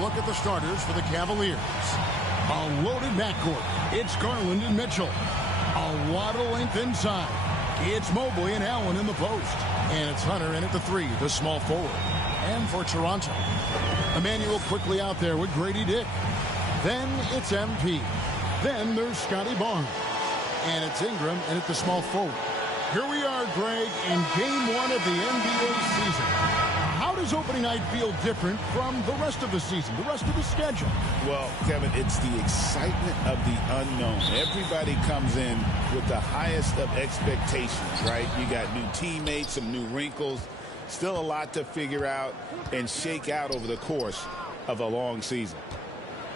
look at the starters for the Cavaliers. A loaded backcourt. It's Garland and Mitchell. A lot of length inside. It's Mobley and Allen in the post. And it's Hunter in at the 3, the small forward. And for Toronto, Emmanuel quickly out there with Grady Dick. Then it's MP. Then there's Scotty Barnes. And it's Ingram and at the small forward. Here we are, Greg, in game 1 of the NBA season. How does opening night feel different from the rest of the season, the rest of the schedule? Well, Kevin, it's the excitement of the unknown. Everybody comes in with the highest of expectations, right? You got new teammates, some new wrinkles, still a lot to figure out and shake out over the course of a long season.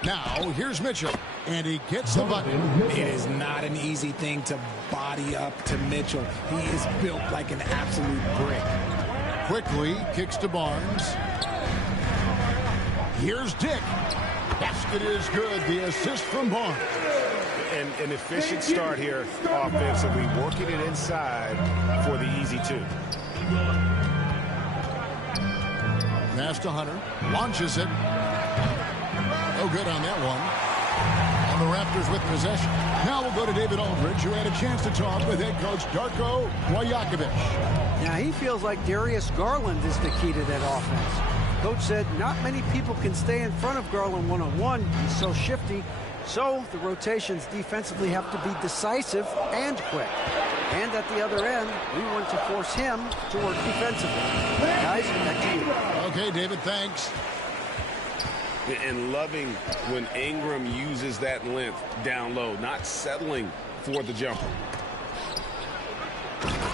Now, here's Mitchell, and he gets the button. It is not an easy thing to body up to Mitchell. He is built like an absolute brick. Quickly kicks to Barnes. Here's Dick. Basket is good. The assist from Barnes. And an efficient start here offensively, working it inside for the easy 2. Pass to Hunter. Launches it. No good on that one. And the Raptors with possession. Now we'll go to David Aldridge, who had a chance to talk with head coach Darko Rajakovic. Now he feels like Darius Garland is the key to that offense. Coach said not many people can stay in front of Garland one-on-one. He's so shifty. So the rotations defensively have to be decisive and quick. And at the other end, we want to force him to work defensively. Guys, back to you. Okay, David, thanks. And loving when Ingram uses that length down low, not settling for the jumper.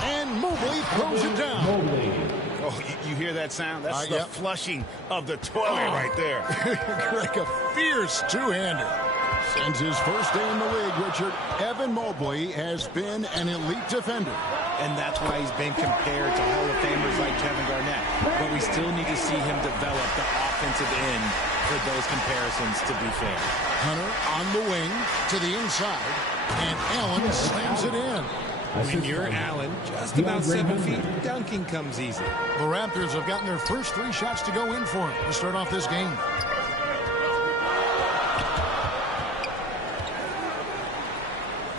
And Mobley throws it down. Oh, you hear that sound? That's the flushing of the toilet right there. Like a fierce two-hander. Since his first day in the league, Richard, Evan Mobley has been an elite defender. And that's why he's been compared to Hall of Famers like Kevin Garnett. But we still need to see him develop the offensive end for those comparisons to be fair. Hunter on the wing to the inside, and Allen slams it in. When you're Allen, just about 7 feet, dunking comes easy. The Raptors have gotten their first 3 shots to go in for him to start off this game.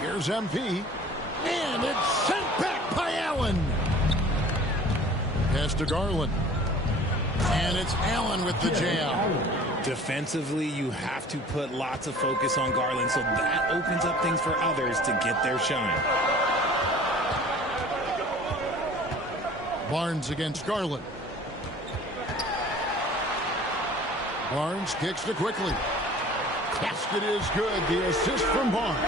Here's MP, and it's sent back by Allen. Pass to Garland, and it's Allen with the jam. Defensively, you have to put lots of focus on Garland, so that opens up things for others to get their shine. Barnes against Garland. Barnes kicks to Quickly. Basket is good. The assist from Barnes.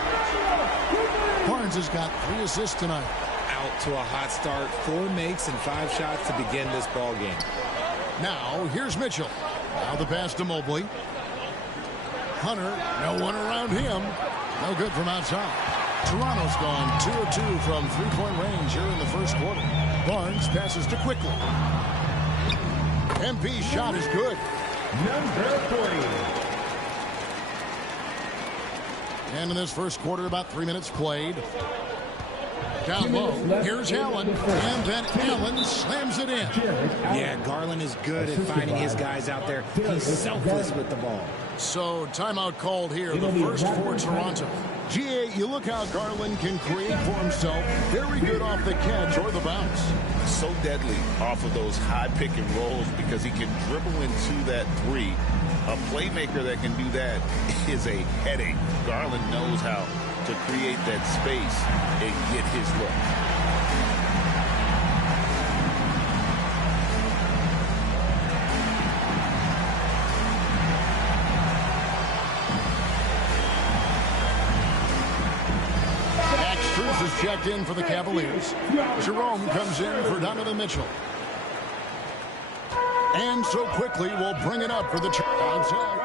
Barnes has got 3 assists tonight. Out to a hot start, 4 makes and 5 shots to begin this ball game. Now, here's Mitchell. Now the pass to Mobley. Hunter, no one around him. No good from outside. Toronto's gone 2 of 2 from 3-point range here in the first quarter. Barnes passes to Quickly. MP's shot is good. Number 40. And in this first quarter, about 3 minutes played. Down low, here's Allen, and then Allen slams it in. Yeah, Garland is good at finding his guys out there. He's selfless with the ball. So, timeout called here, the first for Toronto. GA, you look how Garland can create for himself. Very good off the catch or the bounce. So deadly off of those high pick and rolls because he can dribble into that 3. A playmaker that can do that is a headache. Garland knows how to create that space and get his look. Max Strus is checked in for the Cavaliers. Jerome comes in for Donovan Mitchell. And so Quickly will bring it up for the outside.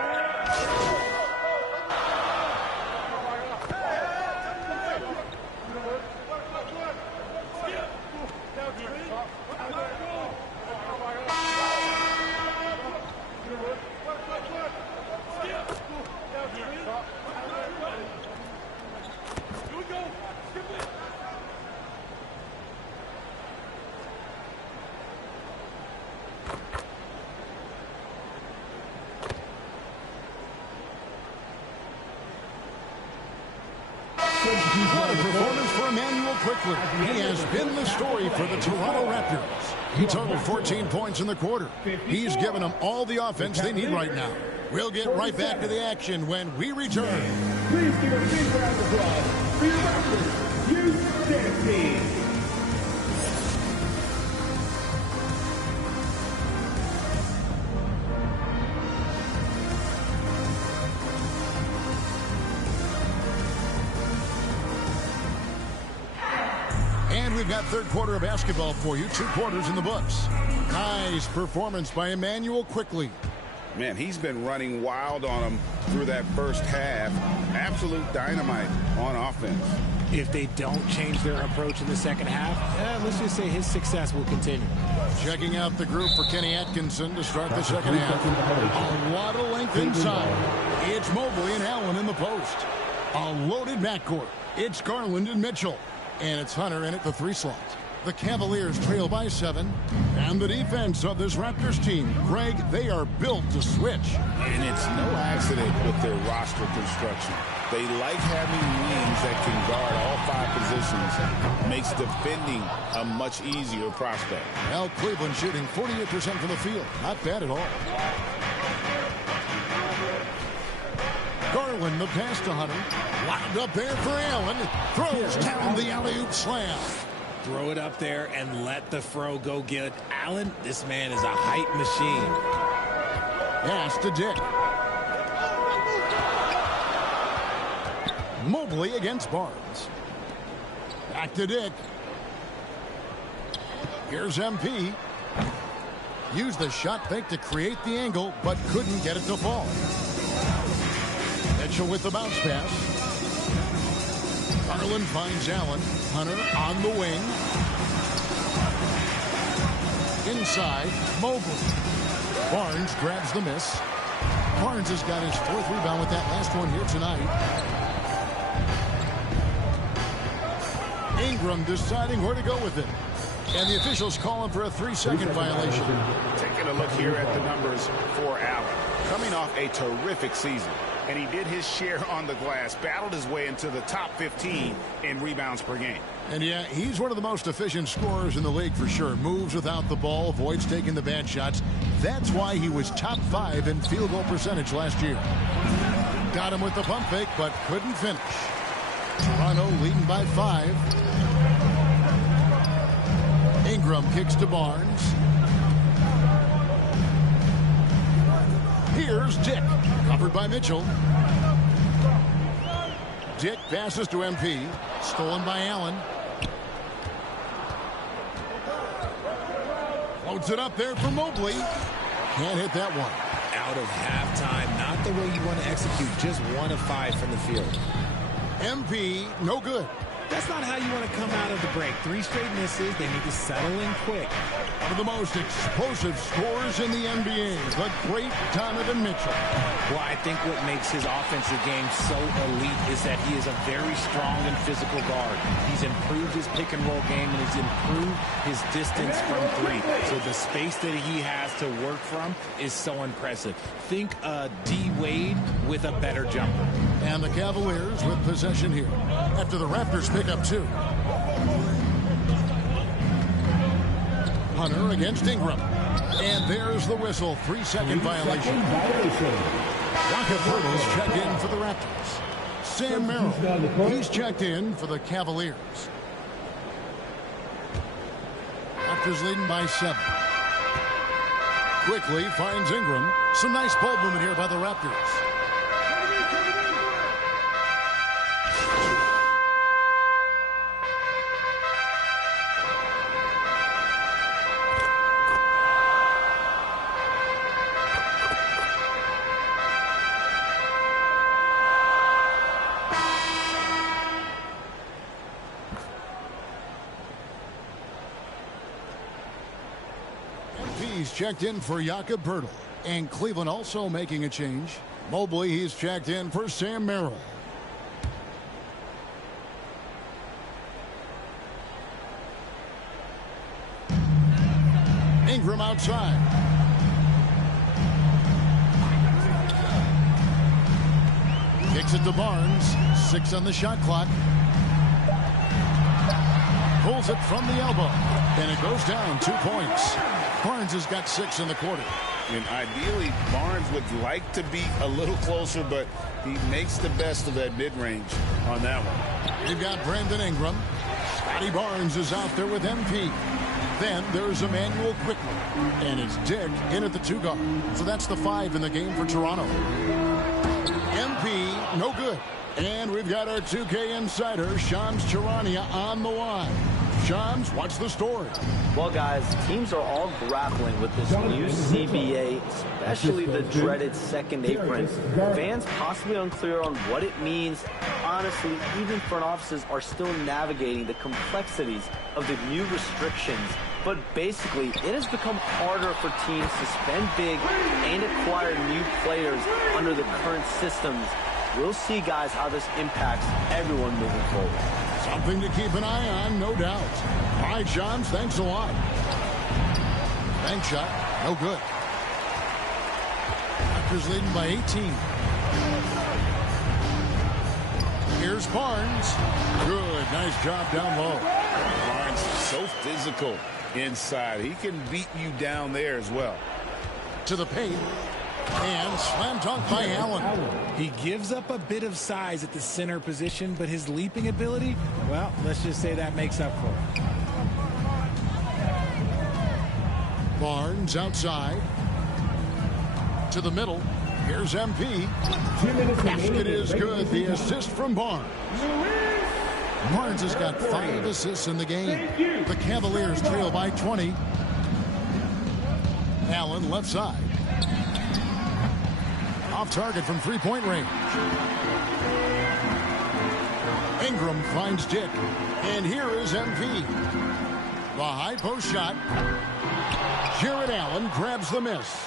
What a performance for Emmanuel Quickley. He has been the story for the Toronto Raptors. He totaled 14 points in the quarter. He's given them all the offense they need right now. We'll get right back to the action when we return. Please give a big round of applause for your Raptors Youth Dance Team. And we've got third quarter of basketball for you. 2 quarters in the books. Nice performance by Emmanuel Quickley. Man, he's been running wild on them through that first half. Absolute dynamite on offense. If they don't change their approach in the second half, let's just say his success will continue. Checking out the group for Kenny Atkinson to start the second half. A lot of length inside. It's Mobley and Allen in the post. A loaded backcourt. It's Garland and Mitchell. And it's Hunter in at the 3 slot. The Cavaliers trail by 7. And the defense of this Raptors team, Greg, they are built to switch. And it's no accident with their roster construction. They like having wings that can guard all 5 positions. Makes defending a much easier prospect. Well, Cleveland shooting 48% from the field. Not bad at all. Garland, the pass to Hunter. Wound up there for Allen. Throws down the alley-oop slam. Throw it up there and let the throw go get Allen. This man is a height machine. Pass to Dick. Mobley against Barnes. Back to Dick. Here's MP. Used the shot fake to create the angle, but couldn't get it to fall. Mitchell with the bounce pass. Garland finds Allen. Hunter on the wing. Inside, Mobley. Barnes grabs the miss. Barnes has got his 4th rebound with that last one here tonight. Ingram deciding where to go with it. And the officials calling for a 3-second violation. Taking a look here at the numbers for Allen. Coming off a terrific season. And he did his share on the glass, battled his way into the top 15 in rebounds per game. And yeah, he's one of the most efficient scorers in the league for sure. Moves without the ball, avoids taking the bad shots. That's why he was top 5 in field goal percentage last year. Got him with the pump fake, but couldn't finish. Toronto leading by 5. Ingram kicks to Barnes. Here's Dick, covered by Mitchell. Dick passes to MP, stolen by Allen. Floats it up there for Mobley. Can't hit that one. Out of halftime, not the way you want to execute, just 1 of 5 from the field. MP, no good. That's not how you want to come out of the break. 3 straight misses. They need to settle in quick. One of the most explosive scorers in the NBA, the great Donovan Mitchell. Well, I think what makes his offensive game so elite is that he is a very strong and physical guard. He's improved his pick and roll game, and he's improved his distance from 3. So the space that he has to work from is so impressive. Think D. Wade with a better jumper. And the Cavaliers with possession here after the Raptors pick up 2. Hunter against Ingram. And there's the whistle. 3-second violation. Jakob Poeltl's checked in for the Raptors. Sam Merrill, he's checked in for the Cavaliers. Raptors leading by 7. Quickly finds Ingram. Some nice ball movement here by the Raptors. He's checked in for Jakob Poeltl. And Cleveland also making a change. Mobley, he's checked in for Sam Merrill. Ingram outside. Kicks it to Barnes. 6 on the shot clock. Pulls it from the elbow. And it goes down 2 points. Barnes has got 6 in the quarter. And ideally, Barnes would like to be a little closer, but he makes the best of that mid-range on that one. You've got Brandon Ingram. Scotty Barnes is out there with MP. Then there's Emmanuel Quickly. And it's Dick in at the 2 guard. So that's the 5 in the game for Toronto. MP, no good. And we've got our 2K insider, Shams Charania, on the line. Shams, what's the story? Well, guys, teams are all grappling with this new CBA, especially the dreaded second apron. Fans possibly unclear on what it means. Honestly, even front offices are still navigating the complexities of the new restrictions. But basically, it has become harder for teams to spend big and acquire new players under the current systems. We'll see, guys, how this impacts everyone moving forward. Something to keep an eye on, no doubt. All right, Shams, thanks a lot. Bank shot, no good. Raptors leading by 18. Here's Barnes. Good, nice job down low. Barnes so physical inside. He can beat you down there as well. To the paint. And slam dunk by Allen. He gives up a bit of size at the center position, but his leaping ability, well, let's just say that makes up for it. Barnes outside. To the middle. Here's MP. Basket is good. The assist from Barnes. Barnes has got 5 assists in the game. The Cavaliers trail by 20. Allen left side. Off target from 3-point range. Ingram finds Dick. And here is MP. The high post shot. Jared Allen grabs the miss.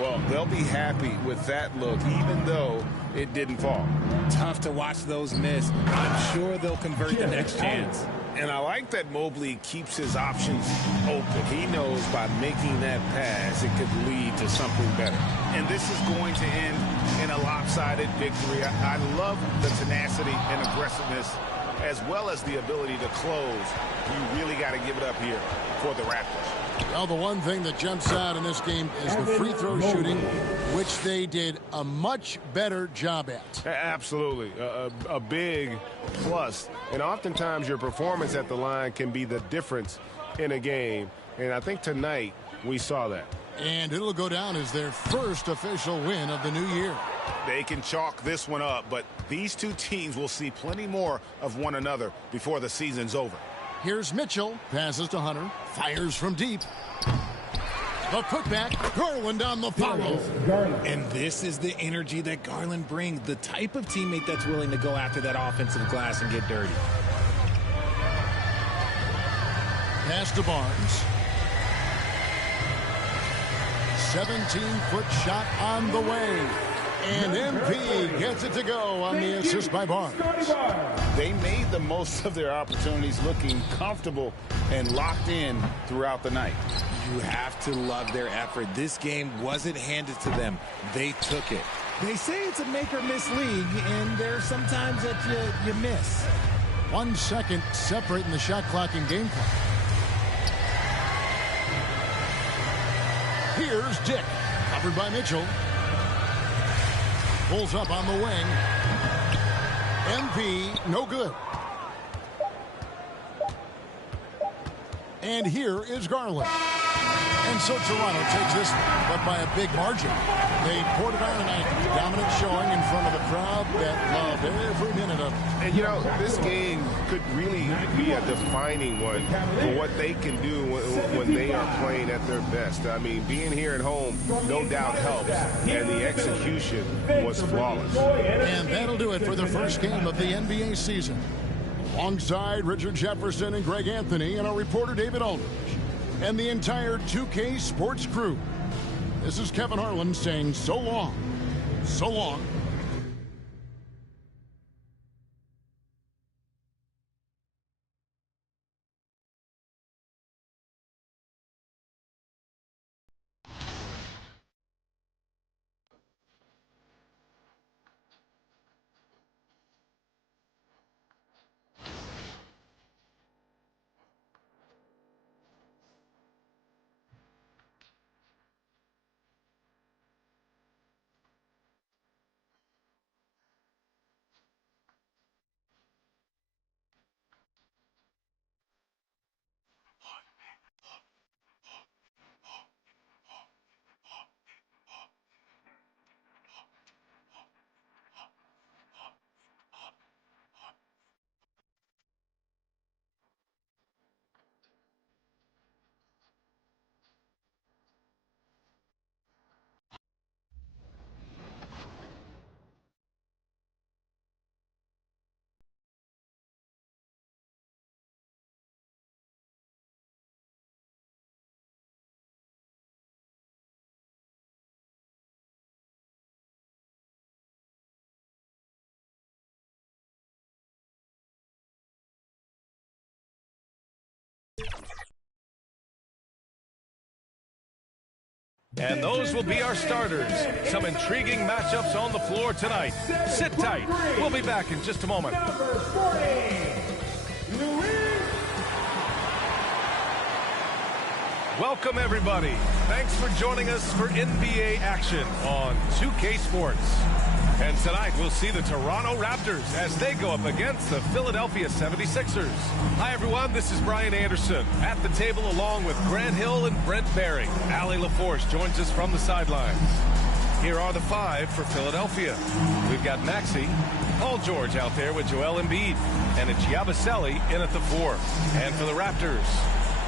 Well, they'll be happy with that look, even though it didn't fall. Tough to watch those miss. I'm sure they'll convert the next chance. And I like that Mobley keeps his options open. He knows by making that pass, it could lead to something better. And this is going to end in a lopsided victory. I love the tenacity and aggressiveness, as well as the ability to close. You really got to give it up here for the Raptors. Well, the one thing that jumps out in this game is the free throw shooting, which they did a much better job at. Absolutely. A big plus. And oftentimes your performance at the line can be the difference in a game. And I think tonight we saw that. And it'll go down as their first official win of the new year. They can chalk this one up, but these two teams will see plenty more of one another before the season's over. Here's Mitchell. Passes to Hunter. Fires from deep. The putback. Garland on the follow. And this is the energy that Garland brings. The type of teammate that's willing to go after that offensive glass and get dirty. Pass to Barnes. 17-foot shot on the way. And MP gets it to go on the assist by Barnes. They made the most of their opportunities, looking comfortable and locked in throughout the night. You have to love their effort. This game wasn't handed to them. They took it. They say it's a make-or-miss league, and there's sometimes that you miss. 1 second separating the shot clock and game clock. Here's Dick. Covered by Mitchell. Pulls up on the wing. MP, no good. And here is Garland. And so Toronto takes this, but by a big margin. They poured it on tonight. Dominant showing in front of a crowd that loved every minute of it. And, you know, this game could really be a defining one for what they can do when they are playing at their best. I mean, being here at home, no doubt helps, and the execution was flawless. And that'll do it for the first game of the NBA season. Alongside Richard Jefferson and Greg Anthony and our reporter David Aldridge and the entire 2K Sports crew. This is Kevin Harlan saying so long. So long. And those will be our starters. Some intriguing matchups on the floor tonight. Sit tight. We'll be back in just a moment. Welcome, everybody. Thanks for joining us for NBA action on 2K Sports. And tonight, we'll see the Toronto Raptors as they go up against the Philadelphia 76ers. Hi, everyone. This is Brian Anderson at the table along with Grant Hill and Brent Barry. Allie LaForce joins us from the sidelines. Here are the five for Philadelphia. We've got Maxey, Paul George out there with Joel Embiid, and it's Yabusele in at the 4. And for the Raptors,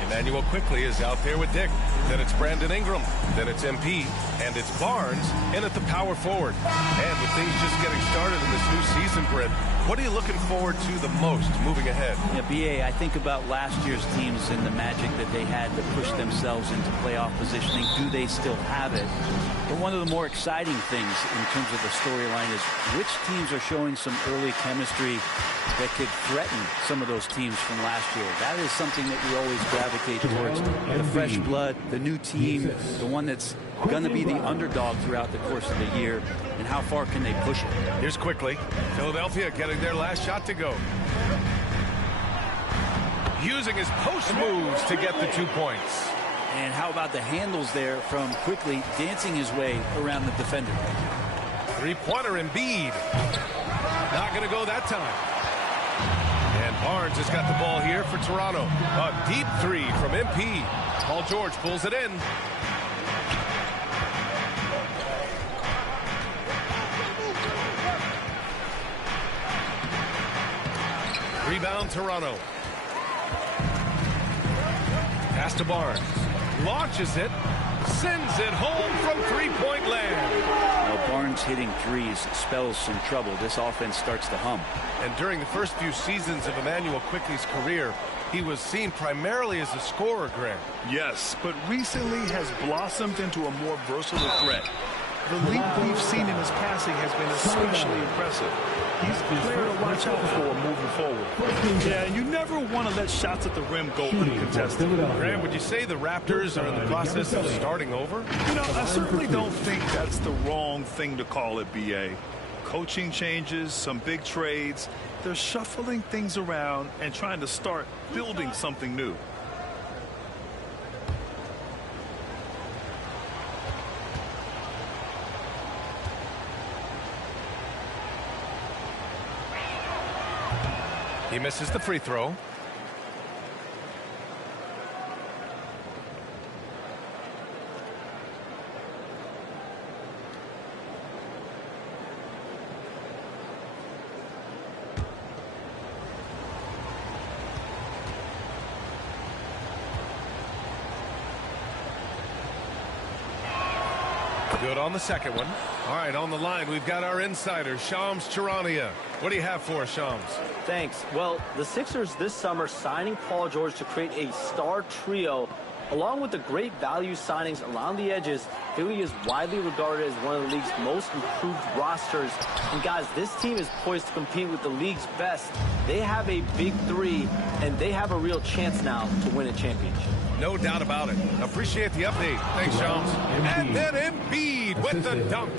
Emmanuel Quickley is out there with Dick. Then it's Brandon Ingram. Then it's MP. And it's Barnes in at the power forward. And with things just getting started in this new season, Brent, what are you looking forward to the most moving ahead? Yeah, B.A., I think about last year's teams and the magic that they had to push themselves into playoff positioning. Do they still have it? But one of the more exciting things in terms of the storyline is which teams are showing some early chemistry that could threaten some of those teams from last year. That is something that we always gravitate towards. The fresh blood, the new team, the one that's going to be the underdog throughout the course of the year, and how far can they push it? Here's Quickley. Philadelphia getting their last shot to go. Using his post moves to get the 2 points. And how about the handles there from Quickley dancing his way around the defender? Three-pointer Embiid. Not going to go that time. And Barnes has got the ball here for Toronto. A deep three from MP. Paul George pulls it in. Rebound Toronto. Pass to Barnes. Launches it. Sends it home from three-point land. Well, Barnes hitting threes spells some trouble. This offense starts to hum. And during the first few seasons of Emmanuel Quickley's career, he was seen primarily as a scorer, Grant. Yes, but recently has blossomed into a more versatile threat. The leap we've seen in his passing has been especially impressive. He's a player to watch out for moving forward. Yeah, and you never want to let shots at the rim go uncontested. Graham, would you say the Raptors are in the process of starting over? You know, I certainly don't think that's the wrong thing to call it, B.A. Coaching changes, some big trades. They're shuffling things around and trying to start building something new. He misses the free throw. Good on the second one. All right, on the line, we've got our insider, Shams Charania. What do you have for us, Shams? Thanks. Well, the Sixers this summer signing Paul George to create a star trio. Along with the great value signings around the edges, Philly is widely regarded as one of the league's most improved rosters. And guys, this team is poised to compete with the league's best. They have a big three, and they have a real chance now to win a championship. No doubt about it. Appreciate the update. Thanks, Shams. And then Embiid with the dunk.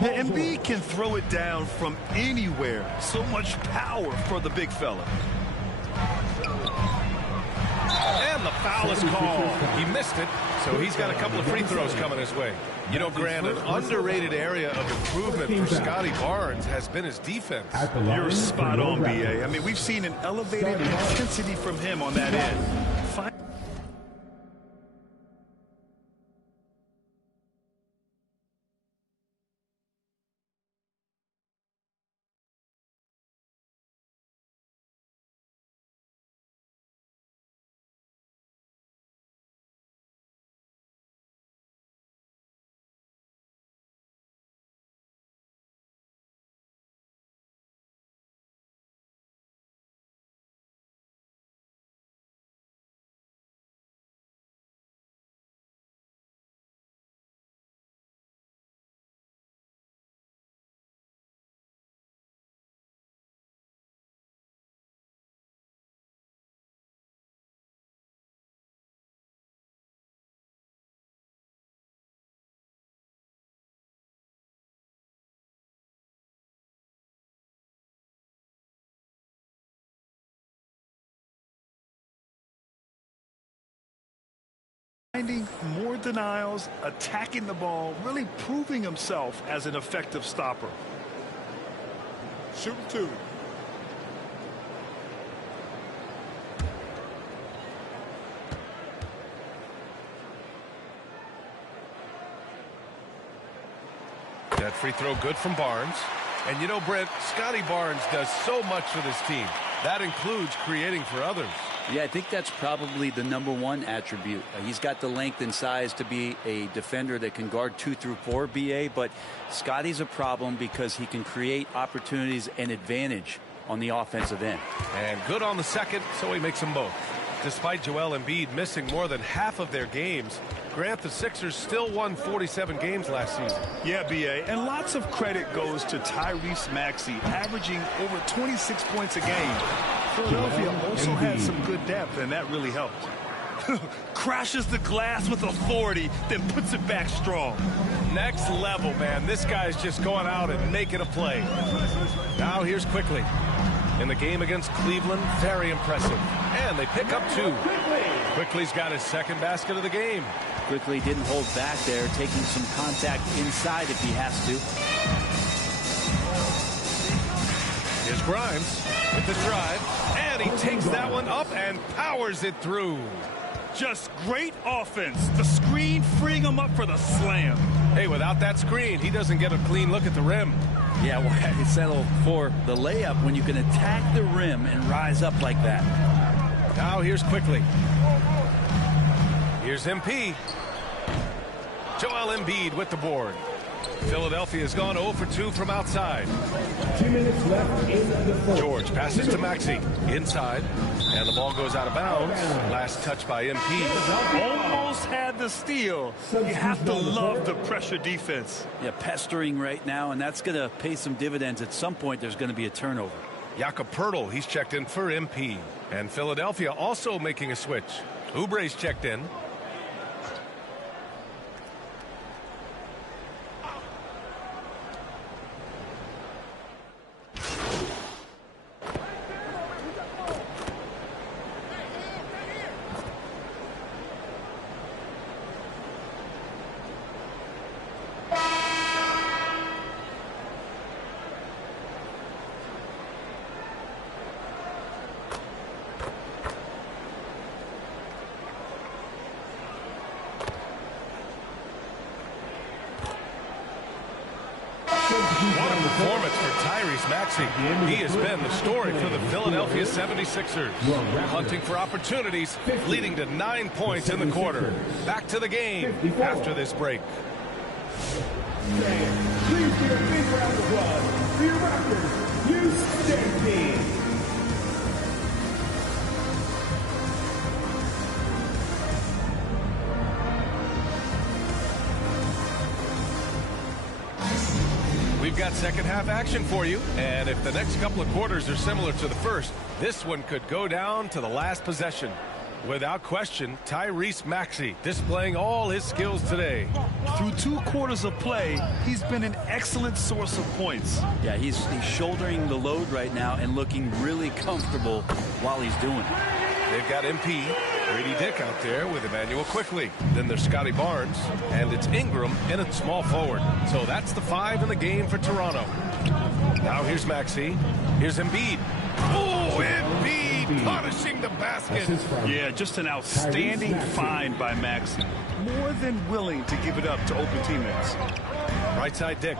Yeah, Embiid can throw it down from anywhere. So much power for the big fella. And the foul is called. He missed it, so he's got a couple of free throws coming his way. You know, Grant, an underrated area of improvement for Scotty Barnes has been his defense. You're spot on, B.A. I mean, we've seen an elevated intensity from him on that end. Finding more denials, attacking the ball, really proving himself as an effective stopper. Shooting 2. That free throw good from Barnes. And you know, Brent, Scotty Barnes does so much for this team. That includes creating for others. Yeah, I think that's probably the #1 attribute. He's got the length and size to be a defender that can guard 2 through 4, BA, but Scotty's a problem because he can create opportunities and advantage on the offensive end. And good on the second, so he makes them both. Despite Joel Embiid missing more than half of their games, Grant, the Sixers still won 47 games last season. Yeah, BA, and lots of credit goes to Tyrese Maxey, averaging over 26 points a game. Philadelphia also had some good depth, and that really helped. Crashes the glass with authority, then puts it back strong. Next level, man. This guy's just going out and making a play. Now here's Quickly. In the game against Cleveland, very impressive. And they pick up 2. Quickly's got his second basket of the game. Quickly didn't hold back there, taking some contact inside if he has to. Here's Grimes with the drive, and he takes that one up and powers it through. Just great offense. The screen freeing him up for the slam. Hey, without that screen, he doesn't get a clean look at the rim. Yeah, why settle for the layup when you can attack the rim and rise up like that? Now here's Quickly. Here's MP. Joel Embiid with the board. Philadelphia's gone 0 for 2 from outside. 2 minutes left in the fourth. George passes to Maxey. Inside. And the ball goes out of bounds. Last touch by MP. Almost had the steal. You have to love the pressure defense. Yeah, pestering right now, and that's going to pay some dividends. At some point, there's going to be a turnover. Jakob Poeltl, he's checked in for MP. And Philadelphia also making a switch. Oubre's checked in. What a performance for Tyrese Maxey. He has been the story for the Philadelphia 76ers. Hunting for opportunities, leading to 9 points in the quarter. Back to the game after this break. Please give a big round of applause for your Raptors, Houston team. We've got second half action for you, and if the next couple of quarters are similar to the first, this one could go down to the last possession. Without question, Tyrese Maxey displaying all his skills today. Through 2 quarters of play, he's been an excellent source of points. Yeah, he's shouldering the load right now and looking really comfortable while he's doing it. They've got MP, Grady Dick out there with Emmanuel Quickly. Then there's Scotty Barnes, and it's Ingram in at small forward. So that's the 5 in the game for Toronto. Now here's Maxey. Here's Embiid. Oh, Embiid punishing the basket. Yeah, just an outstanding find by Maxey. More than willing to give it up to open teammates. Right side Dick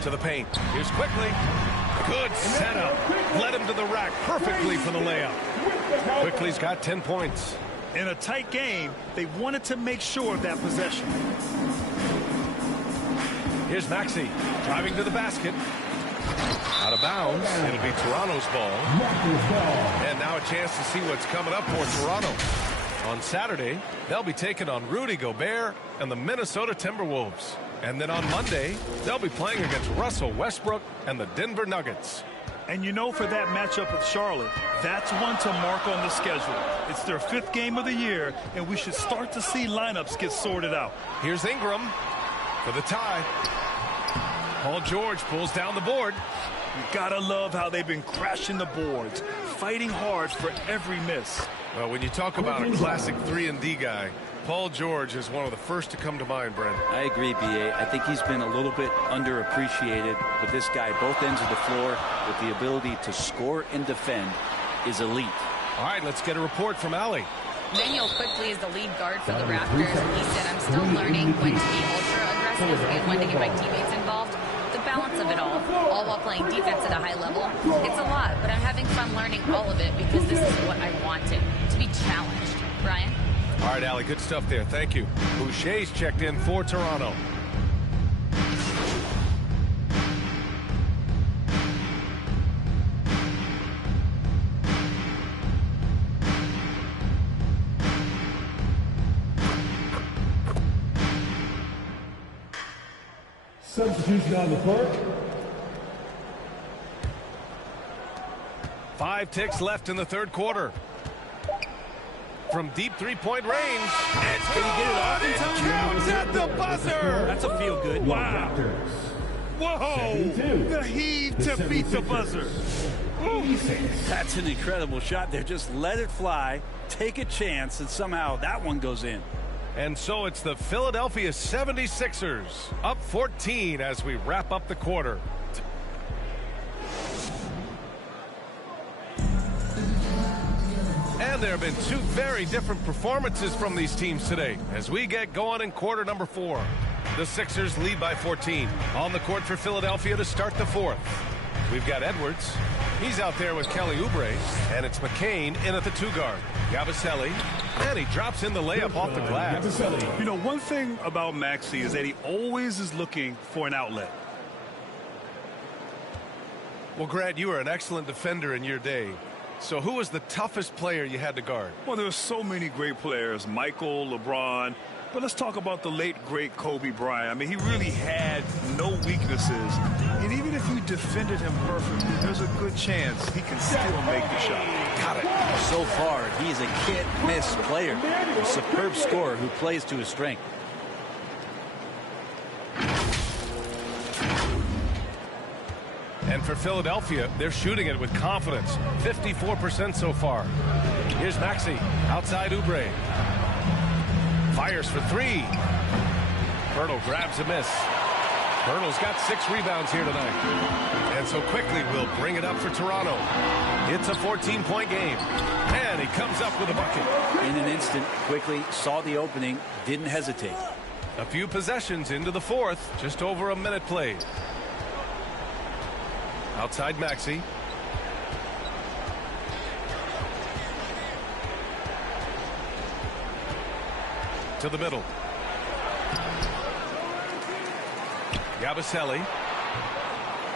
to the paint. Here's Quickly. Good setup. Led him to the rack perfectly for the layup. Quickly's got 10 points. In a tight game, they wanted to make sure of that possession. Here's Maxey driving to the basket. Out of bounds. It'll be Toronto's ball. And now a chance to see what's coming up for Toronto. On Saturday, they'll be taking on Rudy Gobert and the Minnesota Timberwolves. And then on Monday, they'll be playing against Russell Westbrook and the Denver Nuggets. And you know, for that matchup with Charlotte, that's one to mark on the schedule. It's their 5th game of the year, and we should start to see lineups get sorted out. Here's Ingram for the tie. Paul George pulls down the board. You gotta love how they've been crashing the boards, fighting hard for every miss. Well, when you talk about a classic 3-and-D guy, Paul George is one of the first to come to mind, Brent. I agree, B.A. I think he's been a little bit underappreciated, but this guy, both ends of the floor, with the ability to score and defend, is elite. All right, let's get a report from Allie. Daniel Quickly is the lead guard for the Raptors. He said, I'm still learning when to be ultra aggressive and when to get my teammates involved. The balance of it all while playing defense at a high level. It's a lot, but I'm having fun learning all of it because this is what I wanted, to be challenged. Brian? All right, Allie, good stuff there. Thank you. Boucher's checked in for Toronto. Substitution on the court. 5 ticks left in the third quarter. From deep three-point range. It's good. It counts at the buzzer. That's a feel good. Wow. Whoa. The heave to beat the buzzer. That's an incredible shot there. Just let it fly, take a chance, and somehow that one goes in. And so it's the Philadelphia 76ers up 14 as we wrap up the quarter. And there have been 2 very different performances from these teams today as we get going in quarter number 4. The Sixers lead by 14. On the court for Philadelphia to start the 4th. We've got Edwards. He's out there with Kelly Oubre. And it's McCain in at the 2 guard. Yabusele. And he drops in the layup off the glass. You know, one thing about Maxey is that he always is looking for an outlet. Well, Grant, you were an excellent defender in your day. So who was the toughest player you had to guard? Well, there were so many great players, Michael, LeBron, but let's talk about the late, great Kobe Bryant. I mean, he really had no weaknesses, and even if you defended him perfectly, there's a good chance he can still make the shot. Got it. So far, he's a can't-miss player, a superb scorer who plays to his strength. And for Philadelphia, they're shooting it with confidence. 54% so far. Here's Maxey. Outside Oubre. Fires for 3. Pirtle grabs a miss. Pirtle's got 6 rebounds here tonight. And so Quickly will bring it up for Toronto. It's a 14-point game. And he comes up with a bucket. In an instant, Quickly saw the opening, didn't hesitate. A few possessions into the 4th. Just over a minute played. Outside Maxey. To the middle. Yabusele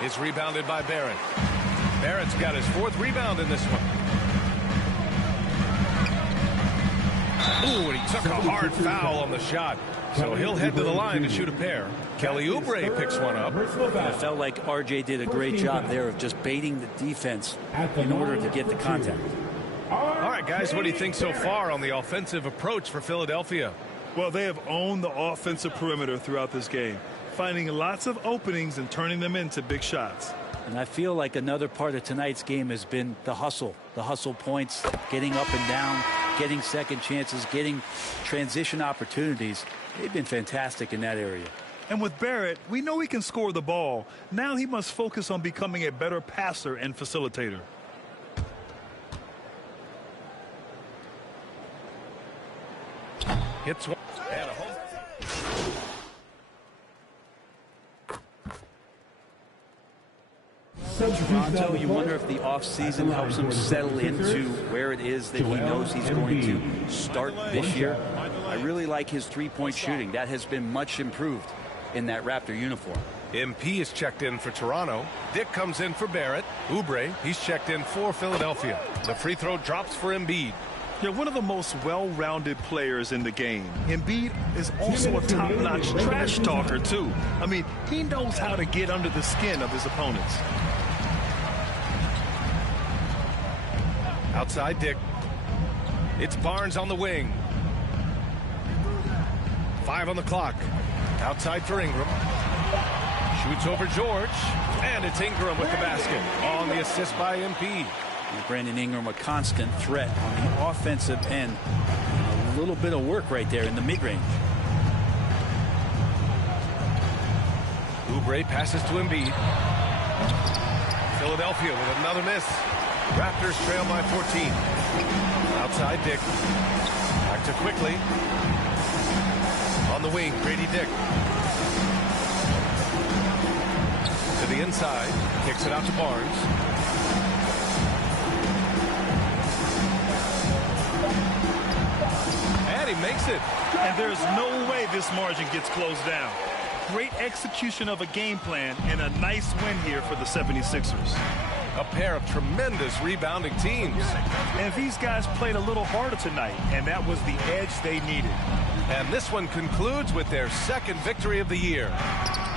is rebounded by Barrett. Barrett's got his 4th rebound in this one. Ooh, and he took a hard foul on the shot. So he'll head to the line to shoot a pair. Kelly Oubre picks one up. I felt like RJ did a great job there of just baiting the defense in order to get the contact. All right, guys, what do you think so far on the offensive approach for Philadelphia? Well, they have owned the offensive perimeter throughout this game, finding lots of openings and turning them into big shots. And I feel like another part of tonight's game has been the hustle points, getting up and down, getting second chances, getting transition opportunities. They've been fantastic in that area. And with Barrett, we know he can score the ball. Now he must focus on becoming a better passer and facilitator. Hits one. And a home. Toronto, you wonder if the offseason helps him settle into where it is that he knows he's going to start this year. I really like his three-point shooting. That has been much improved in that Raptor uniform. MP is checked in for Toronto. Dick comes in for Barrett. Oubre, he's checked in for Philadelphia. The free throw drops for Embiid. They're one of the most well-rounded players in the game. Embiid is also a top-notch trash talker, too. I mean, he knows how to get under the skin of his opponents. Outside Dick. It's Barnes on the wing. 5 on the clock. Outside for Ingram. Shoots over George. And it's Ingram with the basket on the assist by MP. Brandon Ingram, a constant threat on the offensive end. little bit of work right there in the mid-range. Oubre passes to Embiid. Philadelphia with another miss. Raptors trail by 14. Outside Dick. Back to Quickly. On the wing, Grady Dick. To the inside. Kicks it out to Barnes. And he makes it. And there's no way this margin gets closed down. Great execution of a game plan and a nice win here for the 76ers. A pair of tremendous rebounding teams. And these guys played a little harder tonight, and that was the edge they needed. And this one concludes with their second victory of the year.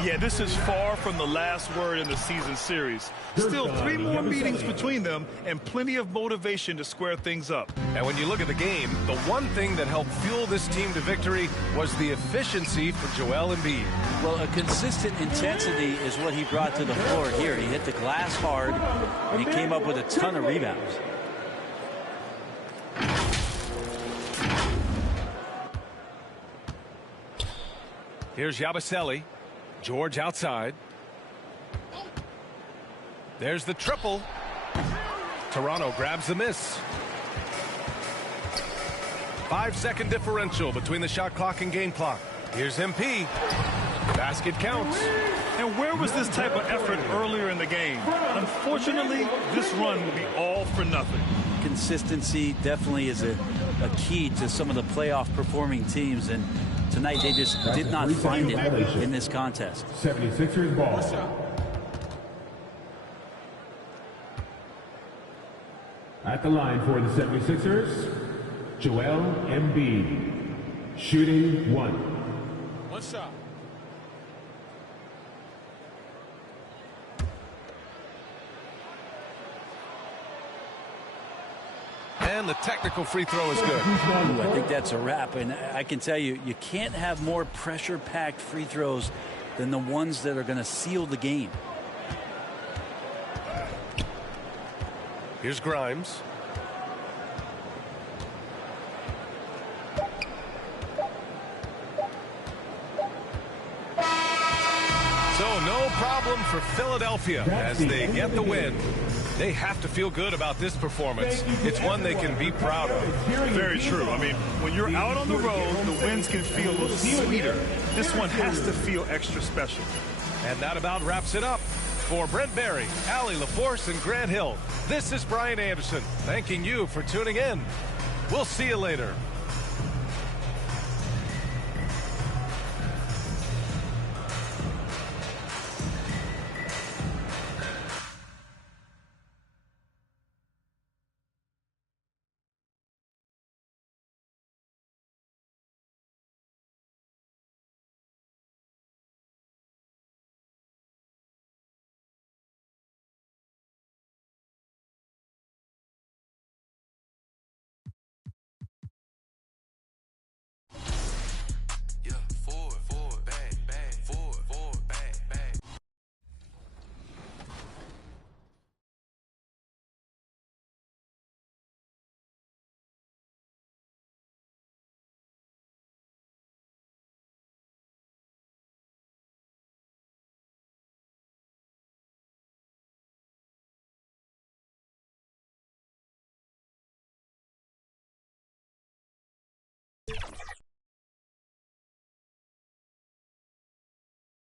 Yeah, this is far from the last word in the season series. Still 3 more meetings between them and plenty of motivation to square things up. And when you look at the game, the one thing that helped fuel this team to victory was the efficiency for Joel Embiid. Well, a consistent intensity is what he brought to the floor here. He hit the glass hard, and he came up with a ton of rebounds. Here's Yabusele. George outside. There's the triple. Toronto grabs the miss. 5-second differential between the shot clock and game clock. Here's MP. Basket counts. And where was this type of effort earlier in the game? Unfortunately, this run will be all for nothing. Consistency definitely is a key to some of the playoff performing teams, and tonight they just did not find it in this contest. 76ers ball. At the line for the 76ers, Joel Embiid. Shooting 1. One shot. And the technical free throw is good. Ooh, I think that's a wrap. And I can tell you, you can't have more pressure-packed free throws than the ones that are going to seal the game. Here's Grimes. So no problem for Philadelphia as they get the win. They have to feel good about this performance. It's one they can be proud of. Very true. I mean, when you're out on the road, the wins can feel a little sweeter. This one has to feel extra special. And that about wraps it up. For Brent Barry, Allie LaForce, and Grant Hill, this is Brian Anderson, thanking you for tuning in. We'll see you later.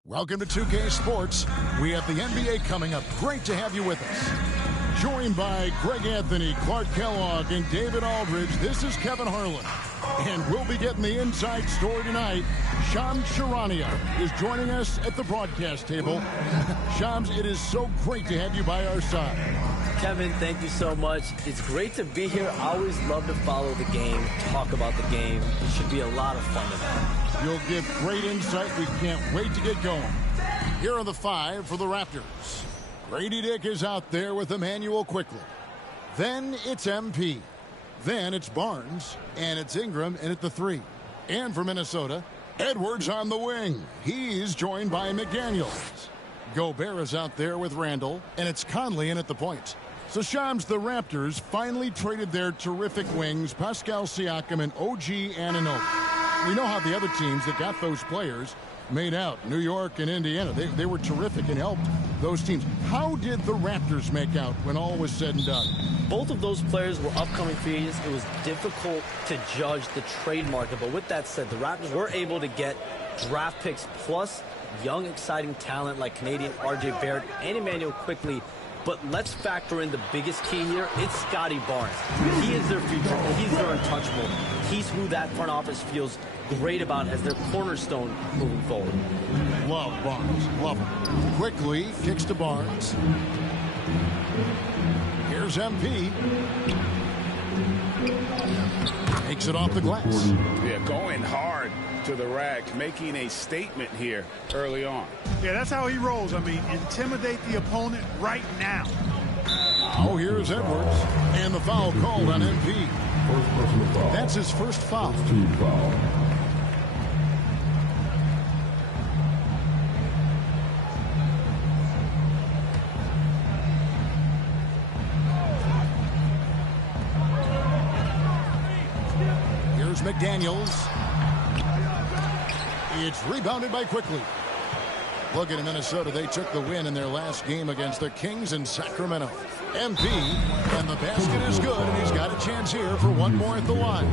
Welcome to 2K Sports. We have the NBA coming up. Great to have you with us. Joined by Greg Anthony, Clark Kellogg, and David Aldridge, this is Kevin Harlan. And we'll be getting the inside story tonight. Shams Charania is joining us at the broadcast table. Shams, it is so great to have you by our side. Kevin, thank you so much. It's great to be here. I always love to follow the game, talk about the game. It should be a lot of fun tonight. You'll give great insight. We can't wait to get going. Here are the 5 for the Raptors. Grady Dick is out there with Emmanuel Quickly. Then it's MP. Then it's Barnes. And it's Ingram in at the 3. And for Minnesota, Edwards on the wing. He's joined by McDaniels. Gobert is out there with Randall. And it's Conley in at the point. So, Shams, the Raptors finally traded their terrific wings, Pascal Siakam and OG Anunoby. We know how the other teams that got those players made out. New York and Indiana, they were terrific and helped those teams. How did the Raptors make out when all was said and done? Both of those players were upcoming free agents. It was difficult to judge the trade market. But with that said, the Raptors were able to get draft picks plus young, exciting talent like Canadian RJ Barrett and Emmanuel Quickley. But let's factor in the biggest key here. It's Scotty Barnes. He is their future. He's their untouchable. He's who that front office feels great about as their cornerstone moving forward. Love Barnes. Love him. Quickly kicks to Barnes. Here's MP. Takes it off the glass. Yeah, going hard to the rack, making a statement here early on. Yeah, that's how he rolls. I mean, intimidate the opponent right now. Oh, here's Edwards. And the foul called on MP. That's his first foul. Here's McDaniels. It's rebounded by Quickley. Look at Minnesota. They took the win in their last game against the Kings in Sacramento. MP, and the basket is good, and he's got a chance here for one more at the line.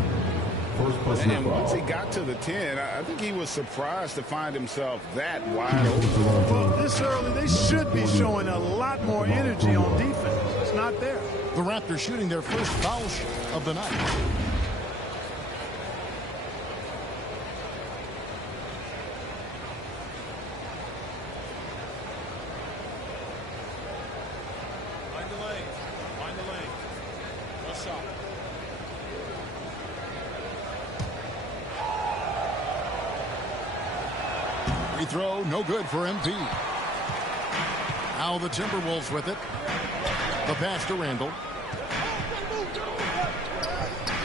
And once he got to the 10, I think he was surprised to find himself that wide open. Well, this early, they should be showing a lot more energy on defense. It's not there. The Raptors shooting their first foul shot of the night. Free throw, no good for MP. Now the Timberwolves with it. The pass to Randall.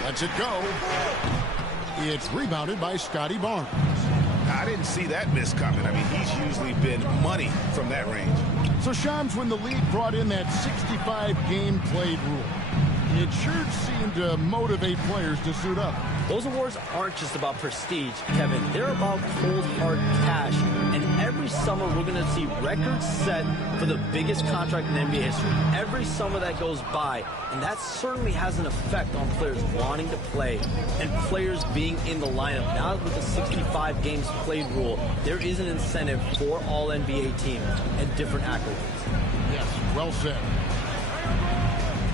Lets it go. It's rebounded by Scotty Barnes. I didn't see that miss coming. I mean, he's usually been money from that range. So, Shams, when the league brought in that 65 game played rule, it sure seemed to motivate players to suit up. Those awards aren't just about prestige, Kevin. They're about cold, hard cash. And every summer, we're going to see records set for the biggest contract in NBA history. Every summer that goes by. And that certainly has an effect on players wanting to play and players being in the lineup. Now with the 65 games played rule, there is an incentive for all NBA teams and different accolades. Yes, well said.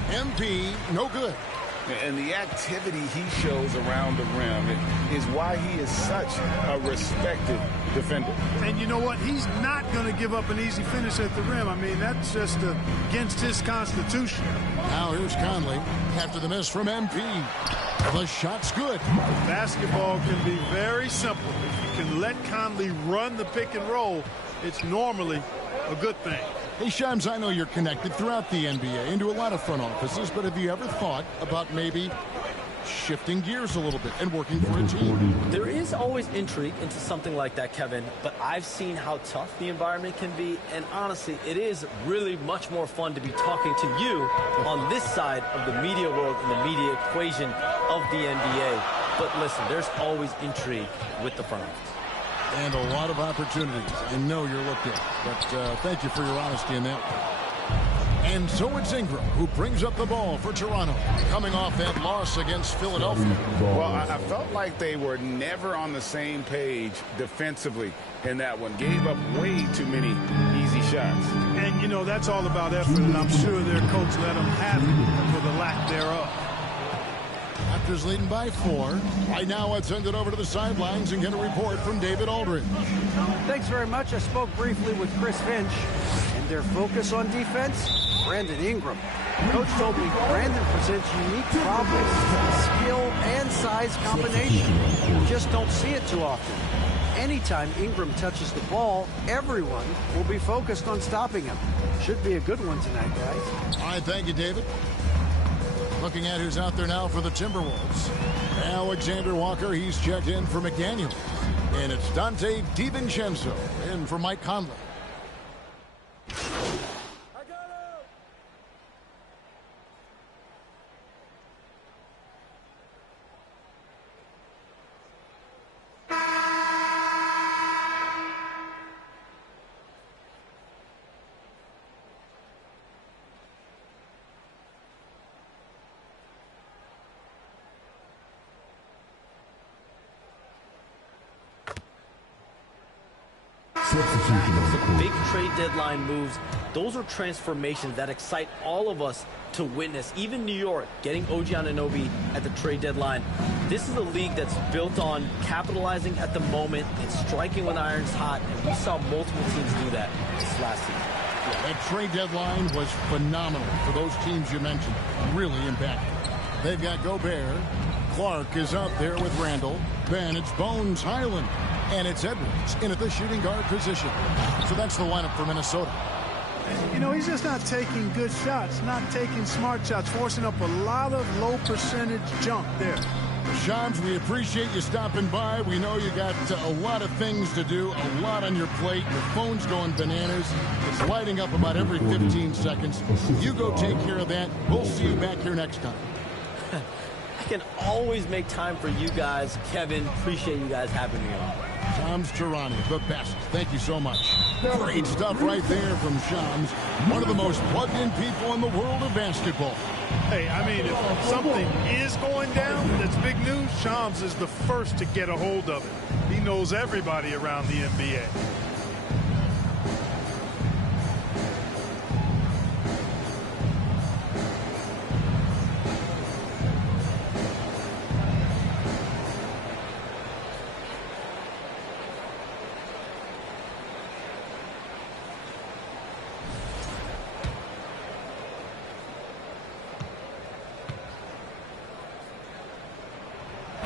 MP, no good. And the activity he shows around the rim is why he is such a respected defender. And you know what? He's not going to give up an easy finish at the rim. I mean, that's just against his constitution. Now here's Conley after the miss from MP. The shot's good. Basketball can be very simple. If you can let Conley run the pick and roll, it's normally a good thing. Hey, Shams, I know you're connected throughout the NBA into a lot of front offices, but have you ever thought about maybe shifting gears a little bit and working for a team? There is always intrigue into something like that, Kevin, but I've seen how tough the environment can be, and honestly, it is really much more fun to be talking to you on this side of the media world and the media equation of the NBA. But listen, there's always intrigue with the front office. And a lot of opportunities. I know you're looked at, but thank you for your honesty in that one. And so it's Ingram who brings up the ball for Toronto, coming off that loss against Philadelphia. Well, I felt like they were never on the same page defensively in that one. Gave up way too many easy shots. And, you know, that's all about effort, and I'm sure their coach let them have it for the lack thereof. Raptors leading by 4. Right now, let's send it over to the sidelines and get a report from David Aldridge. Thanks very much. I spoke briefly with Chris Finch, and their focus on defense, Brandon Ingram. Coach told me Brandon presents unique problems, skill and size combination. You just don't see it too often. Anytime Ingram touches the ball, everyone will be focused on stopping him. Should be a good one tonight, guys. All right, thank you, David. Looking at who's out there now for the Timberwolves. Alexander Walker, he's checked in for McDaniel. And it's Dante DiVincenzo in for Mike Conley. The big trade deadline moves, those are transformations that excite all of us to witness. Even New York getting OG Anunoby at the trade deadline. This is a league that's built on capitalizing at the moment and striking when the iron's hot, and we saw multiple teams do that this last season. That trade deadline was phenomenal for those teams you mentioned. Really impactful. They've got Gobert. Clark is out there with Randall. Then it's Bones Highland. And it's Edwards in at the shooting guard position. So that's the lineup for Minnesota. You know, he's just not taking good shots, not taking smart shots, forcing up a lot of low percentage jump there. Shams, we appreciate you stopping by. We know you got a lot of things to do, a lot on your plate. Your phone's going bananas. It's lighting up about every 15 seconds. You go take care of that. We'll see you back here next time. I can always make time for you guys. Kevin, appreciate you guys having me on. Shams Charania, the best. Thank you so much. Great stuff right there from Shams, one of the most plugged-in people in the world of basketball. Hey, I mean, if something is going down that's big news, Shams is the first to get a hold of it. He knows everybody around the NBA.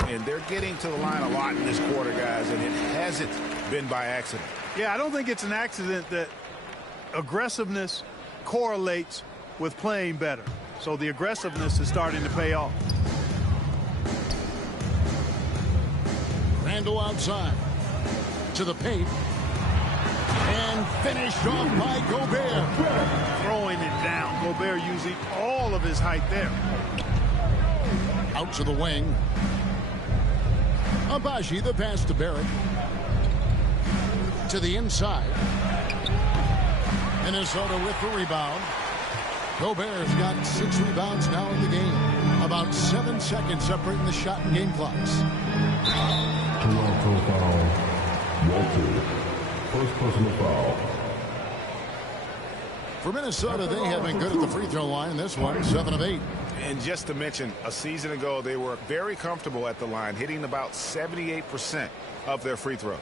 And they're getting to the line a lot in this quarter, guys, and it hasn't been by accident. Yeah, I don't think it's an accident that aggressiveness correlates with playing better. So the aggressiveness is starting to pay off. Randall outside to the paint. And finished off by Gobert. Throwing it down. Gobert using all of his height there. Out to the wing. Abaji, the pass to Barrett. To the inside. Minnesota with the rebound. Gobert's got 6 rebounds now in the game. About 7 seconds separating the shot and game clocks. Toronto foul. Walter. First personal foul. For Minnesota, they have been good at the free throw line. This one, 7 of 8. And just to mention, a season ago, they were very comfortable at the line, hitting about 78% of their free throws.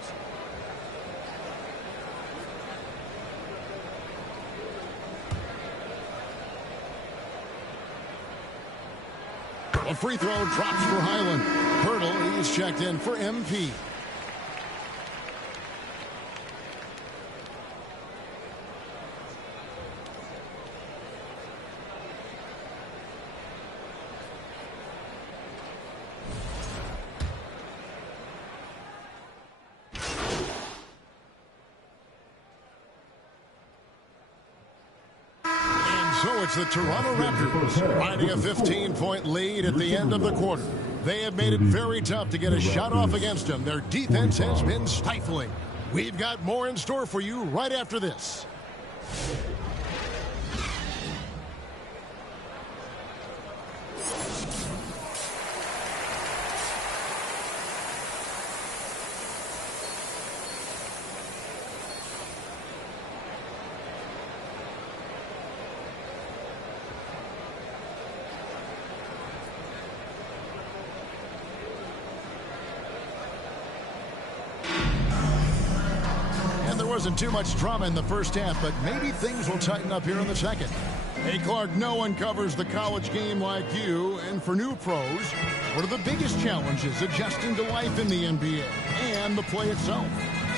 A free throw drops for Highland. Hurdle, he's checked in for MP. So it's the Toronto Raptors riding a 15-point lead at the end of the quarter. They have made it very tough to get a shot off against them. Their defense has been stifling. We've got more in store for you right after this. Wasn't too much drama in the first half, but maybe things will tighten up here in the second. Hey, Clark, no one covers the college game like you. And for new pros, what are the biggest challenges adjusting to life in the NBA and the play itself?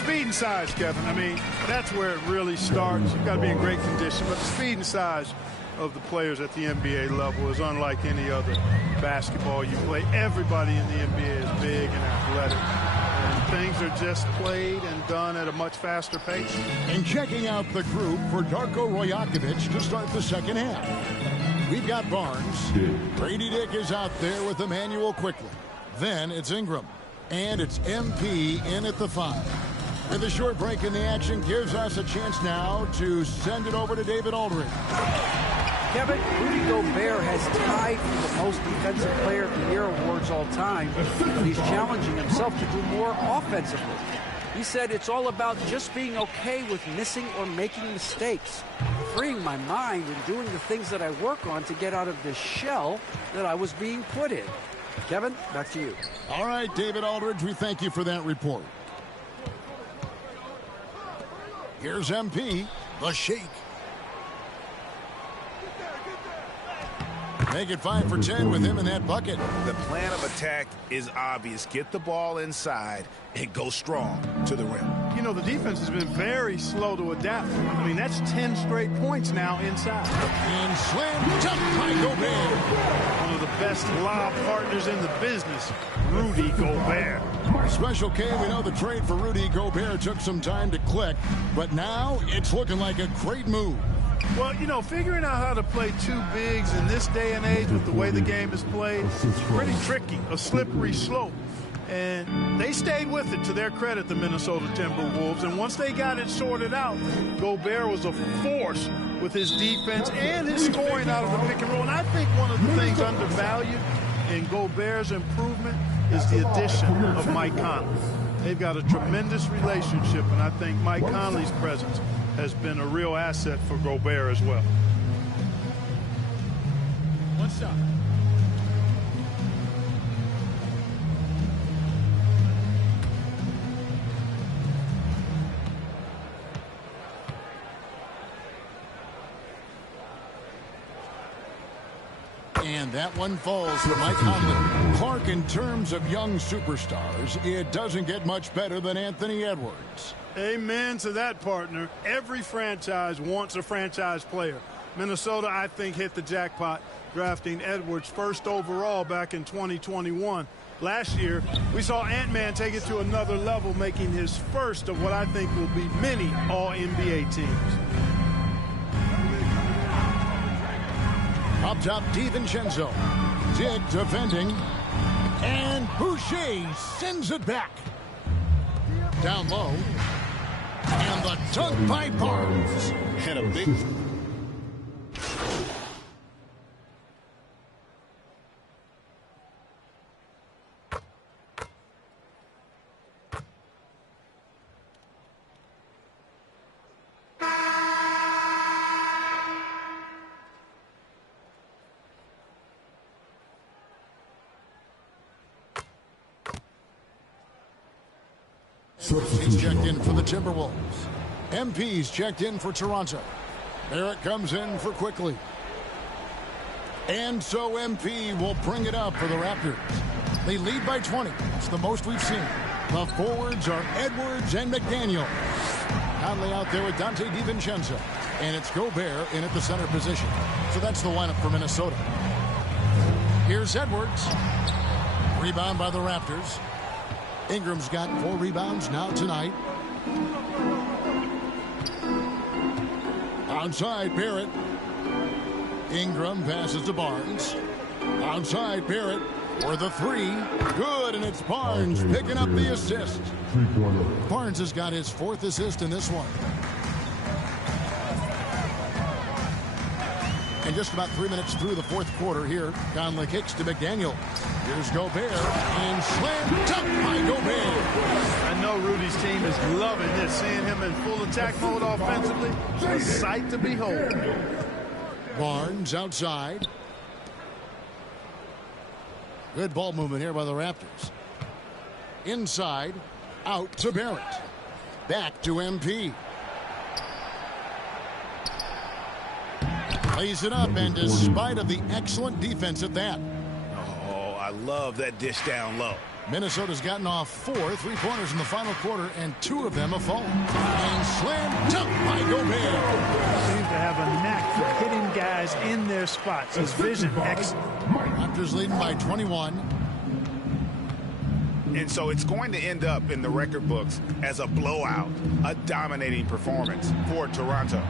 Speed and size, Kevin. I mean, that's where it really starts. You've got to be in great condition, but the speed and size of the players at the NBA level is unlike any other basketball you play. Everybody in the NBA is big and athletic. Things are just played and done at a much faster pace. And checking out the group for Darko Rajakovic to start the second half. We've got Barnes. Grady Dick is out there with Emmanuel Quickley. Then it's Ingram. And it's MP in at the 5. And the short break in the action gives us a chance now to send it over to David Aldridge. Kevin, Rudy Gobert has tied for the most defensive player of the year awards all time, but he's challenging himself to do more offensively. He said it's all about just being okay with missing or making mistakes, freeing my mind and doing the things that I work on to get out of this shell that I was being put in. Kevin, back to you. All right, David Aldridge, we thank you for that report. Here's MP, the Sheik. Make it 5 for 10 with him in that bucket. The plan of attack is obvious. Get the ball inside and go strong to the rim. You know, the defense has been very slow to adapt. I mean, that's 10 straight points now inside. And slam dunk by Gobert. One of the best lob partners in the business, Rudy Gobert. Special K, we know the trade for Rudy Gobert took some time to click, but now it's looking like a great move. Well, you know, figuring out how to play two bigs in this day and age with the way the game is played, pretty tricky, a slippery slope. And they stayed with it, to their credit, the Minnesota Timberwolves. And once they got it sorted out, Gobert was a force with his defense and his scoring out of the pick and roll. And I think one of the things undervalued in Gobert's improvement is the addition of Mike Conley. They've got a tremendous relationship, and I think Mike Conley's presence has been a real asset for Gobert as well. One shot. And that one falls for Mike Conley. Clark, in terms of young superstars, it doesn't get much better than Anthony Edwards. Amen to that, partner. Every franchise wants a franchise player. Minnesota, I think, hit the jackpot drafting Edwards first overall back in 2021. Last year, we saw Ant-Man take it to another level, making his first of what I think will be many All-NBA teams. Up top, DiVincenzo. Dick defending. And Boucher sends it back. Down low. And the dunk by Barnes. And a big... He's checked in for the Timberwolves. MP's checked in for Toronto. Barrett comes in for Quickly. And so MP will bring it up for the Raptors. They lead by 20. It's the most we've seen. The forwards are Edwards and McDaniel. Conley out there with Dante DiVincenzo. And it's Gobert in at the center position. So that's the lineup for Minnesota. Here's Edwards. Rebound by the Raptors. Ingram's got 4 rebounds now tonight. Outside, Barrett. Ingram passes to Barnes. Outside, Barrett for the 3. Good, and it's Barnes picking up the assist. Barnes has got his 4th assist in this one. And just about 3 minutes through the 4th quarter here, Conley kicks to McDaniel. Here's Gobert, and slam dunk by Gobert. I know Rudy's team is loving this, seeing him in full attack mode offensively. A sight to behold. Barnes outside. Good ball movement here by the Raptors. Inside, out to Barrett. Back to MP. Lays it up, and despite of the excellent defense at that. Oh, I love that dish down low. Minnesota's gotten off 4 3-pointers in the final quarter, and 2 of them have fallen. And slam dunk by Gobert. Seems to have a knack for hitting guys in their spots. His vision excellent. Raptors leading by 21. And so it's going to end up in the record books as a blowout, a dominating performance for Toronto.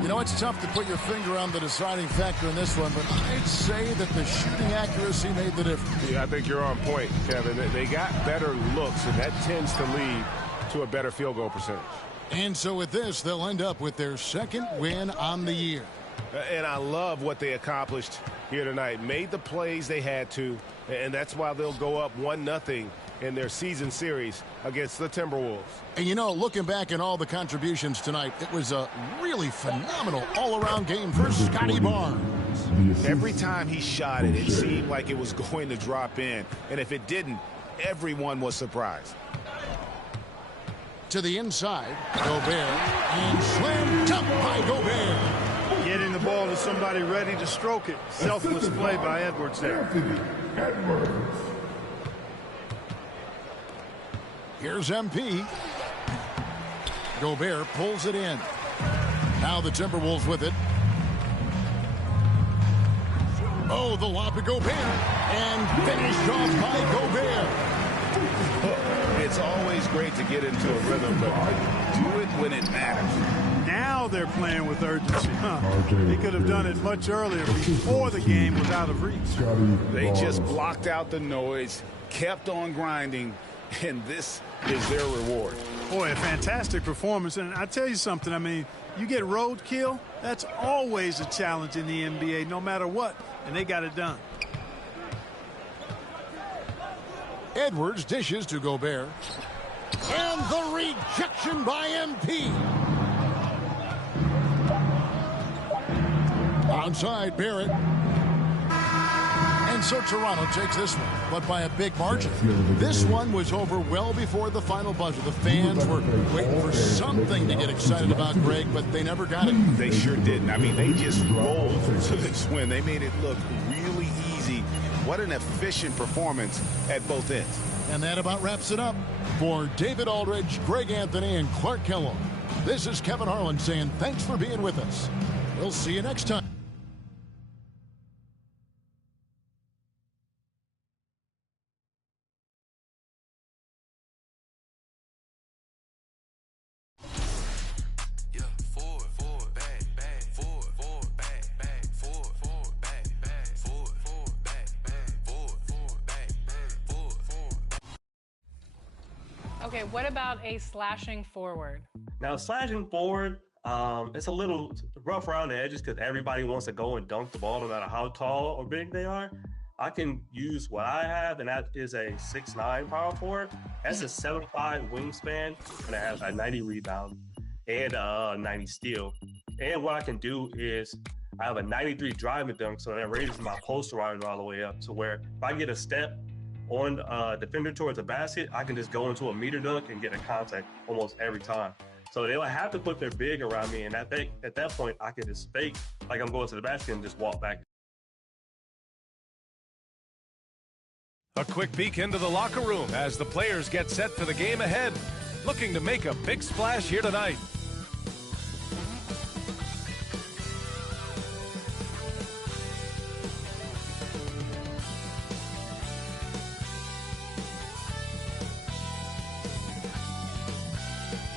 You know, it's tough to put your finger on the deciding factor in this one, but I'd say that the shooting accuracy made the difference. Yeah, I think you're on point, Kevin. They got better looks, and that tends to lead to a better field goal percentage. And so with this, they'll end up with their 2nd win on the year. And I love what they accomplished here tonight. Made the plays they had to, and that's why they'll go up 1-0 in their season series against the Timberwolves. And you know, looking back at all the contributions tonight, it was a really phenomenal all-around game for Scotty Barnes. Every time he shot it, it seemed like it was going to drop in. And if it didn't, everyone was surprised. To the inside, Gobert, and slam dunk by Gobert. Getting the ball to somebody ready to stroke it. Selfless play by Edwards there. Here's MP. Gobert pulls it in. Now the Timberwolves with it. Oh, the lob to Gobert. And finished off by Gobert. It's always great to get into a rhythm, but do it when it matters. Now they're playing with urgency. They could have done it much earlier before the game was out of reach. They just blocked out the noise, kept on grinding, and this is their reward. Boy, a fantastic performance. And I tell you something, I mean, you get roadkill, that's always a challenge in the NBA, no matter what, and they got it done. Edwards dishes to Gobert. And the rejection by MP. Onside, Barrett. And so Toronto takes this one, but by a big margin. This one was over well before the final buzzer. The fans were waiting for something to get excited about, Greg, but they never got it. They sure didn't. I mean, they just rolled to this win. They made it look really easy. What an efficient performance at both ends. And that about wraps it up. For David Aldridge, Greg Anthony, and Clark Kellogg, this is Kevin Harlan saying thanks for being with us. We'll see you next time. Okay, what about a slashing forward? Now, slashing forward, it's a little rough around the edges because everybody wants to go and dunk the ball no matter how tall or big they are. I can use what I have, and that is a 6'9" power forward. That's a 7'5" wingspan, and it has a 90 rebound and a 90 steal. And what I can do is I have a 93 driving dunk, so that raises my poster rider all the way up to where if I get a step on defender towards the basket, I can just go into a meter dunk and get a contact almost every time. So they don't have to put their big around me, and at that point, I can just fake like I'm going to the basket and just walk back. A quick peek into the locker room as the players get set for the game ahead, looking to make a big splash here tonight.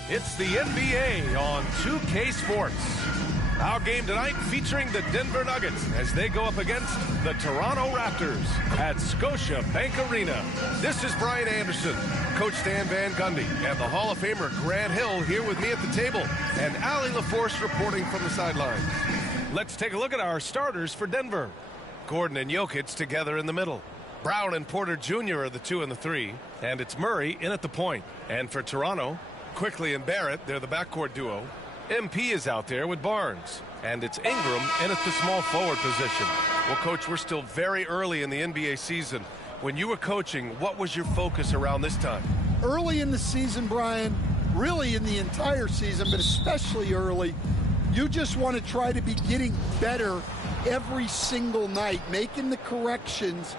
It's the NBA on 2K Sports. Our game tonight featuring the Denver Nuggets as they go up against the Toronto Raptors at Scotiabank Arena. This is Brian Anderson, Coach Stan Van Gundy, and the Hall of Famer Grant Hill here with me at the table, and Allie LaForce reporting from the sidelines. Let's take a look at our starters for Denver. Gordon and Jokic together in the middle. Brown and Porter Jr. are the 2 and the 3, and it's Murray in at the point. And for Toronto, Quickly and Barrett, they're the backcourt duo. MP is out there with Barnes. And it's Ingram in at the small forward position. Well, Coach, we're still very early in the NBA season. When you were coaching, what was your focus around this time? Early in the season, Brian, really in the entire season, but especially early, you just want to try to be getting better every single night, making the corrections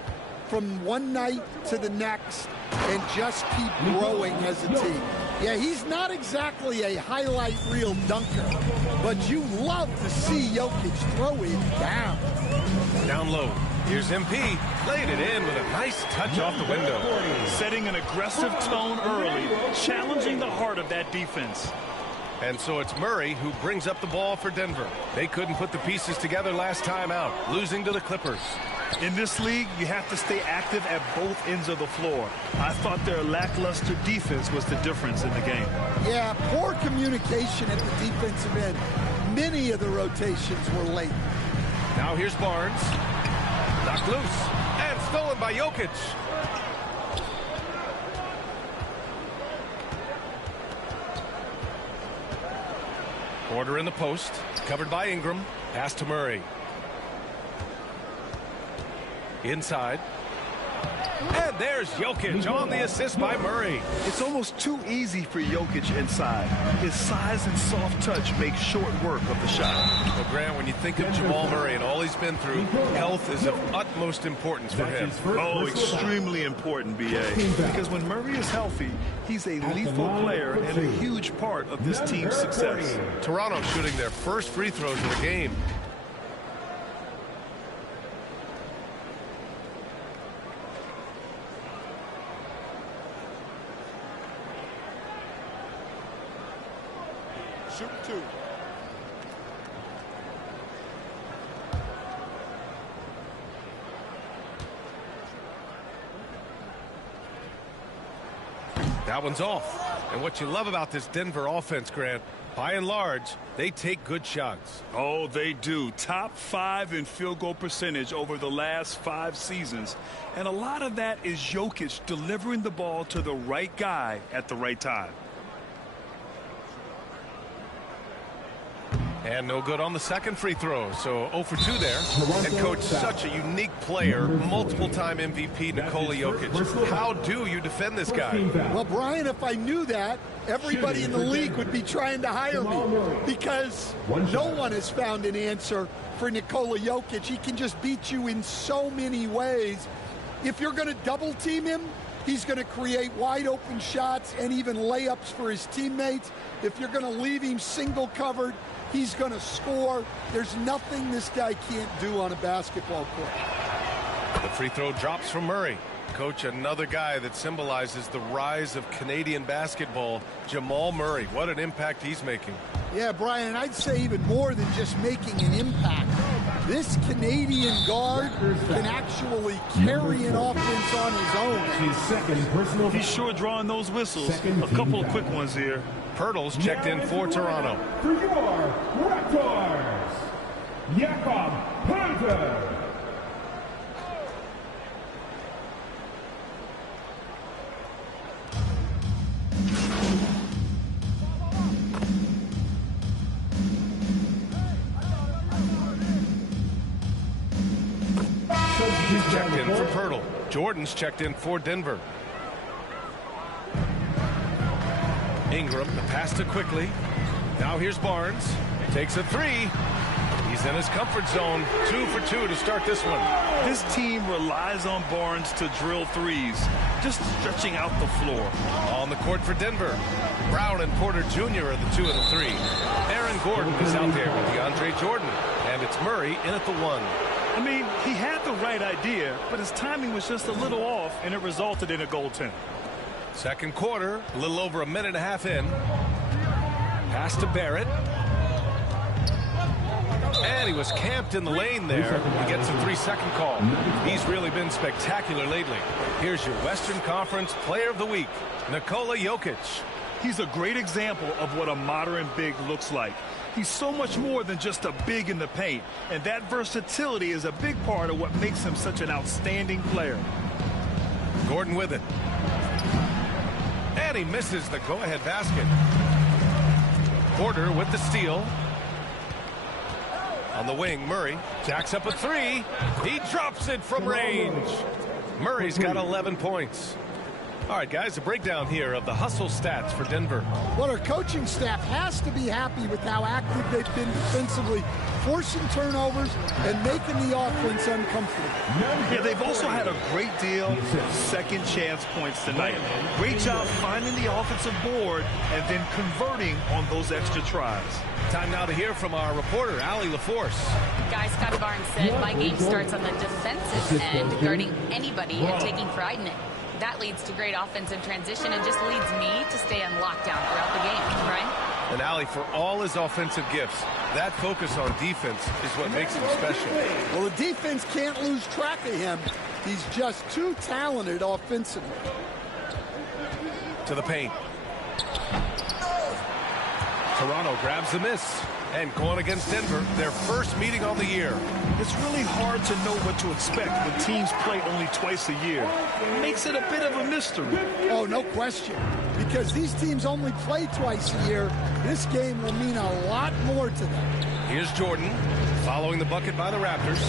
from one night to the next, and just keep growing as a team. Yeah, he's not exactly a highlight reel dunker, but you love to see Jokic throw it down. Down low. Here's MP. Played it in with a nice touch off the window. Setting an aggressive tone early, challenging the heart of that defense. And so it's Murray who brings up the ball for Denver. They couldn't put the pieces together last time out, losing to the Clippers. In this league, you have to stay active at both ends of the floor. I thought their lackluster defense was the difference in the game. Yeah, poor communication at the defensive end. Many of the rotations were late. Now here's Barnes. Knocked loose and stolen by Jokic. Porter in the post, covered by Ingram. Pass to Murray. Inside. And there's Jokic on the assist by Murray. It's almost too easy for Jokic inside. His size and soft touch make short work of the shot. Well, Grant, when you think of Jamal Murray and all he's been through, health is of utmost importance for him. Oh, extremely important, B.A. Because when Murray is healthy, he's a lethal player and a huge part of this team's success. Toronto shooting their first free throws of the game. Shoot two. That one's off. And what you love about this Denver offense, Grant, by and large, they take good shots. Oh, they do. Top 5 in field goal percentage over the last 5 seasons. And a lot of that is Jokic delivering the ball to the right guy at the right time. And no good on the second free throw. So 0 for 2 there. And coach, such a unique player, multiple-time MVP Nikola Jokic. How do you defend this guy? Well, Brian, if I knew that, everybody in the league would be trying to hire me because no one has found an answer for Nikola Jokic. He can just beat you in so many ways. If you're going to double team him, he's going to create wide open shots and even layups for his teammates. If you're going to leave him single covered, he's going to score. There's nothing this guy can't do on a basketball court. The free throw drops from Murray. Coach, another guy that symbolizes the rise of Canadian basketball, Jamal Murray. What an impact he's making. Yeah, Brian, and I'd say even more than just making an impact. This Canadian guard can actually carry an offense on his own. He's sure drawing those whistles. A couple of quick ones here. Pirtle's checked in for Toronto. For your Raptors, Jakob Poeltl. He's checked in for Poeltl. Jordan's checked in for Denver. Ingram, the pass to Quickly. Now here's Barnes. Takes a three. He's in his comfort zone. 2 for 2 to start this one. This team relies on Barnes to drill threes, just stretching out the floor. On the court for Denver, Brown and Porter Jr. are the 2 and the 3. Aaron Gordon is out there with DeAndre Jordan. And it's Murray in at the 1. I mean, he had the right idea, but his timing was just a little off, and it resulted in a goaltend. Second quarter, a little over a minute and a half in. Pass to Barrett. And he was camped in the lane there. He gets a 3-second call. He's really been spectacular lately. Here's your Western Conference Player of the Week, Nikola Jokic. He's a great example of what a modern big looks like. He's so much more than just a big in the paint, and that versatility is a big part of what makes him such an outstanding player. Gordon with it. And he misses the go-ahead basket. Porter with the steal. On the wing, Murray jacks up a 3. He drops it from range. Murray's got 11 points. All right, guys, a breakdown here of the hustle stats for Denver. Well, our coaching staff has to be happy with how active they've been defensively, forcing turnovers and making the offense uncomfortable. Yeah, they've also had a great deal of second chance points tonight. Great job finding the offensive board and then converting on those extra tries. Time now to hear from our reporter, Allie LaForce. Guy Scotty Barnes said, my game starts on the defensive end, guarding anybody and taking pride in it. That leads to great offensive transition and just leads me to stay on lockdown throughout the game, right? And Allie, for all his offensive gifts, that focus on defense is what makes him special. Well, the defense can't lose track of him. He's just too talented offensively. To the paint. Toronto grabs the miss. And going against Denver, their first meeting on the year. It's really hard to know what to expect when teams play only twice a year. It makes it a bit of a mystery. Oh, no question. because these teams only play twice a year. This game will mean a lot more to them. Here's Jordan following the bucket by the Raptors.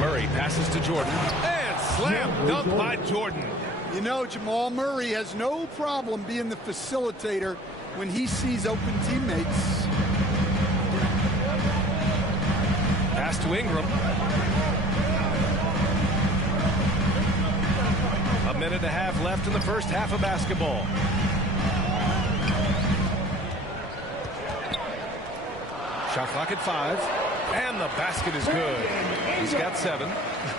Murray passes to Jordan and slam dunk by Jordan. You know, Jamal Murray has no problem being the facilitator when he sees open teammates. Pass to Ingram. A minute and a half left in the first half of basketball. Shot clock at 5. And the basket is good. He's got 7.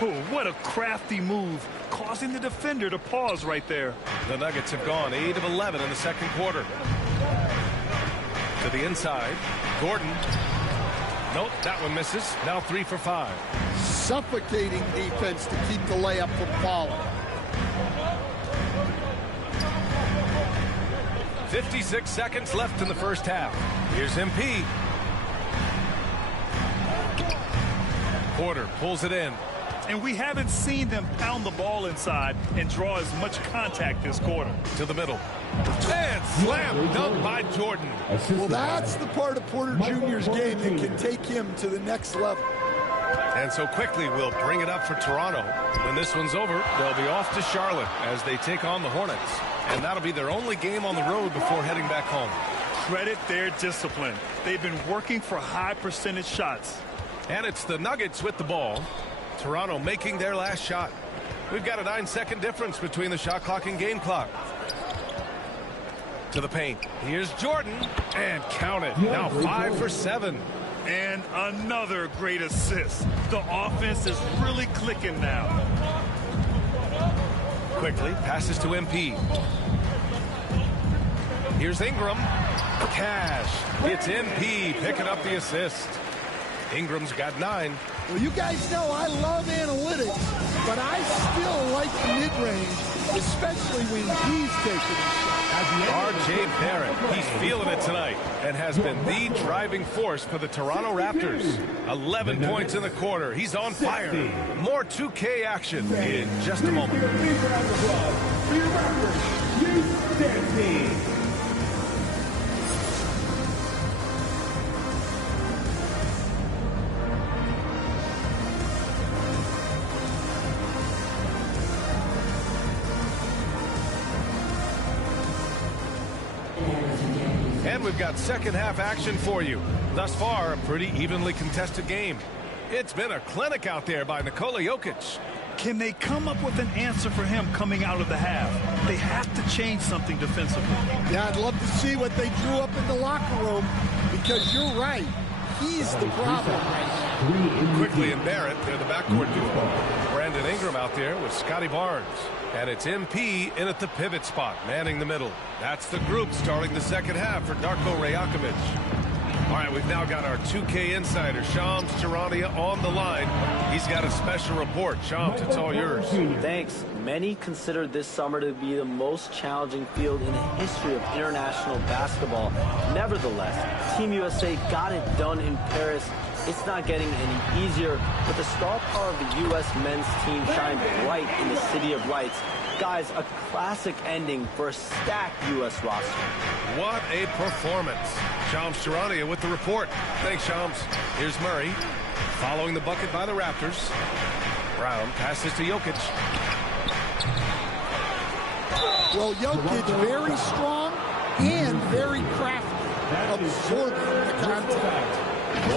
Oh, what a crafty move, causing the defender to pause right there. The Nuggets have gone 8 of 11 in the second quarter. To the inside. Gordon. Nope, that one misses. Now 3 for 5. Suffocating defense to keep the layup from falling. 56 seconds left in the first half. Here's MP. Porter pulls it in. And we haven't seen them pound the ball inside and draw as much contact this quarter. To the middle. And slam dunk by Jordan. Well, that's the part of Porter Jr.'s game that can take him to the next level. And so quickly we'll bring it up for Toronto. When this one's over, they'll be off to Charlotte as they take on the Hornets. And that'll be their only game on the road before heading back home. Credit their discipline. They've been working for high percentage shots. And it's the Nuggets with the ball. Toronto making their last shot. We've got a 9-second difference between the shot clock and game clock. To the paint. Here's Jordan. And count it. Now 5 for 7. And another great assist. The offense is really clicking now. Quickly passes to MP. Here's Ingram. Cash. It's MP picking up the assist. Ingram's got 9. Well, you guys know I love analytics, but I still like the mid-range, especially when he's taking a shot. R.J. Barrett, he's feeling it tonight and has been the driving force for the Toronto Raptors. 11 points in the quarter. He's on fire. More 2K action in just a moment. And we've got second half action for you. Thus far, a pretty evenly contested game. It's been a clinic out there by Nikola Jokic. Can they come up with an answer for him coming out of the half? They have to change something defensively. Yeah, I'd love to see what they drew up in the locker room, because you're right. He's the problem right now. Quickly and Barrett, they're the backcourt duo. Brandon Ingram out there with Scotty Barnes. And it's MP in at the pivot spot, manning the middle. That's the group starting the second half for Darko Rajakovic. All right, we've now got our 2K insider, Shams Charania, on the line. He's got a special report. Shams, it's all yours. Thanks. Many consider this summer to be the most challenging field in the history of international basketball. Nevertheless, Team USA got it done in Paris. It's not getting any easier, but the star power of the U.S. men's team shined bright in the City of Lights. Guys, a classic ending for a stacked U.S. roster. What a performance. Shams Charania with the report. Thanks, Shams. Here's Murray following the bucket by the Raptors. Brown passes to Jokic. Well, Jokic very strong and very crafty, absorbing the contact.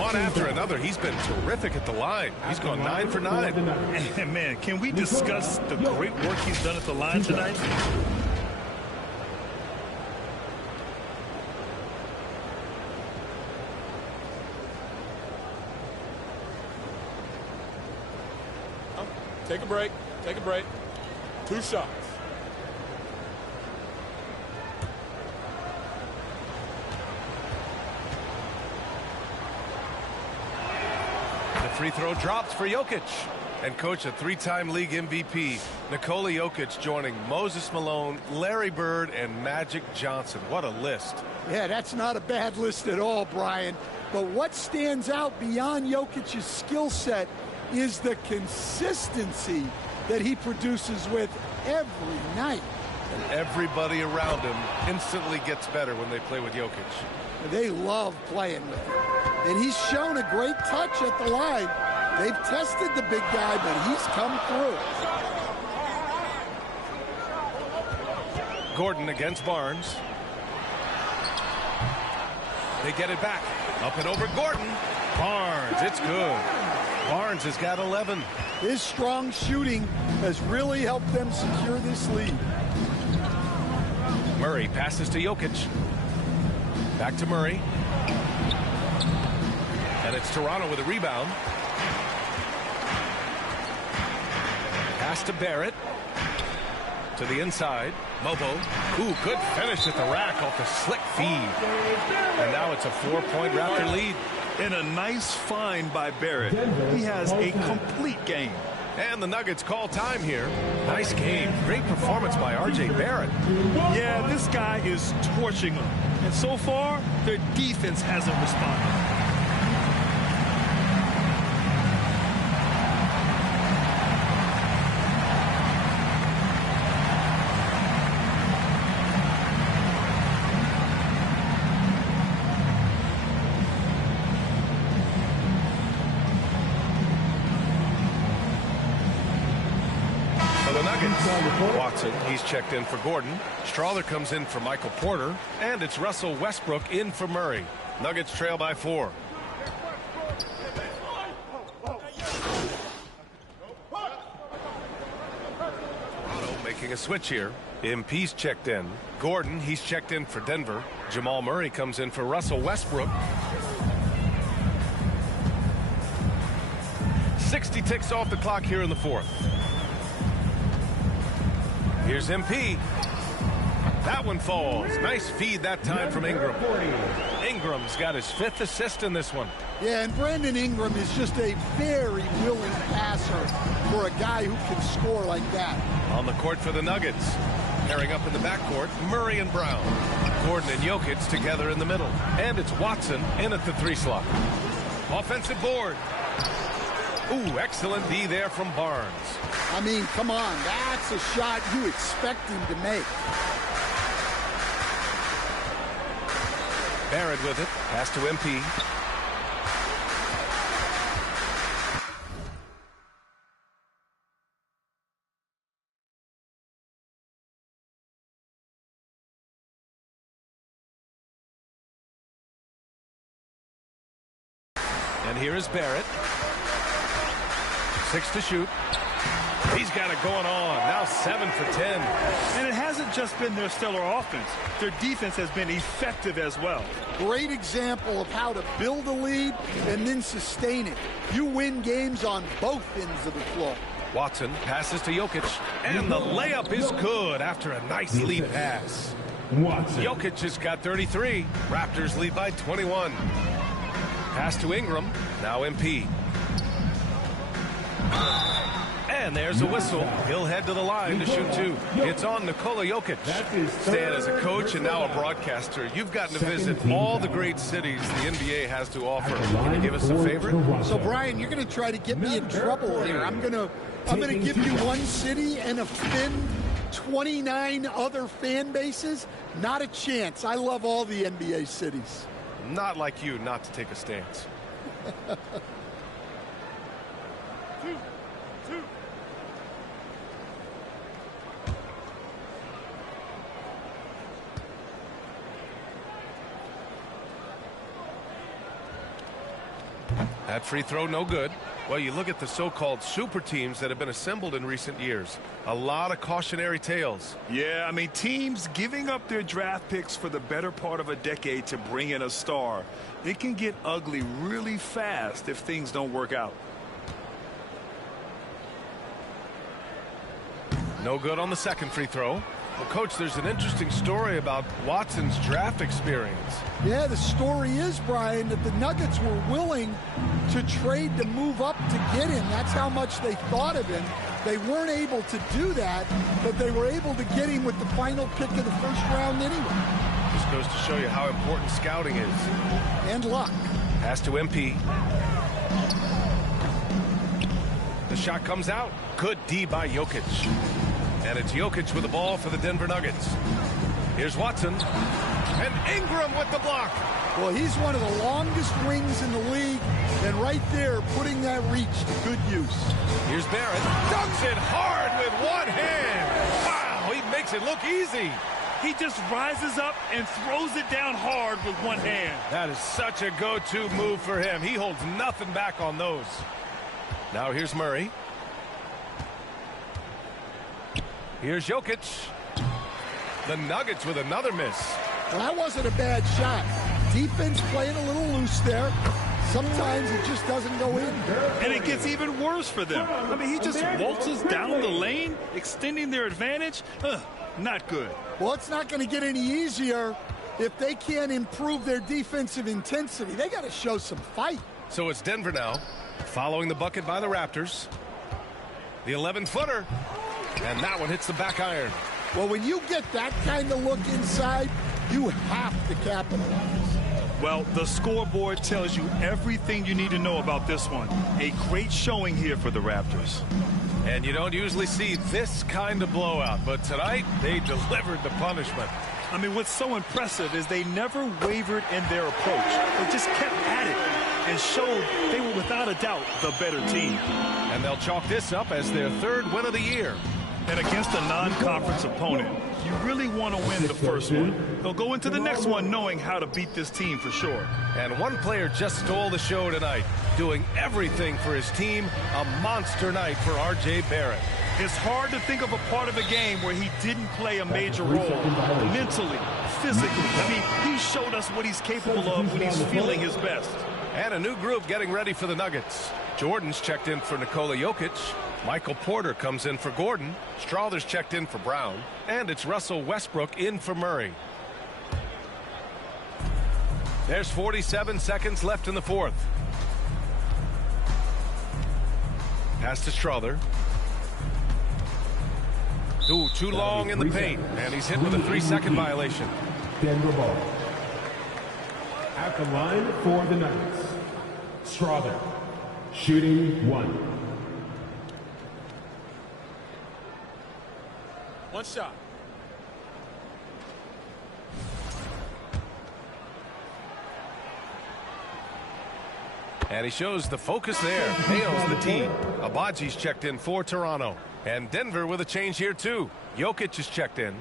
One after another. He's been terrific at the line. He's gone 9 for 9. And man, can we discuss the great work he's done at the line tonight? Take a break. Take a break. 2 shots. Free throw drops for Jokic. And coach, a 3-time league MVP, Nikola Jokic, joining Moses Malone, Larry Bird, and Magic Johnson. What a list. Yeah, that's not a bad list at all, Brian. But what stands out beyond Jokic's skill set is the consistency that he produces with every night. And everybody around him instantly gets better when they play with Jokic. They love playing with him. And he's shown a great touch at the line. They've tested the big guy, but he's come through. Gordon against Barnes. They get it back. Up and over Gordon. Barnes, it's good. Barnes has got 11. His strong shooting has really helped them secure this lead. Murray passes to Jokic. Back to Murray. And it's Toronto with a rebound. Pass to Barrett. To the inside. Mobo. Ooh, good finish at the rack off the slick feed. And now it's a 4-point Raptor lead. And a nice find by Barrett. He has a complete game. And the Nuggets call time here. Nice game. Great performance by R.J. Barrett. Yeah, this guy is torching them. And so far, their defense hasn't responded. Watson, he's checked in for Gordon. Strawther comes in for Michael Porter. And it's Russell Westbrook in for Murray. Nuggets trail by 4. Making a switch here. MP's checked in. Gordon, he's checked in for Denver. Jamal Murray comes in for Russell Westbrook. 60 ticks off the clock here in the 4th. Here's MP. That one falls. Nice feed that time from Ingram. Ingram's got his 5th assist in this one. Yeah, and Brandon Ingram is just a very willing passer for a guy who can score like that. On the court for the Nuggets. Pairing up in the backcourt, Murray and Brown. Gordon and Jokic together in the middle. And it's Watson in at the 3 slot. Offensive board. Ooh, excellent D there from Barnes. I mean, come on. That's a shot you expect him to make. Barrett with it. Pass to MP. And here is Barrett. 6 to shoot. He's got it going on. Now 7 for 10. And it hasn't just been their stellar offense. Their defense has been effective as well. Great example of how to build a lead and then sustain it. You win games on both ends of the floor. Watson passes to Jokic. And the layup is good after a nice lead pass. Watson. Jokic has got 33. Raptors lead by 21. Pass to Ingram. Now MP. And there's a whistle. He'll head to the line to shoot 2. It's on Nikola Jokic. Stan, as a coach and now a broadcaster, you've gotten to visit all the great cities the NBA has to offer. Can you give us a favorite? So, Brian, you're going to try to get me in trouble here. I'm going to give you one city and offend 29 other fan bases. Not a chance. I love all the NBA cities. Not like you not to take a stance. That free throw no good. Well, you look at the so-called super teams that have been assembled in recent years. A lot of cautionary tales. Yeah, I mean, teams giving up their draft picks for the better part of a decade to bring in a star. It can get ugly really fast if things don't work out. No good on the second free throw. Well, Coach, there's an interesting story about Watson's draft experience. Yeah, the story is, Brian, that the Nuggets were willing to trade to move up to get him. That's how much they thought of him. They weren't able to do that, but they were able to get him with the final pick of the first round anyway. Just goes to show you how important scouting is. And luck. Pass to MP. The shot comes out. Good D by Jokic. And it's Jokic with the ball for the Denver Nuggets. Here's Watson. And Ingram with the block. Well, he's one of the longest wings in the league, and right there, putting that reach to good use. Here's Barrett. Dunks it hard with one hand. Wow, he makes it look easy. He just rises up and throws it down hard with one hand. That is such a go-to move for him. He holds nothing back on those. Now here's Murray. Here's Jokic. The Nuggets with another miss. Well, that wasn't a bad shot. Defense playing a little loose there. Sometimes it just doesn't go in. And it gets even worse for them. I mean, he just waltzes down the lane, extending their advantage. Not good. Well, it's not going to get any easier if they can't improve their defensive intensity. They got to show some fight. So it's Denver now, following the bucket by the Raptors. The 11-footer. And that one hits the back iron. Well, when you get that kind of look inside, you have to capitalize. Well, the scoreboard tells you everything you need to know about this one. A great showing here for the Raptors. And you don't usually see this kind of blowout, but tonight they delivered the punishment. I mean, what's so impressive is they never wavered in their approach. They just kept at it and showed they were without a doubt the better team. And they'll chalk this up as their third win of the year. And against a non-conference opponent, you really want to win the first one. They'll go into the next one knowing how to beat this team for sure. And one player just stole the show tonight, doing everything for his team. A monster night for R.J. Barrett. It's hard to think of a part of the game where he didn't play a major role, mentally, physically. I mean, he showed us what he's capable of when he's feeling his best. And a new group getting ready for the Nuggets. Jordan's checked in for Nikola Jokic. Michael Porter comes in for Gordon. Strawther's checked in for Brown. And it's Russell Westbrook in for Murray. There's 47 seconds left in the fourth. Pass to Strawther. Ooh, too long in the paint. And he's hit with a 3-second violation. Denver ball. At the line for the Nuggets. Strawther. Shooting 1. One shot. And he shows the focus there. Nails the team. Abaji's checked in for Toronto. And Denver with a change here too. Jokic is checked in.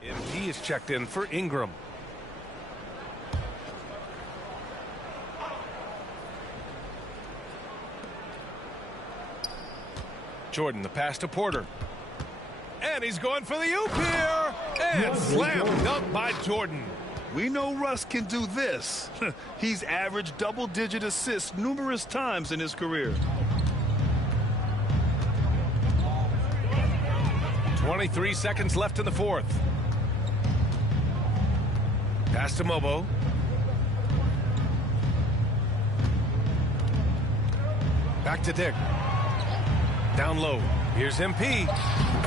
MP is checked in for Ingram. Jordan, the pass to Porter. And he's going for the oop here. And slam dunk by Jordan. We know Russ can do this. He's averaged double-digit assists numerous times in his career. 23 seconds left in the fourth. Pass to Mobo. Back to Dick. Down low. Here's MP.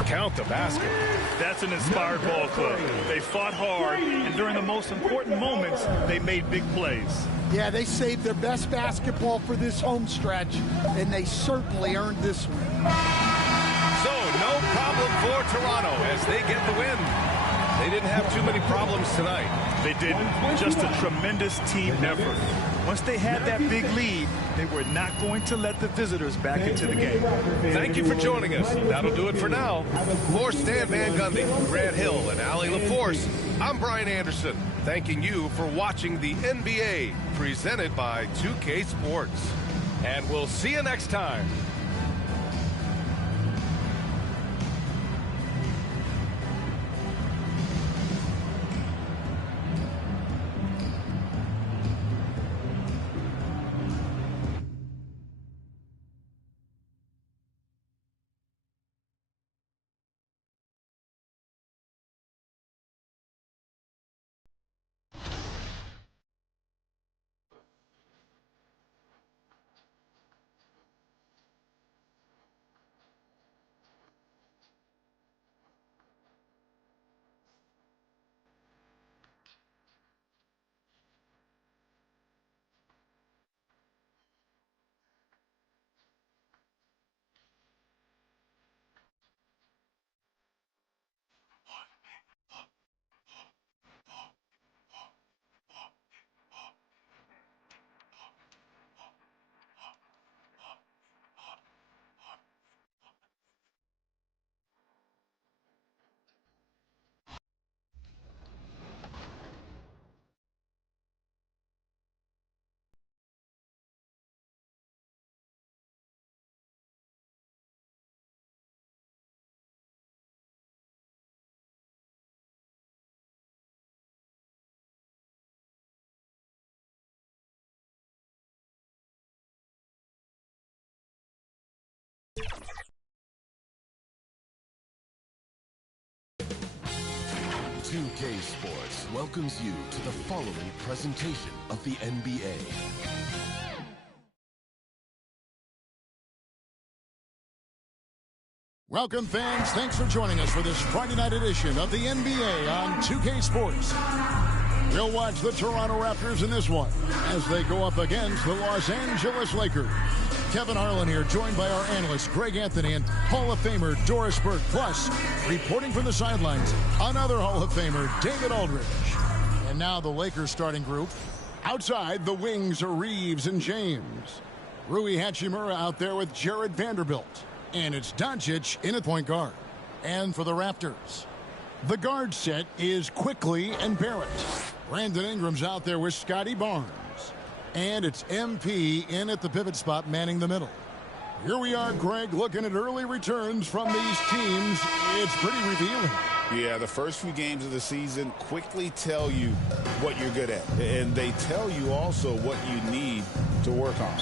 Count the basket. That's an inspired ball club. They fought hard, and during the most important moments, they made big plays. Yeah, they saved their best basketball for this home stretch, and they certainly earned this one. So, no problem for Toronto as they get the win. They didn't have too many problems tonight. They didn't. Just a tremendous team effort. Once they had that big lead, they were not going to let the visitors back into the game. Thank you for joining us. That'll do it for now. For Stan Van Gundy, Grant Hill, and Allie LaForce, I'm Brian Anderson, thanking you for watching the NBA presented by 2K Sports. And we'll see you next time. 2K Sports welcomes you to the following presentation of the NBA. Welcome, fans. Thanks for joining us for this Friday night edition of the NBA on 2K Sports. We'll watch the Toronto Raptors in this one as they go up against the Los Angeles Lakers. Kevin Harlan here, joined by our analyst Greg Anthony and Hall of Famer Doris Burke. Plus, reporting from the sidelines, another Hall of Famer, David Aldridge. And now the Lakers starting group. Outside, the wings are Reeves and James. Rui Hachimura out there with Jared Vanderbilt. And it's Doncic in at point guard. And for the Raptors, the guard set is Quickly and Barrett. Brandon Ingram's out there with Scotty Barnes. And it's MP in at the pivot spot, manning the middle. Here we are, Greg, looking at early returns from these teams. It's pretty revealing. Yeah, the first few games of the season quickly tell you what you're good at. And they tell you also what you need to work on.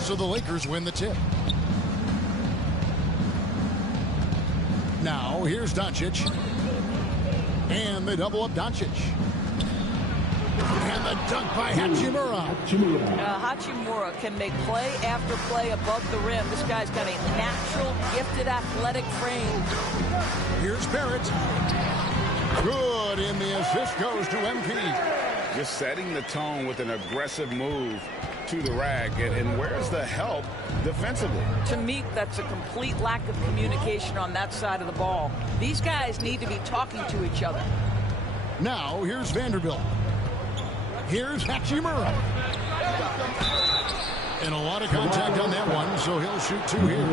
So the Lakers win the tip. Now, here's Doncic. And they double up Doncic. And the dunk by Hachimura. Hachimura can make play after play above the rim. This guy's got a natural, gifted, athletic frame. Here's Barrett. Good, and the assist goes to MP. Just setting the tone with an aggressive move to the rack. And where's the help defensively? To me, that's a complete lack of communication on that side of the ball. These guys need to be talking to each other. Now, here's Vanderbilt. Here's Hachimura. And a lot of contact on that one, so he'll shoot two here.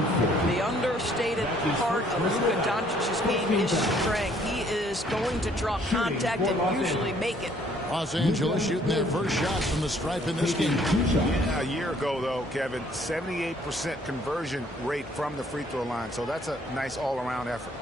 The understated part of Luka Doncic's game is strength. He is going to draw contact and usually make it. Los Angeles shooting their first shots from the stripe in this game. Yeah, a year ago, though, Kevin, 78% conversion rate from the free throw line. So that's a nice all-around effort.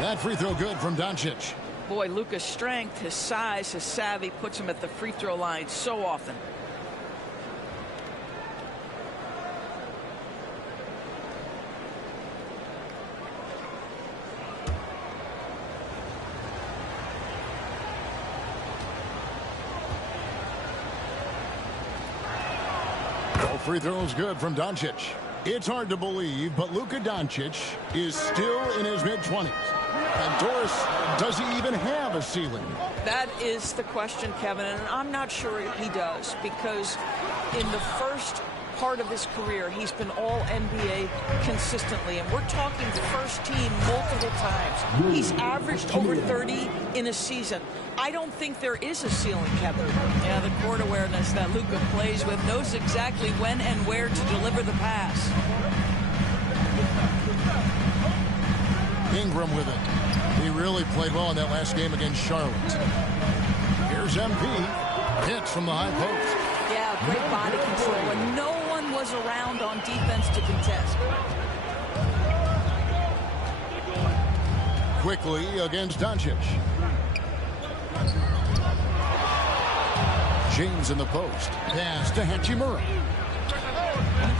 That free throw good from Doncic. Boy, Luka's strength, his size, his savvy puts him at the free throw line so often. All free throws good from Doncic. It's hard to believe, but Luka Doncic is still in his mid-20s. And Doris, does he even have a ceiling? That is the question, Kevin, and I'm not sure he does, because in the first part of his career, he's been all NBA consistently, and we're talking first team multiple times. He's averaged over 30 in a season. I don't think there is a ceiling, Kevin. Yeah, the court awareness that Luka plays with, knows exactly when and where to deliver the pass. Ingram with it. He really played well in that last game against Charlotte. Here's MP. Hits from the high post. Yeah, great body control, and no one was around on defense to contest. Quickly against Doncic. James in the post. Pass to Hachimura.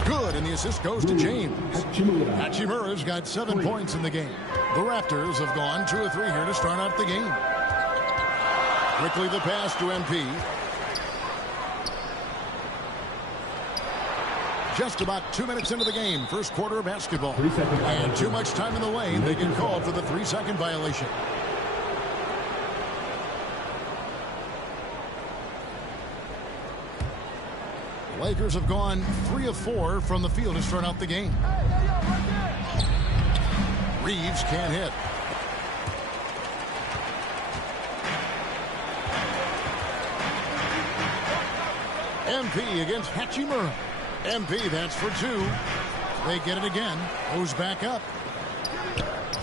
Good, and the assist goes to James. Hachimura's got 7 points in the game. The Raptors have gone 2 of 3 here to start out the game. Quickly the pass to MP. Just about 2 minutes into the game, first quarter of basketball. And too much time in the lane, they get called for the 3-second violation. Lakers have gone 3 of 4 from the field to start out the game. Reeves can't hit. MP against Hachimura. MP, that's for 2. They get it again. Goes back up.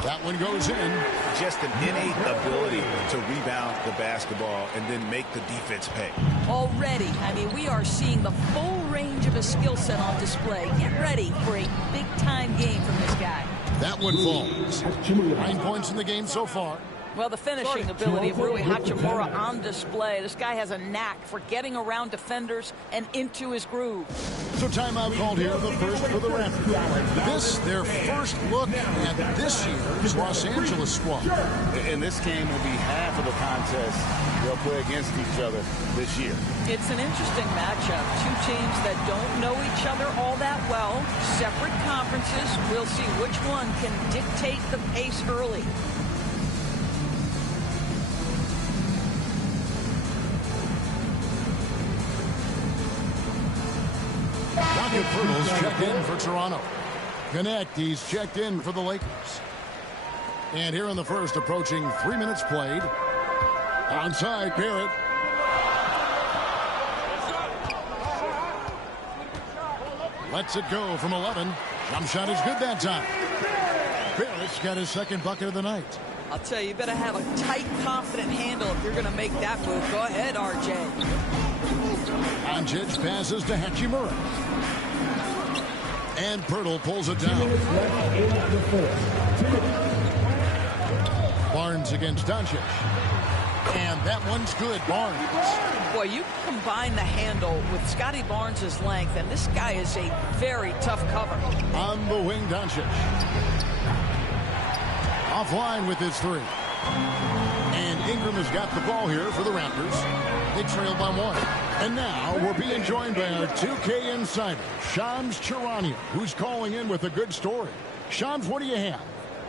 That one goes in. Just an innate ability to rebound the basketball and then make the defense pay. Already, I mean, we are seeing the full range of his skill set on display. Get ready for a big-time game from this guy. That one falls. 9 points in the game so far. Well, the finishing ability of Rui Hachimura on display. This guy has a knack for getting around defenders and into his groove. So timeout called here, the first for the Raptors. This, their first look at this year's Los Angeles squad. And this game will be half of the contest they'll play against each other this year. It's an interesting matchup. Two teams that don't know each other all that well. Separate conferences. We'll see which one can dictate the pace early. Rocket Poodles checked in for Toronto. Connect, he's checked in for the Lakers. And here in the first, approaching 3 minutes played. Onside, Barrett. Lets it go from 11. Jump shot is good that time. Barrett's got his second bucket of the night. I'll tell you, you better have a tight, confident handle if you're going to make that move. Go ahead, RJ. Doncic passes to Hachimura. And Pirtle pulls it down. Barnes against Doncic. And that one's good, Barnes. Boy, you combine the handle with Scotty Barnes' length, and this guy is a very tough cover. On the wing, Doncic. Offline with his three. And Ingram has got the ball here for the Raptors. They trail by 1. And now we're being joined by our 2K insider, Shams Charania, who's calling in with a good story. Shams, what do you have?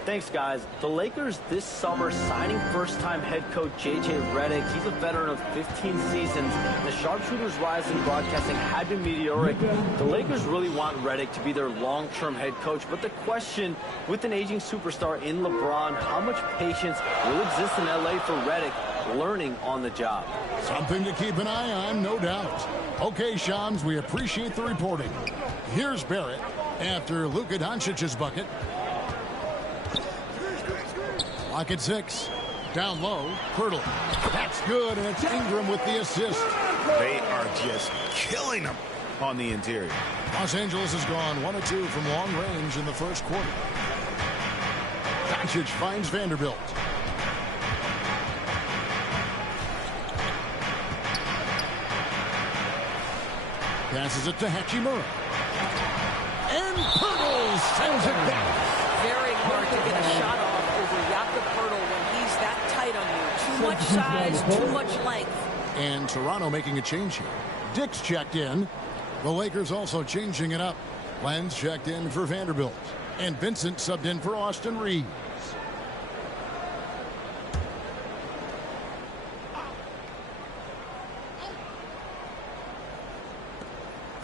Thanks, guys. The Lakers this summer signing first-time head coach J.J. Redick. He's a veteran of 15 seasons. The sharpshooter's rise in broadcasting had been meteoric. The Lakers really want Redick to be their long-term head coach. But the question, with an aging superstar in LeBron, how much patience will exist in L.A. for Redick learning on the job? Something to keep an eye on, no doubt. Okay, Shams, we appreciate the reporting. Here's Barrett after Luka Doncic's bucket. Lock at 6. Down low, Pirtle. That's good, and it's Ingram with the assist. They are just killing them on the interior. Los Angeles has gone 1 of 2 from long range in the first quarter. Doncic finds Vanderbilt. Passes it to Hachimura. And Pirtle sends it back. Very hard to get a shot off over Jakob Pirtle when he's that tight on you. Too much size, too much length. And Toronto making a change here. Dick's checked in. The Lakers also changing it up. Lenz checked in for Vanderbilt. And Vincent subbed in for Austin Reeves.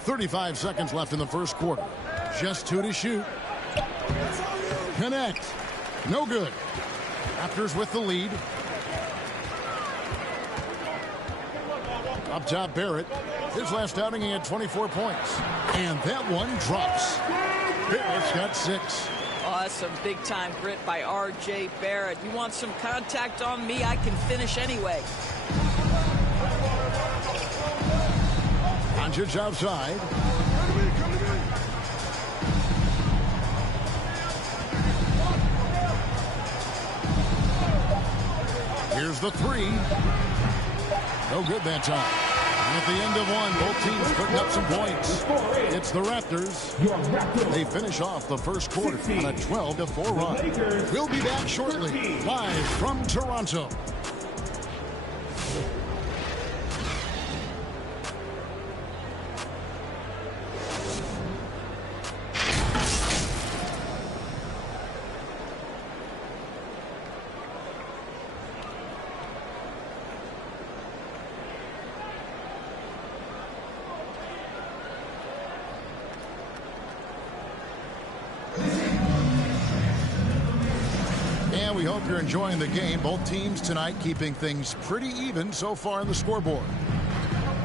.35 seconds left in the first quarter. Just 2 to shoot. Connect. No good. Raptors with the lead. Up top, Barrett. His last outing, he had 24 points. And that one drops. Barrett's got 6. Oh, that's some big-time grit by R.J. Barrett. You want some contact on me? I can finish anyway. Doncic outside. Here's the 3. No good that time. And at the end of 1, both teams putting up some points. It's the Raptors. They finish off the first quarter on a 12-4 run. We'll be back shortly, live from Toronto. We hope you're enjoying the game. Both teams tonight keeping things pretty even so far on the scoreboard.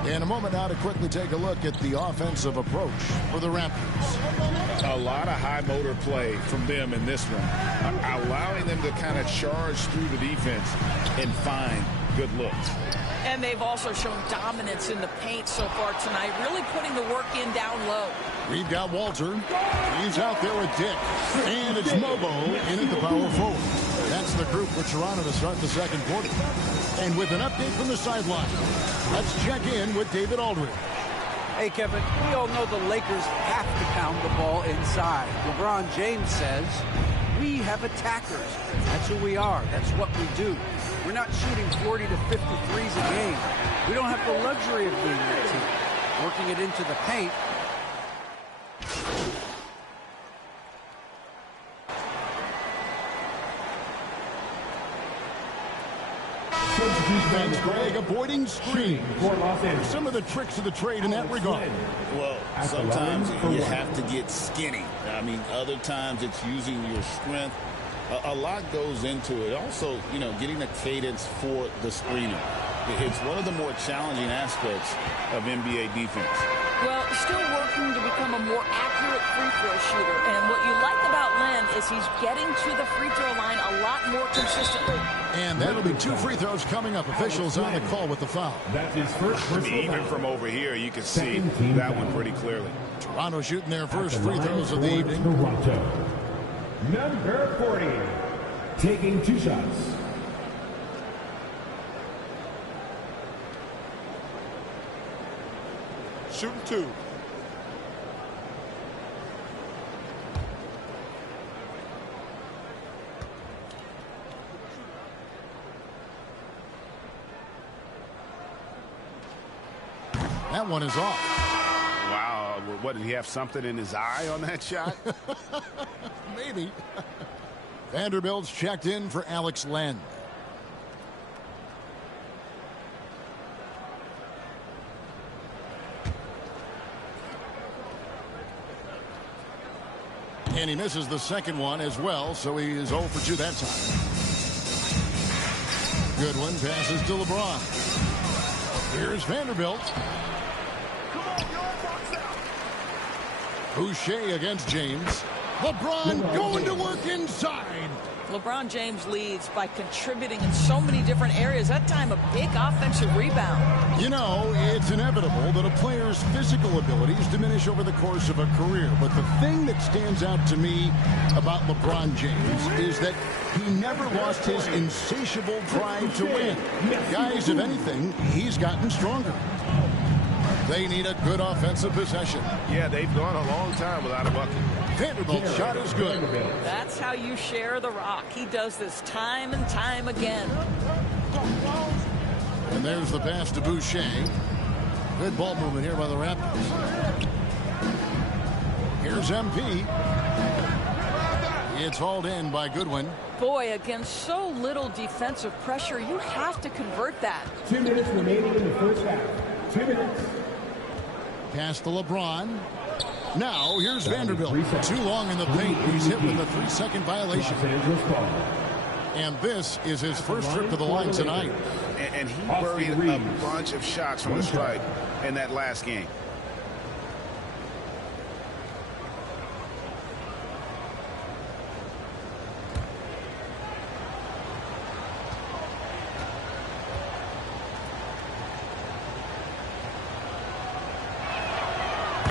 In a moment now to quickly take a look at the offensive approach for the Raptors. A lot of high motor play from them in this one, allowing them to kind of charge through the defense and find good looks. And they've also shown dominance in the paint so far tonight, really putting the work in down low. We've got Walter. He's out there with Dick. And it's Mobo in at the power forward. That's the group for Toronto to start the second quarter. And with an update from the sideline, let's check in with David Aldridge. Hey, Kevin, we all know the Lakers have to pound the ball inside. LeBron James says, we have attackers. That's who we are. That's what we do. We're not shooting 40 to 50 threes a game. We don't have the luxury of being that team. Working it into the paint. Defense, Greg, avoiding screen. Some of the tricks of the trade in that regard. Well, sometimes you have to get skinny. I mean, other times it's using your strength. A lot goes into it. Also, you know, getting a cadence for the screener. It's one of the more challenging aspects of NBA defense. Well, still working to become a more accurate free throw shooter. And what you like about Len is he's getting to the free throw line a lot more consistently. And that'll be 2 free throws coming up. Officials on the call with the foul. That's his first personal Even from over here, you can see that one pretty clearly. Toronto shooting their first free throws of the evening. Toronto. Number 40, taking 2 shots. Shooting 2. That one is off. Wow. What, did he have something in his eye on that shot? Maybe. Vanderbilt's checked in for Alex Len. And he misses the second one as well, so he is 0 for 2 that time. Goodwin passes to LeBron. Here's Vanderbilt. Boucher against James. LeBron going to work inside. LeBron James leads by contributing in so many different areas. That time, a big offensive rebound. You know, it's inevitable that a player's physical abilities diminish over the course of a career. But the thing that stands out to me about LeBron James is that he never lost his insatiable drive to win. Guys, if anything, he's gotten stronger. They need a good offensive possession. Yeah, they've gone a long time without a bucket. Vanderbilt's shot is good. That's how you share the rock. He does this time and time again. And there's the pass to Boucher. Good ball movement here by the Raptors. Here's MP. It's hauled in by Goodwin. Boy, against so little defensive pressure, you have to convert that. 2 minutes remaining in the first half. 2 minutes. Pass to LeBron. Now, here's Vanderbilt. Too long in the paint. He's hit with a 3-second violation. And this is his first trip to the line tonight. And he buried a bunch of shots from the stripe in that last game.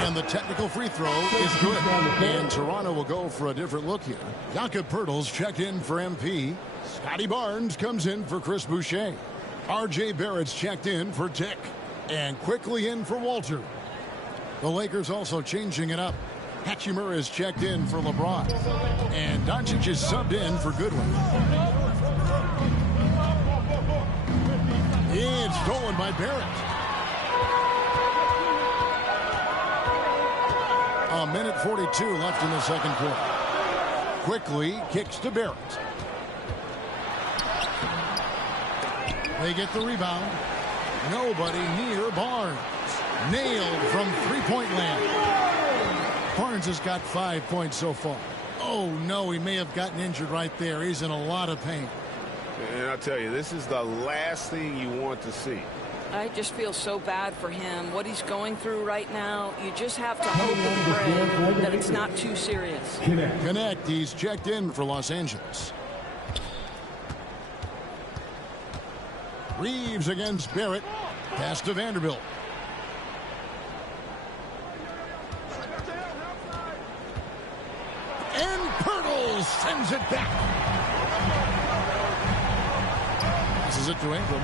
And the technical free throw is good. And Toronto will go for a different look here. Jakob Poeltl's checked in for MP. Scotty Barnes comes in for Chris Boucher. R.J. Barrett's checked in for Dick. And quickly in for Walter. The Lakers also changing it up. Hachimura is checked in for LeBron. And Doncic is subbed in for Goodwin. It's stolen by Barrett. A minute 42 left in the second quarter. Quickly kicks to Barrett. They get the rebound. Nobody near Barnes. Nailed from three-point land. Barnes has got 5 points so far. Oh, no, he may have gotten injured right there. He's in a lot of pain. And I'll tell you, this is the last thing you want to see. I just feel so bad for him. What he's going through right now, you just have to hope and pray that it's not too serious. Connect. He's checked in for Los Angeles. Reeves against Barrett. Pass to Vanderbilt. And Pirtle sends it back. Passes it to Ingram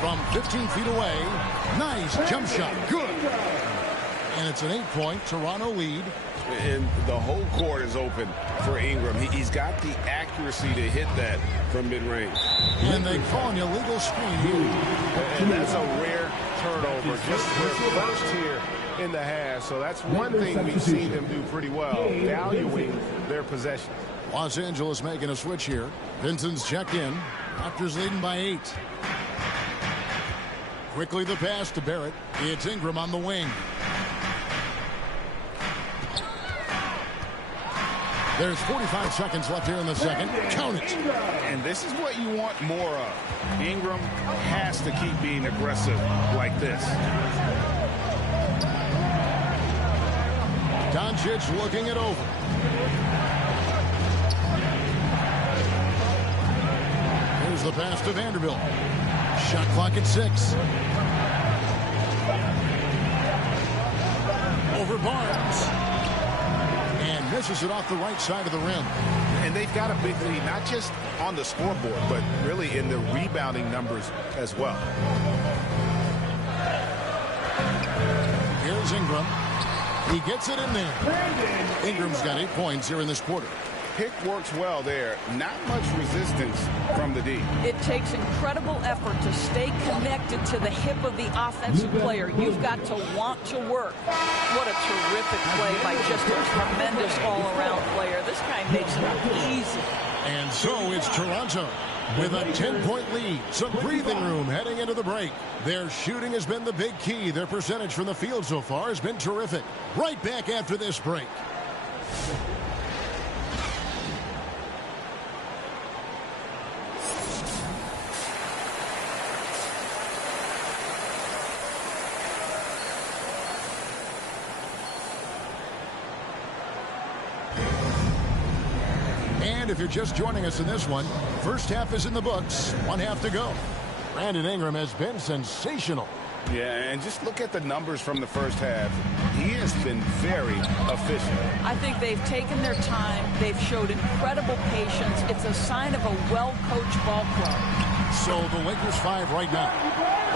from 15 feet away. Nice jump shot. Good. And it's an 8-point Toronto lead. And the whole court is open for Ingram. He's got the accuracy to hit that from mid-range. And they call an illegal screen. And that's a rare turnover. Just their first here in the half. So that's one thing we've seen them do pretty well, valuing their possessions. Los Angeles making a switch here. Vincent's checked in. Raptors leading by 8. Quickly the pass to Barrett. It's Ingram on the wing. There's 45 seconds left here in the second. Count it. And this is what you want more of. Ingram has to keep being aggressive like this. Doncic looking it over. Here's the pass to Vanderbilt. Shot clock at 6. Over Barnes. And misses it off the right side of the rim. And they've got a big lead, not just on the scoreboard, but really in the rebounding numbers as well. Here's Ingram. He gets it in there. Ingram's got 8 points here in this quarter. Pick works well there. Not much resistance from the D. It takes incredible effort to stay connected to the hip of the offensive player. You've got to want to work. What a terrific play by just a tremendous all-around player. This guy makes it look easy. And so it's Toronto with a 10-point lead. Some breathing room heading into the break. Their shooting has been the big key. Their percentage from the field so far has been terrific. Right back after this break. And if you're just joining us in this one, first half is in the books. 1 half to go. Brandon Ingram has been sensational. Yeah, and just look at the numbers from the first half. He has been very efficient. I think they've taken their time. They've showed incredible patience. It's a sign of a well-coached ball club. So the Lakers 5 right now.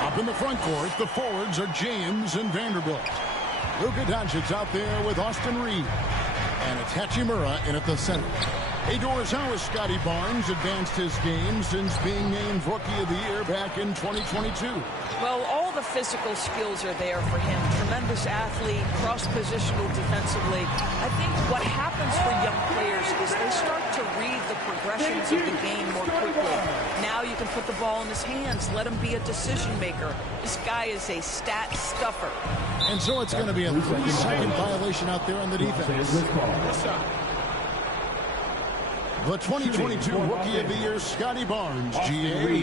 Up in the front court, the forwards are James and Vanderbilt. Luka Doncic out there with Austin Reeves. And it's Hachimura in at the center. Hey, Doris, how has Scotty Barnes advanced his game since being named Rookie of the Year back in 2022? Well, all the physical skills are there for him. Tremendous athlete, cross-positional defensively. I think what happens for young players is they start to read the progressions of the game more quickly. Now you can put the ball in his hands, let him be a decision maker. This guy is a stat stuffer. And so it's going to be a 3-second violation out there on the defense. The 2022 Rookie of the Year, Scotty Barnes, GA,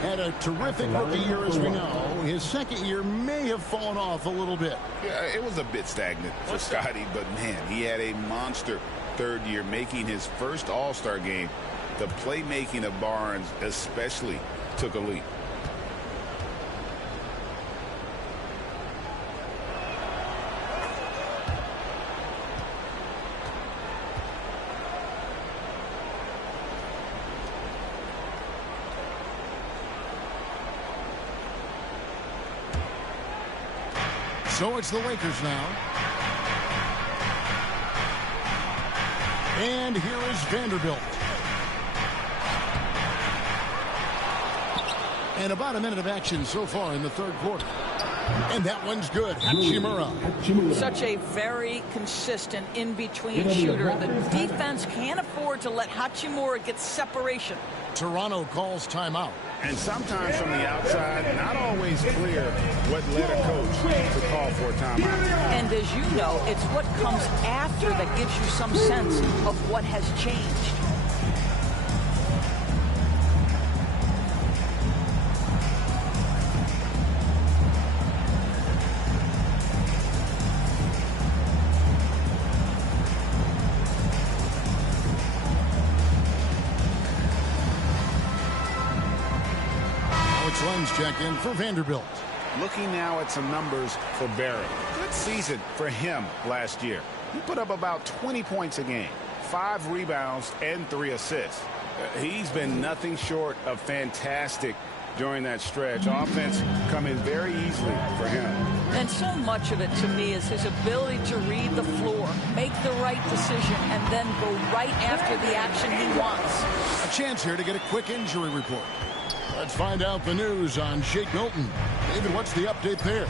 had a terrific rookie year, as we know. His second year may have fallen off a little bit. Yeah, it was a bit stagnant for Scotty, but man, he had a monster third year, making his first All-Star game. The playmaking of Barnes especially took a leap. So it's the Lakers now. And here is Vanderbilt. And about a minute of action so far in the third quarter. And that one's good. Hachimura. Such a very consistent in-between shooter. The defense can't afford to let Hachimura get separation. Toronto calls timeout. And sometimes from the outside, not always clear what led a coach to call for a timeout. And as you know, it's what comes after that gives you some sense of what has changed. Men's check-in for Vanderbilt. Looking now at some numbers for Barrett. Good season for him last year. He put up about 20 points a game, 5 rebounds, and 3 assists. He's been nothing short of fantastic during that stretch. Offense coming very easily for him. And so much of it to me is his ability to read the floor, make the right decision, and then go right after the action he wants. A chance here to get a quick injury report. Let's find out the news on Shake Milton. David, what's the update there?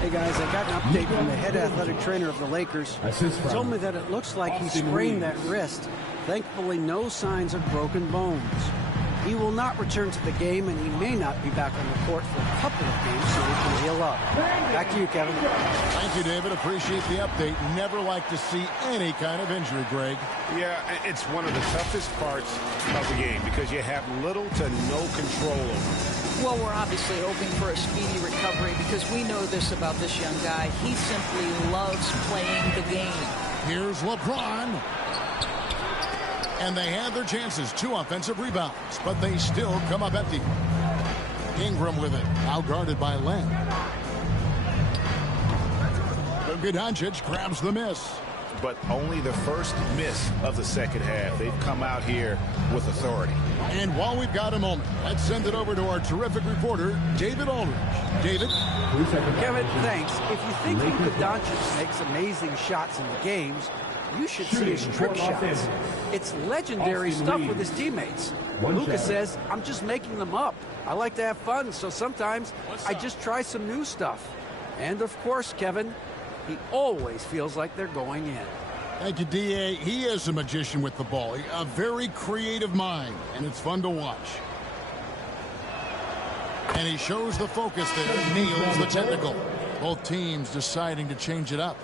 Hey guys, I got an update from the head athletic trainer of the Lakers. He told me that it looks like he sprained that wrist. Thankfully, no signs of broken bones. He will not return to the game, and he may not be back on the court for a couple of games so he can heal up. Back to you, Kevin. Thank you, David. Appreciate the update. Never like to see any kind of injury, Greg. Yeah, it's one of the toughest parts of the game because you have little to no control over it. Well, we're obviously hoping for a speedy recovery because we know this about this young guy. He simply loves playing the game. Here's LeBron. And they had their chances, 2 offensive rebounds, but they still come up empty. Ingram with it, now guarded by Len. Luka Doncic grabs the miss. But only the first miss of the second half. They've come out here with authority. And while we've got a moment, let's send it over to our terrific reporter, David Aldridge. David? Kevin, thanks. If you think Luka Doncic makes amazing shots in the games, you should see his trick shots. It's legendary stuff with his teammates. Luka says, I'm just making them up. I like to have fun, so sometimes I just try some new stuff. And of course, Kevin, he always feels like they're going in. Thank you, D.A. He is a magician with the ball. A very creative mind, and it's fun to watch. And he shows the focus there, nails the technical. Both teams deciding to change it up.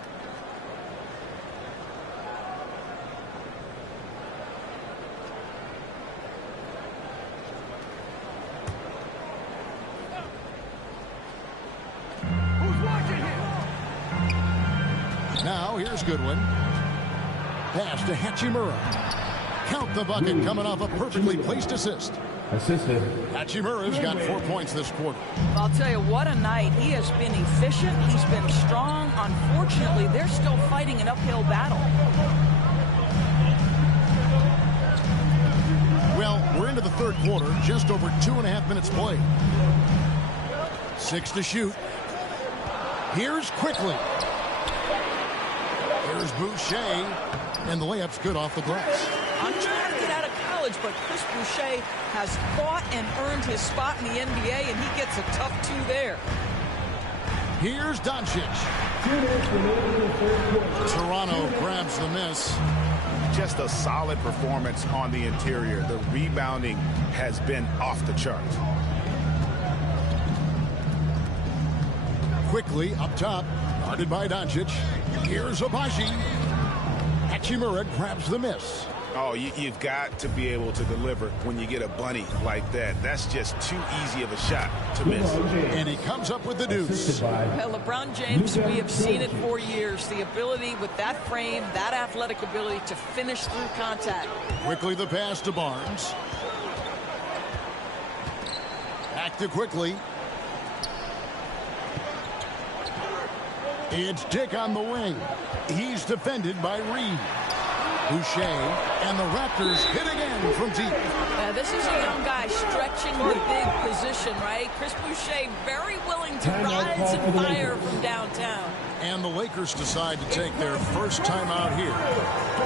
Now, here's Goodwin. Pass to Hachimura. Count the bucket coming off a perfectly placed assist. Assisted. Hachimura's got 4 points this quarter. I'll tell you, what a night. He has been efficient. He's been strong. Unfortunately, they're still fighting an uphill battle. Well, we're into the third quarter. Just over 2.5 minutes played. 6 to shoot. Here's Quickly. Here's Boucher, and the layup's good off the glass. Undrafted out of college, but Chris Boucher has fought and earned his spot in the NBA, and he gets a tough 2 there. Here's Doncic. Toronto grabs the miss. Just a solid performance on the interior. The rebounding has been off the chart. Quickly up top, guarded by Doncic. Here's Abaji. Hachimura grabs the miss. Oh, you've got to be able to deliver when you get a bunny like that. That's just too easy of a shot to miss. And he comes up with the deuce. Well, LeBron James, we have seen it for years. The ability with that frame, that athletic ability to finish through contact. Quickly the pass to Barnes. Back to Quickly. It's Dick on the wing. He's defended by Reed. Boucher, and the Raptors hit again from deep. This is a young guy stretching the big position, right? Chris Boucher very willing to rise and fire from downtown. And the Lakers decide to take their first time out here.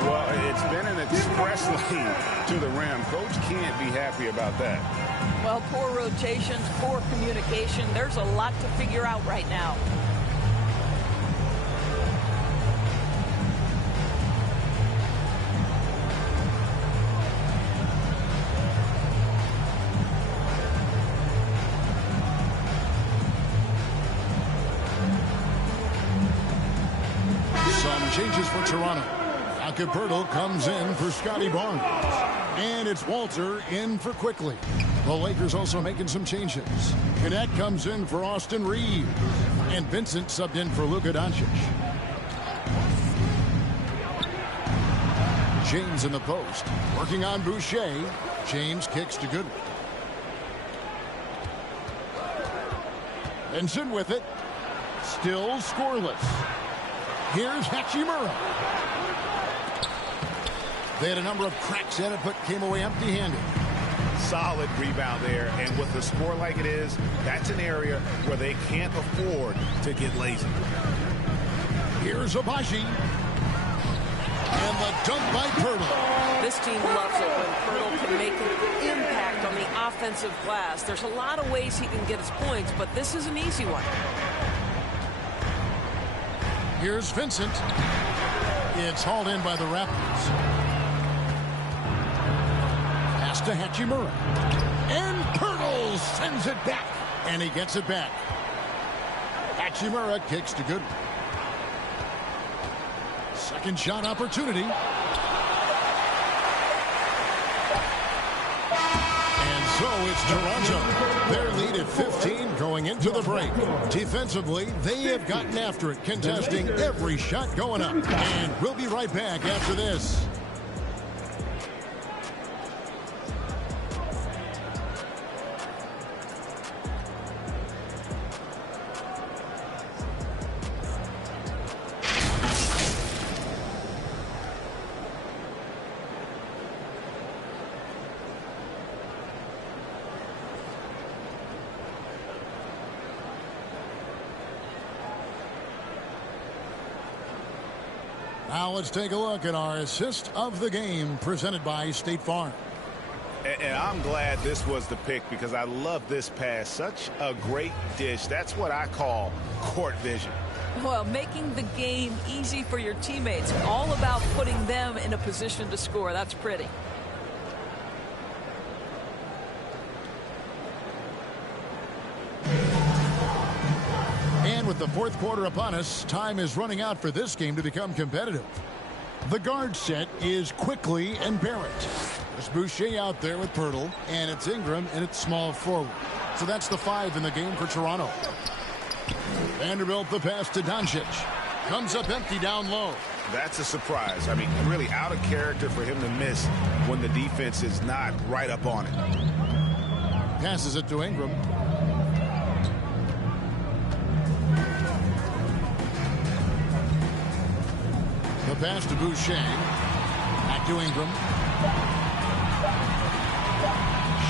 Well, it's been an express lane to the rim. Coach can't be happy about that. Well, poor rotations, poor communication. There's a lot to figure out right now. Changes for Toronto. Acapurdo comes in for Scotty Barnes. And it's Walter in for Quickly. The Lakers also making some changes. Cadet comes in for Austin Reeves. And Vincent subbed in for Luka Doncic. James in the post. Working on Boucher. James kicks to Goodwin. Vincent with it. Still scoreless. Here's Hachimura. They had a number of cracks in it, but came away empty-handed. Solid rebound there, and with the score like it is, that's an area where they can't afford to get lazy. Here's Agbaji. And the dunk by Poeltl. This team loves it when Poeltl can make an impact on the offensive glass. There's a lot of ways he can get his points, but this is an easy one. Here's Vincent. It's hauled in by the Raptors. Pass to Hachimura. And Poeltl sends it back. And he gets it back. Hachimura kicks to Goodwin. Second shot opportunity. And so it's Toronto. Their lead at 15 going into the break. Defensively, they have gotten after it, contesting every shot going up. And we'll be right back after this. Now let's take a look at our assist of the game presented by State Farm. And I'm glad this was the pick because I love this pass. Such a great dish. That's what I call court vision. Well, making the game easy for your teammates. All about putting them in a position to score. That's pretty. And with the fourth quarter upon us, time is running out for this game to become competitive. The guard set is Quickly and Barrett. There's Boucher out there with Poeltl, and it's Ingram, and it's small forward. So that's the 5 in the game for Toronto. Vanderbilt the pass to Doncic. Comes up empty down low. That's a surprise. I mean, really out of character for him to miss when the defense is not right up on it. Passes it to Ingram. The pass to Boucher. Back to Ingram.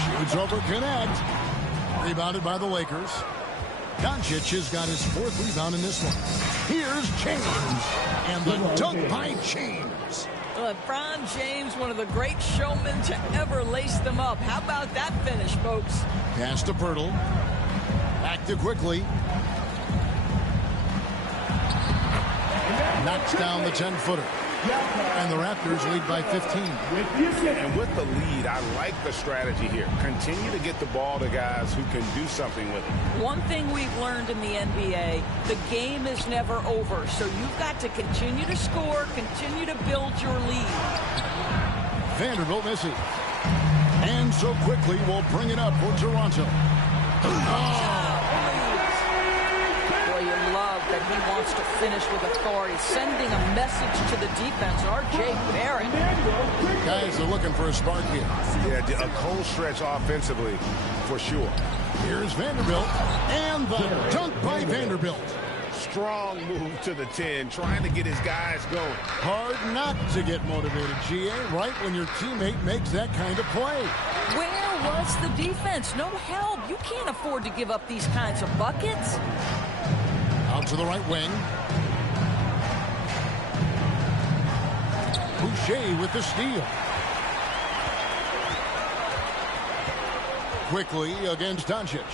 Shoots over Connect. Rebounded by the Lakers. Doncic has got his 4th rebound in this one. Here's James. And the dunk by James. LeBron James, one of the great showmen to ever lace them up. How about that finish, folks? Pass to Poeltl. Back to Quickly. Knocks down the 10-footer. And the Raptors lead by 15. And with the lead, I like the strategy here. Continue to get the ball to guys who can do something with it. One thing we've learned in the NBA, the game is never over. So you've got to continue to score, continue to build your lead. Vanderbilt misses. And so Quickly will bring it up for Toronto. That he wants to finish with authority, sending a message to the defense. R.J. Barrett. Guys are looking for a spark here. Yeah, a cold stretch offensively, for sure. Here's Vanderbilt, and the dunk by Vanderbilt. Strong move to the 10, trying to get his guys going. Hard not to get motivated, GA, right when your teammate makes that kind of play. Where was the defense? No help. You can't afford to give up these kinds of buckets. Out to the right wing. Boucher with the steal. Quickly against Doncic.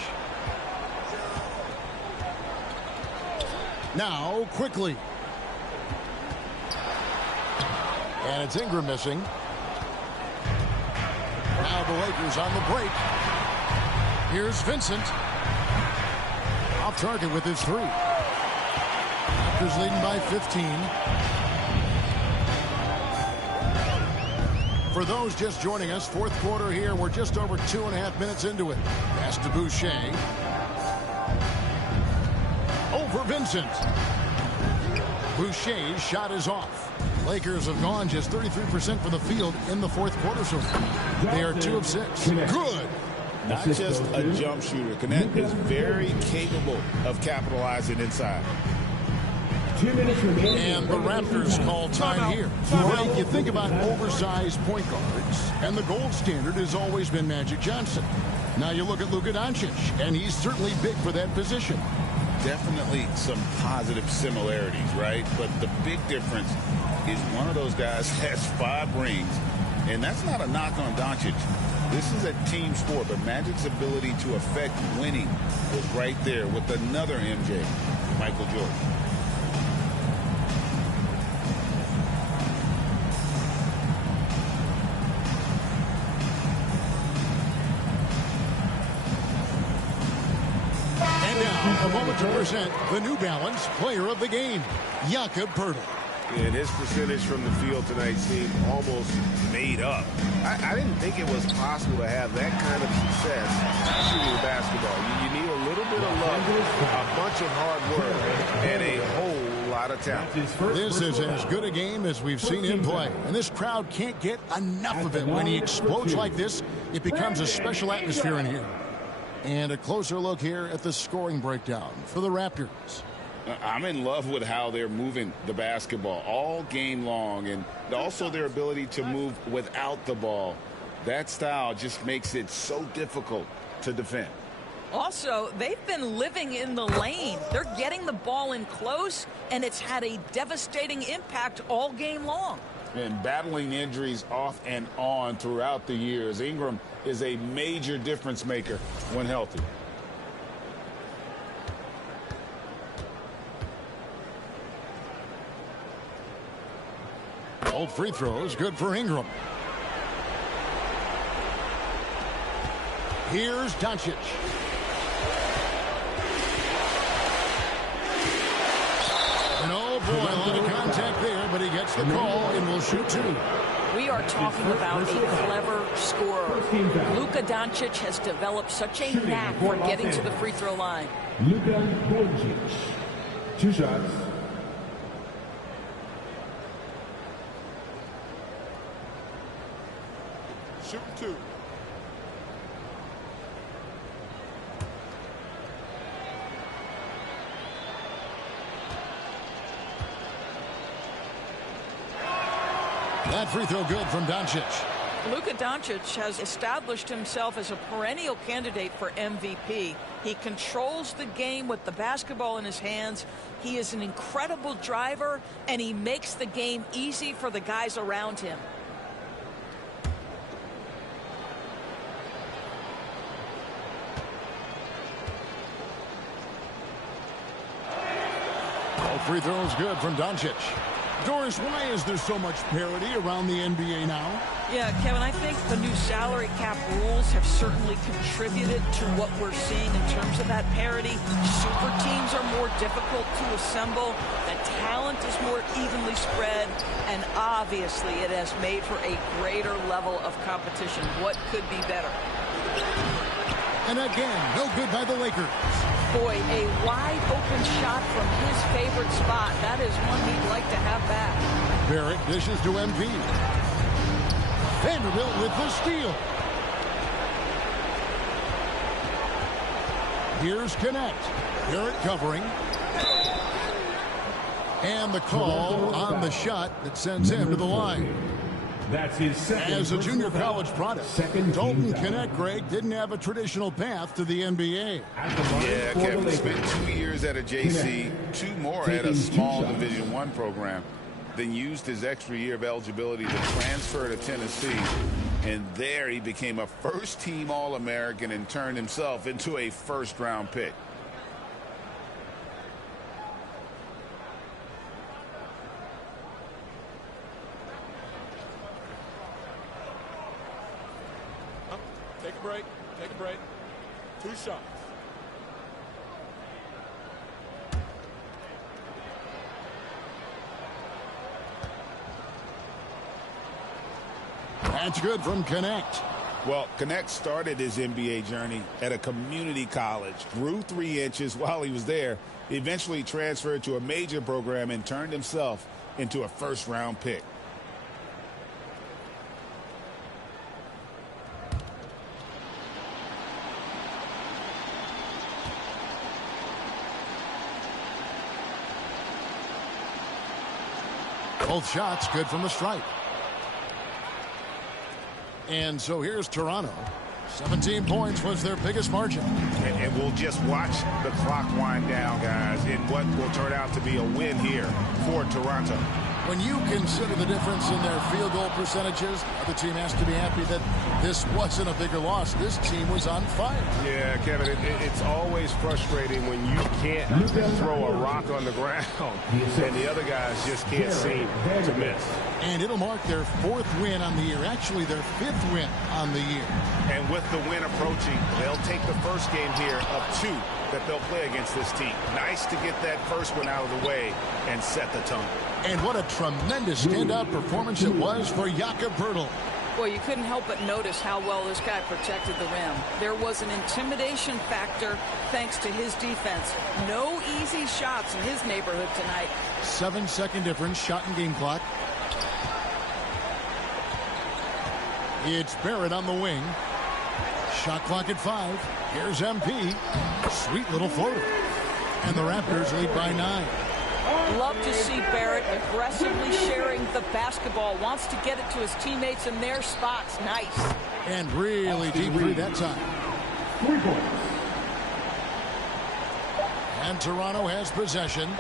Now Quickly. And it's Ingram missing. Now the Lakers on the break. Here's Vincent. Off target with his 3. Raptors leading by 15. For those just joining us, fourth quarter here. We're just over 2.5 minutes into it. Pass to Boucher. Over Vincent. Boucher's shot is off. Lakers have gone just 33% from the field in the fourth quarter so far. They are 2 of 6. Good. Not just a jump shooter. Knecht is very capable of capitalizing inside. 2 minutes remaining. And the Raptors call time here. Greg, you think about oversized point guards, and the gold standard has always been Magic Johnson. Now you look at Luka Doncic, and he's certainly big for that position. Definitely some positive similarities, right? But the big difference is one of those guys has 5 rings, and that's not a knock on Doncic. This is a team sport, but Magic's ability to affect winning was right there with another MJ, Michael Jordan. A moment to present the New Balance Player of the Game, Jakob Poeltl. And his percentage from the field tonight seemed almost made up. I didn't think it was possible to have that kind of success shooting the basketball. You need a little bit of luck, a bunch of hard work, and a whole lot of talent. This is as good a game as we've seen him play, and this crowd can't get enough of it. When he explodes like this, it becomes a special atmosphere in here. And a closer look here at the scoring breakdown for the Raptors. I'm in love with how they're moving the basketball all game long, and also their ability to move without the ball. That style just makes it so difficult to defend. Also, they've been living in the lane. They're getting the ball in close, and it's had a devastating impact all game long. And battling injuries off and on throughout the years, Ingram is a major difference maker when healthy. Both free throws good for Ingram. Here's Doncic. And oh boy, a lot of contact there, but he gets the call and will shoot 2. We are talking about a clever scorer. Luka Doncic has developed such a knack for getting to the free throw line. Luka Doncic. 2 shots. Shoot 2. That free throw good from Doncic. Luka Doncic has established himself as a perennial candidate for MVP. He controls the game with the basketball in his hands. He is an incredible driver, and he makes the game easy for the guys around him. All free throws good from Doncic. Doris, why is there so much parity around the NBA now? Yeah, Kevin, I think the new salary cap rules have certainly contributed to what we're seeing in terms of that parity. Super teams are more difficult to assemble. The talent is more evenly spread. And obviously, it has made for a greater level of competition. What could be better? And again, no good by the Lakers. Boy, a wide open shot from his favorite spot. That is one he'd like to have back. Barrett dishes to MP. Vanderbilt with the steal. Here's Knecht. Barrett covering. And the call on the shot that sends him to the line. That's his second. As a junior college product, Dalton Knecht, Greg, didn't have a traditional path to the NBA. Yeah, Kevin spent 2 years at a JC, 2 more at a small Division I program, then used his extra year of eligibility to transfer to Tennessee. And there he became a first-team All-American and turned himself into a first-round pick. Take a break. Take a break. 2 shots. That's good from Knecht. Well, Knecht started his NBA journey at a community college, grew 3 inches while he was there, eventually transferred to a major program and turned himself into a first-round pick. Both shots good from the stripe. And so here's Toronto. 17 points was their biggest margin. And we'll just watch the clock wind down, guys, in what will turn out to be a win here for Toronto. When you consider the difference in their field goal percentages, the other team has to be happy that this wasn't a bigger loss. This team was on fire. Yeah, Kevin, it's always frustrating when you can't throw a rock on the ground and the other guys just can't seem to miss. And it'll mark their 4th win on the year, actually their 5th win on the year. And with the win approaching, they'll take the first game here of 2 that they'll play against this team. Nice to get that first one out of the way and set the tone. And what a tremendous standout performance it was for Jakob Poeltl. Well, you couldn't help but notice how well this guy protected the rim. There was an intimidation factor thanks to his defense. No easy shots in his neighborhood tonight. 7-second difference, shot and game clock. It's Barrett on the wing. Shot clock at 5. Here's MP. Sweet little floater. And the Raptors lead by 9. Love to see Barrett aggressively sharing the basketball. Wants to get it to his teammates in their spots. Nice. And really deep three that time. 3 points. And Toronto has possession.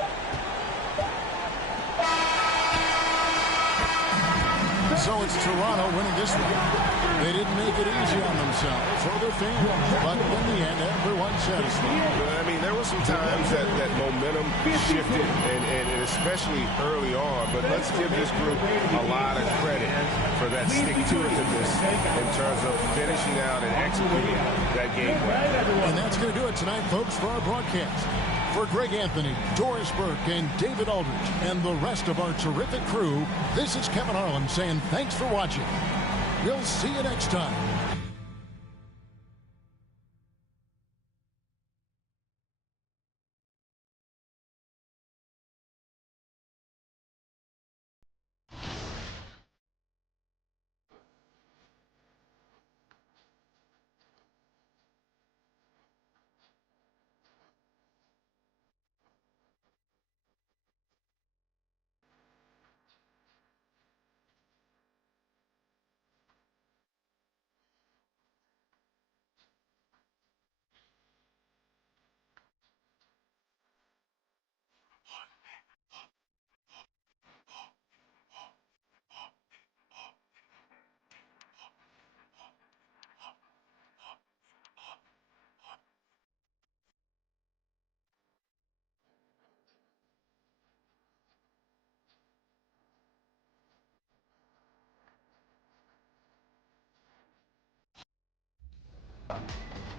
So it's Toronto winning this one. They didn't make it easy on themselves or their fans, but in the end, everyone's satisfied. I mean, there were some times that momentum shifted, and especially early on, but let's give this group a lot of credit for that stick-to-itiveness in terms of finishing out and executing that game plan. And that's going to do it tonight, folks, for our broadcast. For Greg Anthony, Doris Burke, and David Aldridge, and the rest of our terrific crew, this is Kevin Harlan saying thanks for watching. We'll see you next time.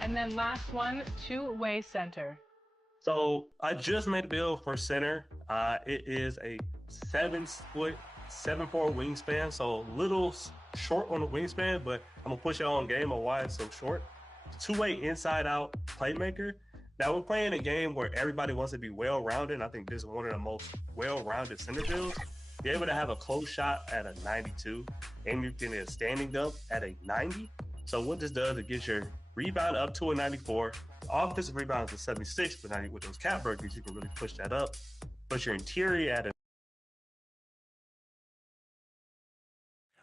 And then last one, two-way center. So I just made a build for center. It is a 7'4" wingspan, so a little short on the wingspan, but I'm gonna push it on game of why it's so short. Two-way inside-out playmaker. Now we're playing a game where everybody wants to be well-rounded, and I think this is one of the most well-rounded center builds. Be able to have a close shot at a 92, and you can get a standing dunk at a 90. So what this does, it gives your rebound up to a 94. Offensive rebound is a 76, but now with those cap burgers, you can really push that up. Push your interior at a...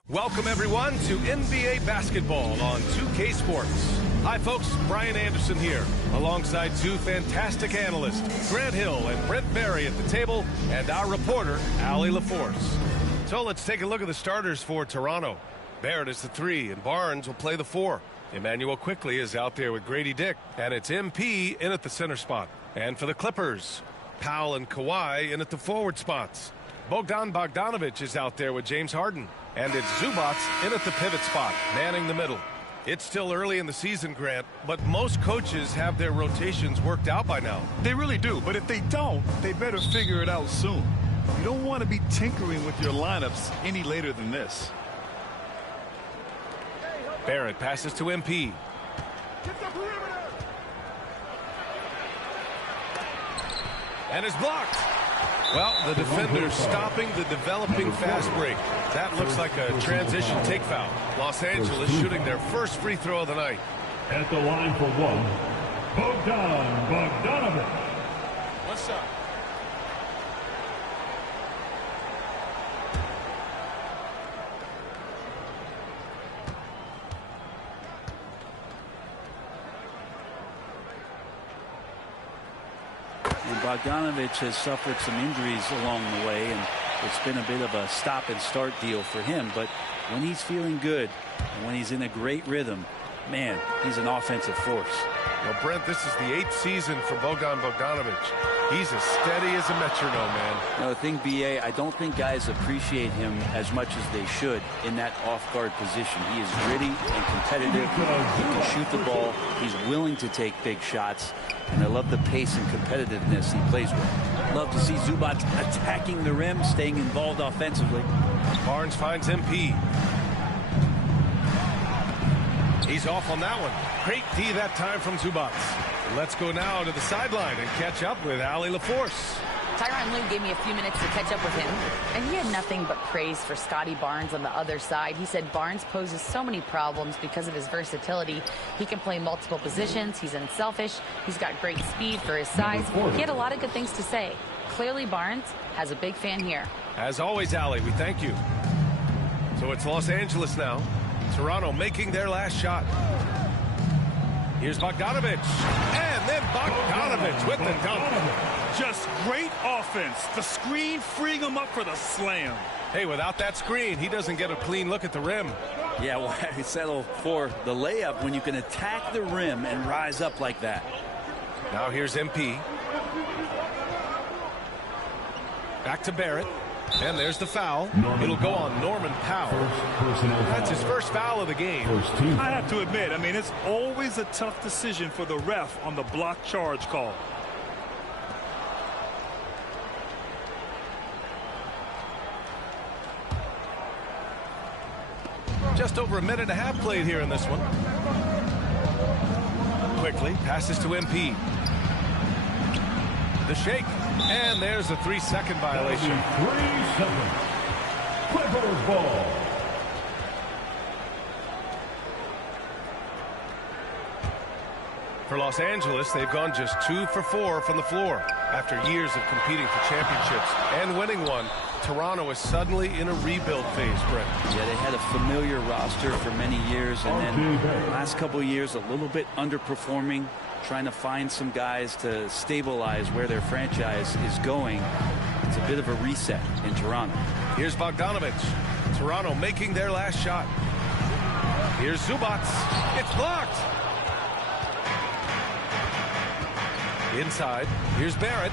Welcome, everyone, to NBA basketball on 2K Sports. Hi, folks. Brian Anderson here, alongside two fantastic analysts, Grant Hill and Brent Barry at the table, and our reporter, Allie LaForce. So let's take a look at the starters for Toronto. Barrett is the 3, and Barnes will play the 4. Emmanuel Quickley is out there with Grady Dick, and it's MP in at the center spot. And for the Clippers, Powell and Kawhi in at the forward spots. Bogdan Bogdanovic is out there with James Harden, and it's Zubac in at the pivot spot, manning the middle. It's still early in the season, Grant, but most coaches have their rotations worked out by now. They really do, but if they don't, they better figure it out soon. You don't want to be tinkering with your lineups any later than this. Barrett passes to MP. And is blocked. Well, the defender stopping the developing fast break. That looks like a transition take foul. Los Angeles shooting their first free throw of the night. At the line for one, Bogdan Bogdanovic. One shot. And Bogdanovic has suffered some injuries along the way, and it's been a bit of a stop-and-start deal for him. But when he's feeling good and when he's in a great rhythm, man, he's an offensive force. Well, Brent, this is the 8th season for Bogdan Bogdanovic. He's as steady as a metronome, man. No, the thing, B.A., I don't think guys appreciate him as much as they should in that off-guard position. He is gritty and competitive. He can shoot the ball. He's willing to take big shots. And I love the pace and competitiveness he plays with. Love to see Zubac attacking the rim, staying involved offensively. Barnes finds MP. He's off on that one. Great D that time from Zubac. Let's go now to the sideline and catch up with Allie LaForce. Tyronn Lue gave me a few minutes to catch up with him, and he had nothing but praise for Scotty Barnes on the other side. He said Barnes poses so many problems because of his versatility. He can play multiple positions. He's unselfish. He's got great speed for his size. He had a lot of good things to say. Clearly, Barnes has a big fan here. As always, Allie, we thank you. So it's Los Angeles now. Toronto making their last shot. Here's Bogdanovic. And then Bogdanovic with the dunk. Just great offense. The screen freeing him up for the slam. Hey, without that screen, he doesn't get a clean look at the rim. Yeah, why settle for the layup when you can attack the rim and rise up like that? Now here's MP. Back to Barrett. And there's the foul. It'll go on Norman Powell. That's his first foul of the game. I have to admit, I mean, it's always a tough decision for the ref on the block charge call. Just over a minute and a half played here in this one. Quickly passes to MP. The shake. And there's a 3-second violation. 3 seconds. Clippers ball. For Los Angeles, they've gone just 2 for 4 from the floor. After years of competing for championships and winning one, Toronto is suddenly in a rebuild phase, Brett. Yeah, they had a familiar roster for many years, and then the last couple of years a little bit underperforming, trying to find some guys to stabilize where their franchise is going. It's a bit of a reset in Toronto. Here's Bogdanovic. Toronto making their last shot. Here's Zubac. It's blocked. Inside. Here's Barrett.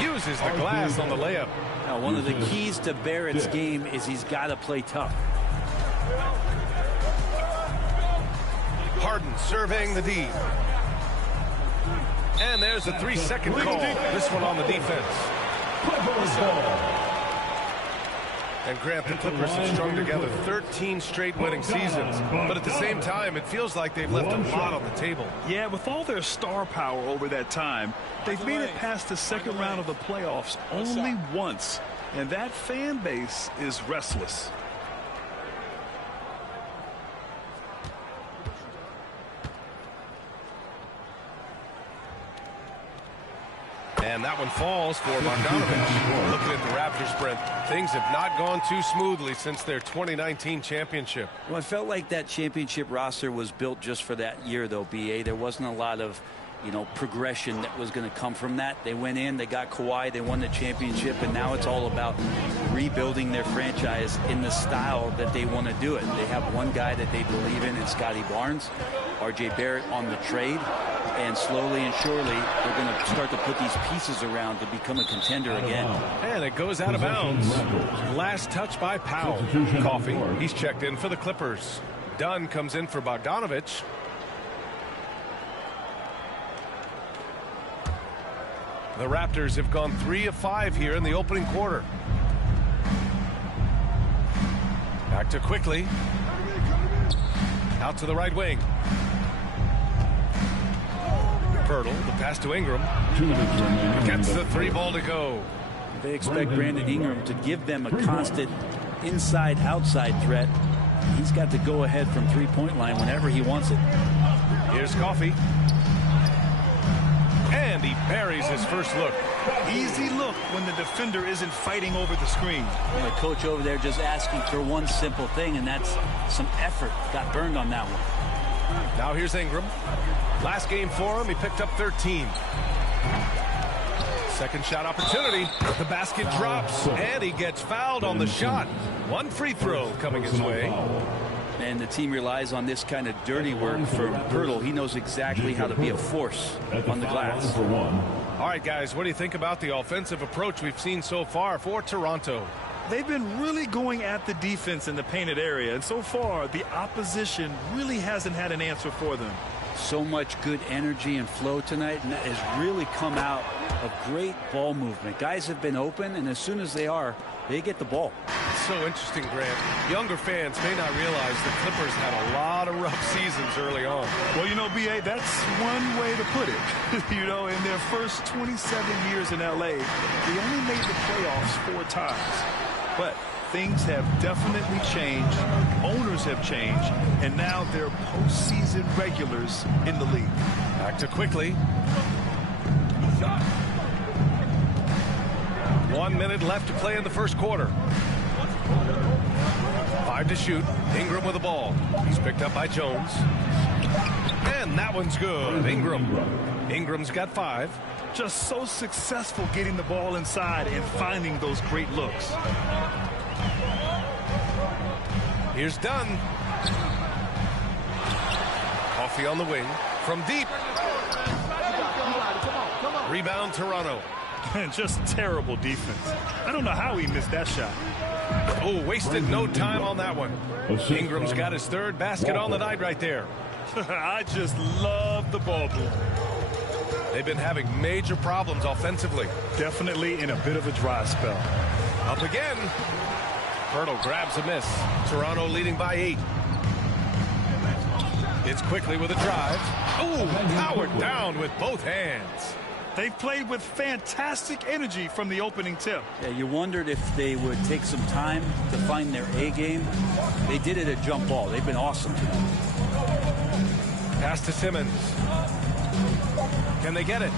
Uses the glass on the layup. Now, one of the keys to Barrett's game is he's got to play tough. Harden surveying the D. And there's a 3-second call. This one on the defense. And Grant, the Clippers have strung together 13 straight winning seasons. But at the same time, it feels like they've left a lot on the table. Yeah, with all their star power over that time, they've made it past the second round of the playoffs only once. And that fan base is restless. And that one falls for Bogdanovic. Looking at the Raptors, Brent, things have not gone too smoothly since their 2019 championship. Well, I felt like that championship roster was built just for that year, though, B.A. There wasn't a lot of, progression that was going to come from that. They went in, they got Kawhi, they won the championship, and now it's all about rebuilding their franchise in the style that they want to do it. They have one guy that they believe in Scotty Barnes, R.J. Barrett on the trade. And slowly and surely, they're going to start to put these pieces around to become a contender again. And it goes out of bounds. Last touch by Powell. Coffee, he's checked in for the Clippers. Dunn comes in for Bogdanovic. The Raptors have gone 3 of 5 here in the opening quarter. Back to Quickly. Out to the right wing. Pirtle, the pass to Ingram. Gets the 3 ball to go. They expect Brandon Ingram to give them a constant inside-outside threat. He's got to go ahead from three-point line whenever he wants it. Here's Coffee. And he buries his first look. Easy look when the defender isn't fighting over the screen. And the coach over there just asking for one simple thing, and that's some effort. Got burned on that one. Now here's Ingram. Last game for him, he picked up 13. Second shot opportunity. The basket drops, and he gets fouled on the shot. One free throw coming his way. And the team relies on this kind of dirty work from Poeltl. He knows exactly how to be a force on the glass. All right, guys, what do you think about the offensive approach we've seen so far for Toronto? They've been really going at the defense in the painted area, and so far the opposition really hasn't had an answer for them. So much good energy and flow tonight, and that has really come out of great ball movement. Guys have been open, and as soon as they are, they get the ball. It's so interesting, Grant. Younger fans may not realize the Clippers had a lot of rough seasons early on. Well, you know, B.A., that's one way to put it. You know, in their first 27 years in L.A., they only made the playoffs 4 times. But things have definitely changed. Owners have changed. And now they're postseason regulars in the league. Back to Quickly. 1 minute left to play in the first quarter. 5 to shoot. Ingram with the ball. He's picked up by Jones. And that one's good. Ingram's got 5. Just so successful getting the ball inside and finding those great looks. Here's Dunn. Coffee on the wing from deep. Rebound Toronto. Just terrible defense. I don't know how he missed that shot. Oh, wasted no time on that one. Ingram's got his 3rd basket on the night right there. I just love the ball movement. They've been having major problems offensively. Definitely in a bit of a dry spell. Up again. Poeltl grabs a miss. Toronto leading by 8. It's Quickly with a drive. Oh, powered down with both hands. They've played with fantastic energy from the opening tip. Yeah, you wondered if they would take some time to find their A game. They did it at jump ball. They've been awesome tonight. Pass to Simmons. Can they get it?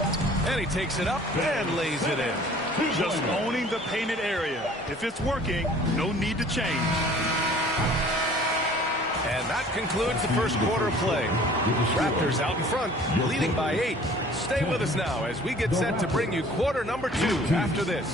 And he takes it up and lays it in. Just owning the painted area. If it's working, no need to change. And that concludes the first quarter of play. Raptors out in front, leading by 8. Stay with us now as we get set to bring you quarter number 2 after this.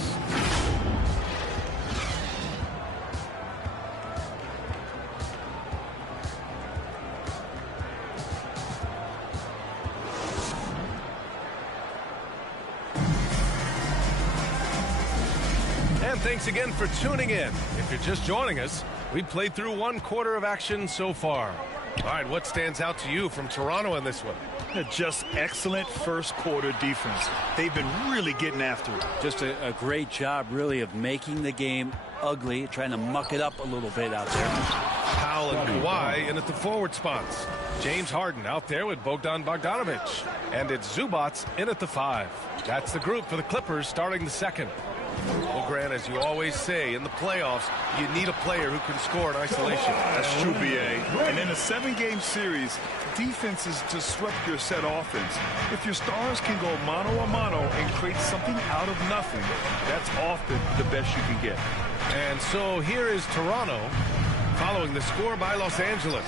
And thanks again for tuning in. If you're just joining us, we've played through 1 quarter of action so far. All right, what stands out to you from Toronto in this one? Just excellent first quarter defense. They've been really getting after it. Just a great job, really, of making the game ugly, trying to muck it up a little bit out there. Powell and Kawhi in at the forward spots. James Harden out there with Bogdan Bogdanovic. And it's Zubats in at the 5. That's the group for the Clippers starting the second. Well, Grant, as you always say, in the playoffs, you need a player who can score in isolation. That's true, B.A. And in a 7-game series, defenses disrupt your set offense. If your stars can go mano-a-mano and create something out of nothing, that's often the best you can get. And so here is Toronto following the score by Los Angeles.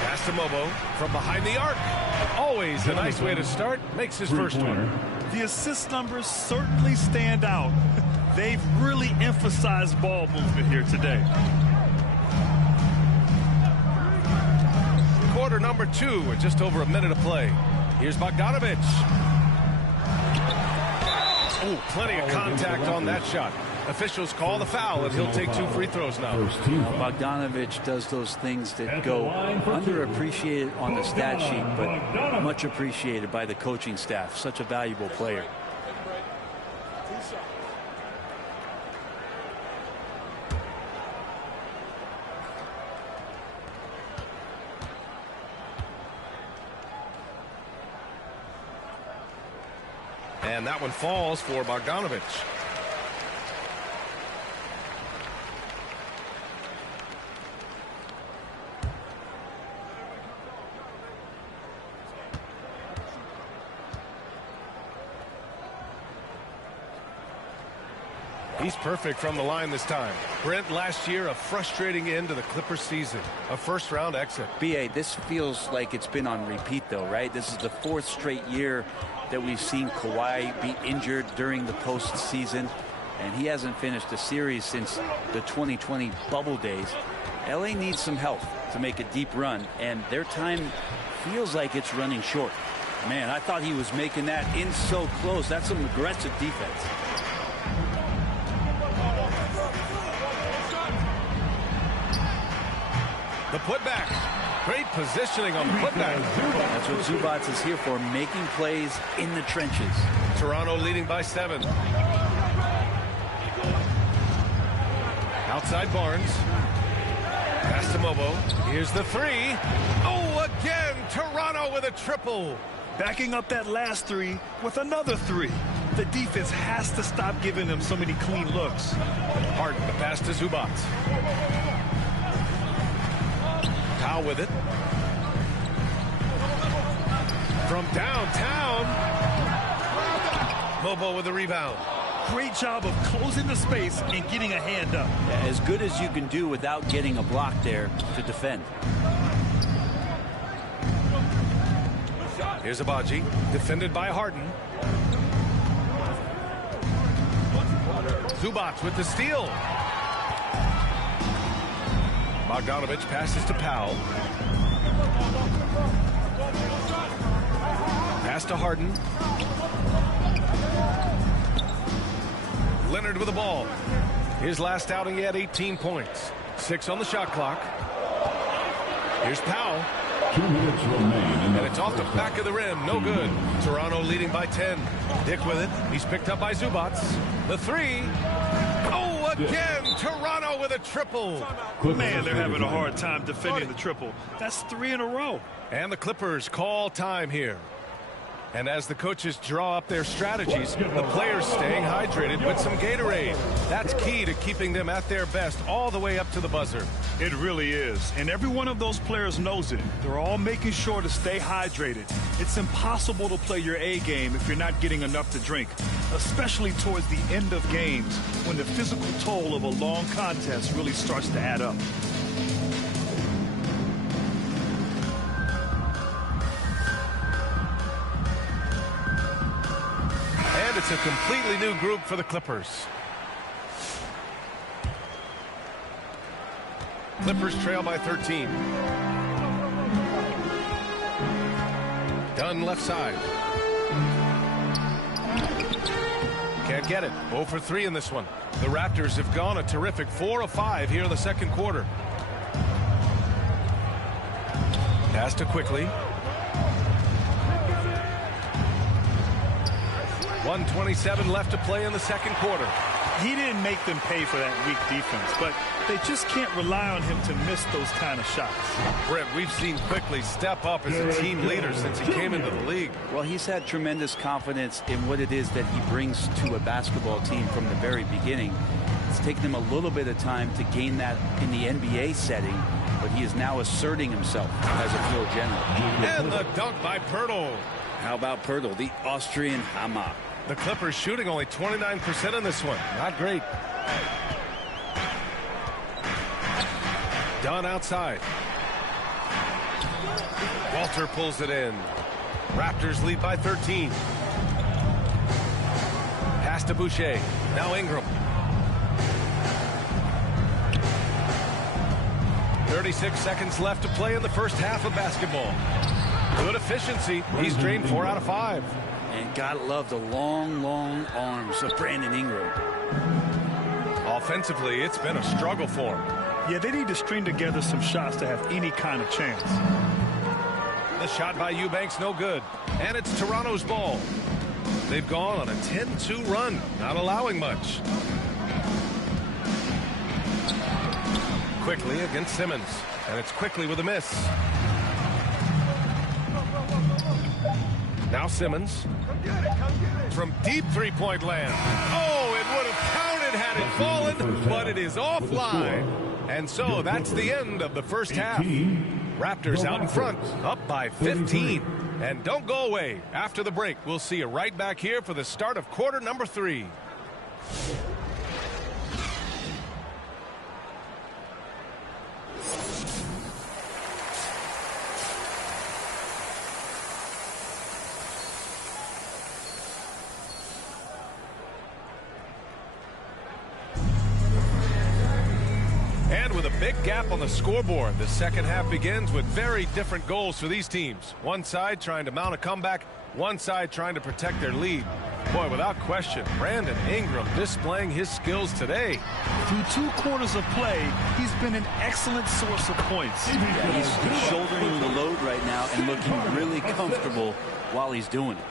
Pass to Mobo from behind the arc. Always a nice way to start. Makes his first one. The assist numbers certainly stand out. They've really emphasized ball movement here today. Quarter number 2 with just over a minute of play. Here's Bogdanovic. Oh, plenty of contact on that shot. Officials call the foul, and he'll take 2 free throws now. Bogdanovic does those things that go underappreciated on the stat sheet, but much appreciated by the coaching staff. Such a valuable player. And that one falls for Bogdanovic. He's perfect from the line this time. Brent, last year, a frustrating end to the Clippers season. A first-round exit. B.A., this feels like it's been on repeat, though, right? This is the 4th straight year that we've seen Kawhi be injured during the postseason, and he hasn't finished a series since the 2020 bubble days. L.A. needs some help to make a deep run, and their time feels like it's running short. Man, I thought he was making that in so close. That's some aggressive defense. The putback. Great positioning on the putback. That's what Zubac is here for, making plays in the trenches. Toronto leading by 7. Outside Barnes. Pass to Mobo. Here's the 3. Oh, again, Toronto with a triple. Backing up that last 3 with another 3. The defense has to stop giving them so many clean looks. Harden, the pass to Zubac. Powell with it. From downtown. Mobo with the rebound. Great job of closing the space and getting a hand up. As good as you can do without getting a block there to defend. Here's Abaji, defended by Harden. Zubac with the steal. Bogdanovich passes to Powell. Pass to Harden. Leonard with the ball. His last outing, he had 18 points. 6 on the shot clock. Here's Powell. 2 minutes remain. And it's off the back of the rim. No good. Toronto leading by 10. Dick with it. He's picked up by Zubac. The 3. Oh, again. Toronto with a triple. Man, they're having a hard time defending the triple. That's 3 in a row. And the Clippers call time here. And as the coaches draw up their strategies, the players staying hydrated with some Gatorade. That's key to keeping them at their best all the way up to the buzzer. It really is. And every one of those players knows it. They're all making sure to stay hydrated. It's impossible to play your A game if you're not getting enough to drink, especially towards the end of games when the physical toll of a long contest really starts to add up. And it's a completely new group for the Clippers. Clippers trail by 13. Dunn left side. Can't get it. 0 for 3 in this one. The Raptors have gone a terrific 4 of 5 here in the second quarter. Pass to Quickly. 1:27 left to play in the second quarter. He didn't make them pay for that weak defense, but they just can't rely on him to miss those kind of shots. Brent, we've seen Quickly step up as a team leader since he came into the league. Well, he's had tremendous confidence in what it is that he brings to a basketball team from the very beginning. It's taken him a little bit of time to gain that in the NBA setting, but he is now asserting himself as a floor general. And the dunk by Poeltl. How about Poeltl, the Austrian Hammer? The Clippers shooting only 29% in this one. Not great. Dunn outside. Walter pulls it in. Raptors lead by 13. Pass to Boucher. Now Ingram. 36 seconds left to play in the first half of basketball. Good efficiency. He's drained 4 out of 5. And gotta love the long, long arms of Brandon Ingram. Offensively, it's been a struggle for him. Yeah, they need to string together some shots to have any kind of chance. The shot by Eubanks, no good. And it's Toronto's ball. They've gone on a 10-2 run, not allowing much. Quickly against Simmons. And it's Quickly with a miss. Now Simmons. From deep three-point land. Oh, it would have counted had it fallen, but it is offline. And so that's the end of the first half. Raptors out in front, up by 15. And don't go away. After the break, we'll see you right back here for the start of quarter number 3. And with a big gap on the scoreboard, the second half begins with very different goals for these teams. One side trying to mount a comeback, one side trying to protect their lead. Boy, without question, Brandon Ingram displaying his skills today. Through 2 quarters of play, he's been an excellent source of points. Yeah, he's shouldering the load right now and looking really comfortable while he's doing it.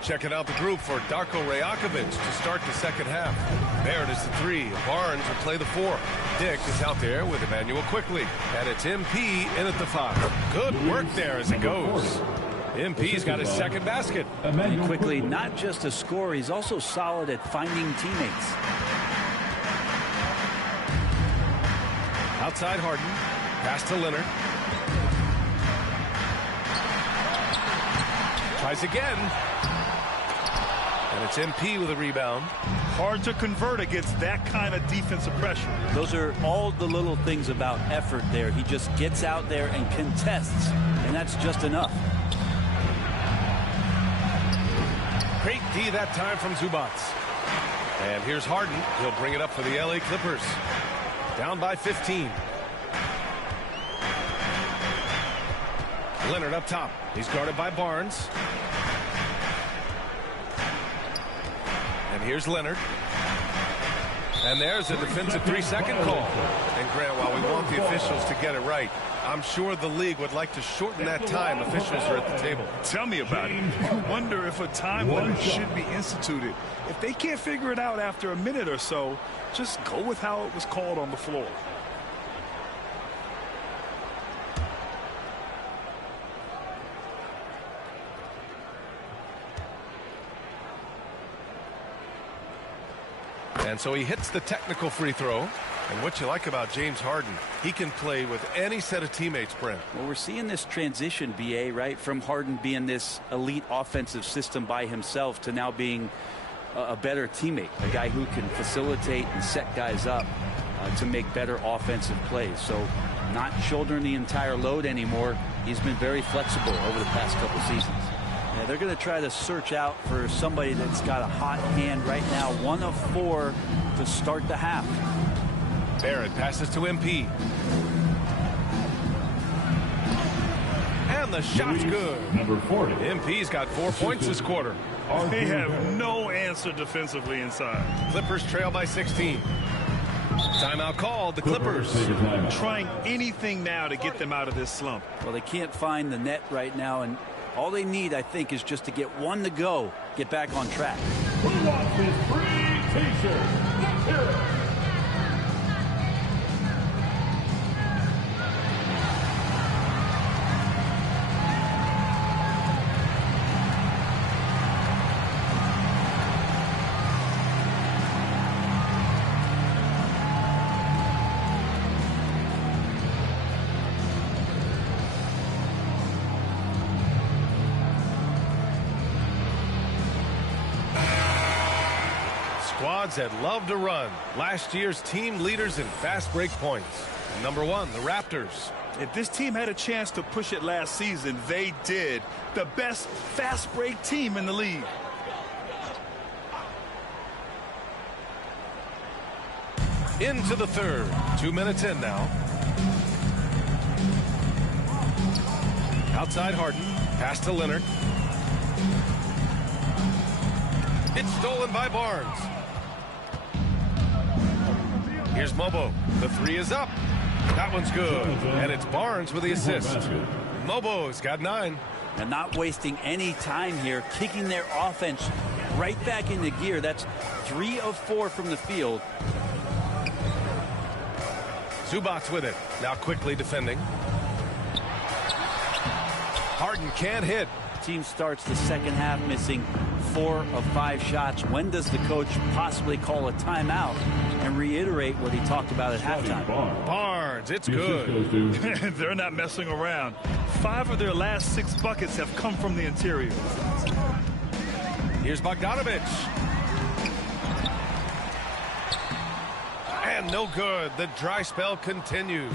Checking out the group for Darko Rajakovic to start the second half. Barrett is the 3. Barnes will play the 4. Dick is out there with Emmanuel Quickly. And it's MP in at the 5. Good work there as it goes. MP's got his second basket. And Quickly, not just a scorer, he's also solid at finding teammates. Outside Harden. Pass to Leonard. Tries again. And it's MP with a rebound. Hard to convert against that kind of defensive pressure. Those are all the little things about effort there. He just gets out there and contests, and that's just enough. Great D that time from Zubac. And here's Harden. He'll bring it up for the LA Clippers. Down by 15. Leonard up top. He's guarded by Barnes. And here's Leonard. And there's a defensive 3-second call. And Grant, while we want the officials to get it right, I'm sure the league would like to shorten that time. Officials are at the table. Tell me about it. You wonder if a time limit should be instituted. If they can't figure it out after a minute or so, just go with how it was called on the floor. And so he hits the technical free throw. And what you like about James Harden, he can play with any set of teammates, Brent. Well, we're seeing this transition, BA, right, from Harden being this elite offensive system by himself to now being a better teammate, a guy who can facilitate and set guys up to make better offensive plays. So not shouldering the entire load anymore. He's been very flexible over the past couple seasons. Yeah, they're going to try to search out for somebody that's got a hot hand right now. 1 of 4 to start the half. Barrett passes to MP. And the shot's good. Number 40. MP's got 4 points this quarter. They have no answer defensively inside. Clippers trail by 16. Timeout called. The Clippers trying anything now to get them out of this slump. Well, they can't find the net right now, and all they need, I think, is just to get 1 to go, get back on track. Who wants his free t-shirt? Let's hear it. Squads that love to run. Last year's team leaders in fast break points. Number 1, the Raptors. If this team had a chance to push it last season, they did. The best fast break team in the league. Into the third. 2 minutes in now. Outside Harden. Pass to Leonard. It's stolen by Barnes. Here's Mobo. The 3 is up. That one's good. And it's Barnes with the assist. Mobo's got 9. And not wasting any time here, kicking their offense right back into gear. That's 3 of 4 from the field. Zubac with it. Now quickly defending. Harden can't hit. Team starts the second half missing 4 of 5 shots. When does the coach possibly call a timeout and reiterate what he talked about at halftime? Barnes, it's good. They're not messing around. 5 of their last 6 buckets have come from the interior. Here's Bogdanovic. And no good. The dry spell continues.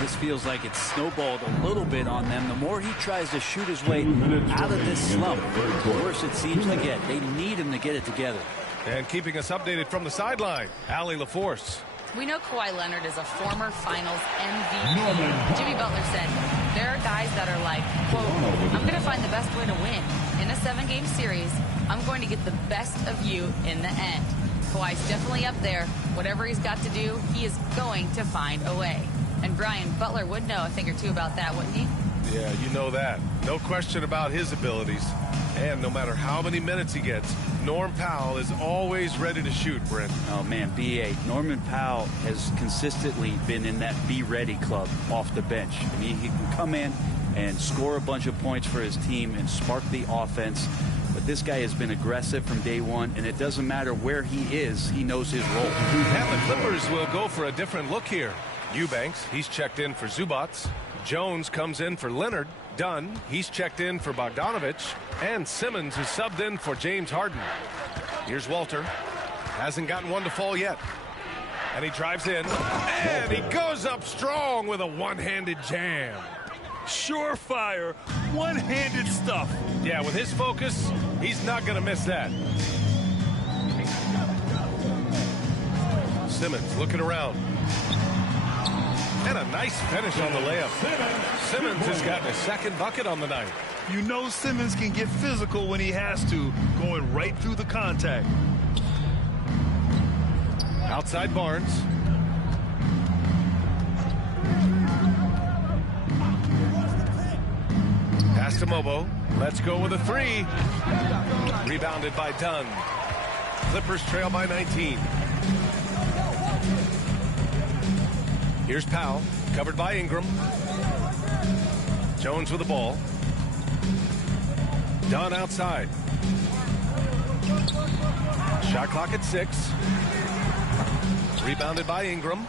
This feels like it's snowballed a little bit on them. The more he tries to shoot his way out of this slump, the worse it seems to get. They need him to get it together. And keeping us updated from the sideline, Allie LaForce. We know Kawhi Leonard is a former Finals MVP. Jimmy Butler said, there are guys that are like, quote, I'm going to find the best way to win. In a 7-game series, I'm going to get the best of you in the end. Kawhi's definitely up there. Whatever he's got to do, he is going to find a way. And Brian, Butler would know a thing or two about that, wouldn't he? Yeah, you know that. No question about his abilities. And no matter how many minutes he gets, Norm Powell is always ready to shoot, Brent. Oh, man, B.A. Norman Powell has consistently been in that be-ready club off the bench. I mean, he can come in and score a bunch of points for his team and spark the offense. But this guy has been aggressive from day one, and it doesn't matter where he is, he knows his role. And the Clippers will go for a different look here. Eubanks, he's checked in for Zubats. Jones comes in for Leonard. Dunn, he's checked in for Bogdanovich. And Simmons is subbed in for James Harden. Here's Walter. Hasn't gotten one to fall yet. And he drives in. And he goes up strong with a one-handed jam. Surefire, one-handed stuff. Yeah, with his focus, he's not going to miss that. Simmons looking around. And a nice finish on the layup. Simmons has gotten his second bucket on the night. You know Simmons can get physical when he has to, going right through the contact. Outside Barnes. Pass to Mobo. Let's go with a three. Rebounded by Dunn. Clippers trail by 19. Here's Powell, covered by Ingram. Jones with the ball. Dunn outside. Shot clock at 6. Rebounded by Ingram.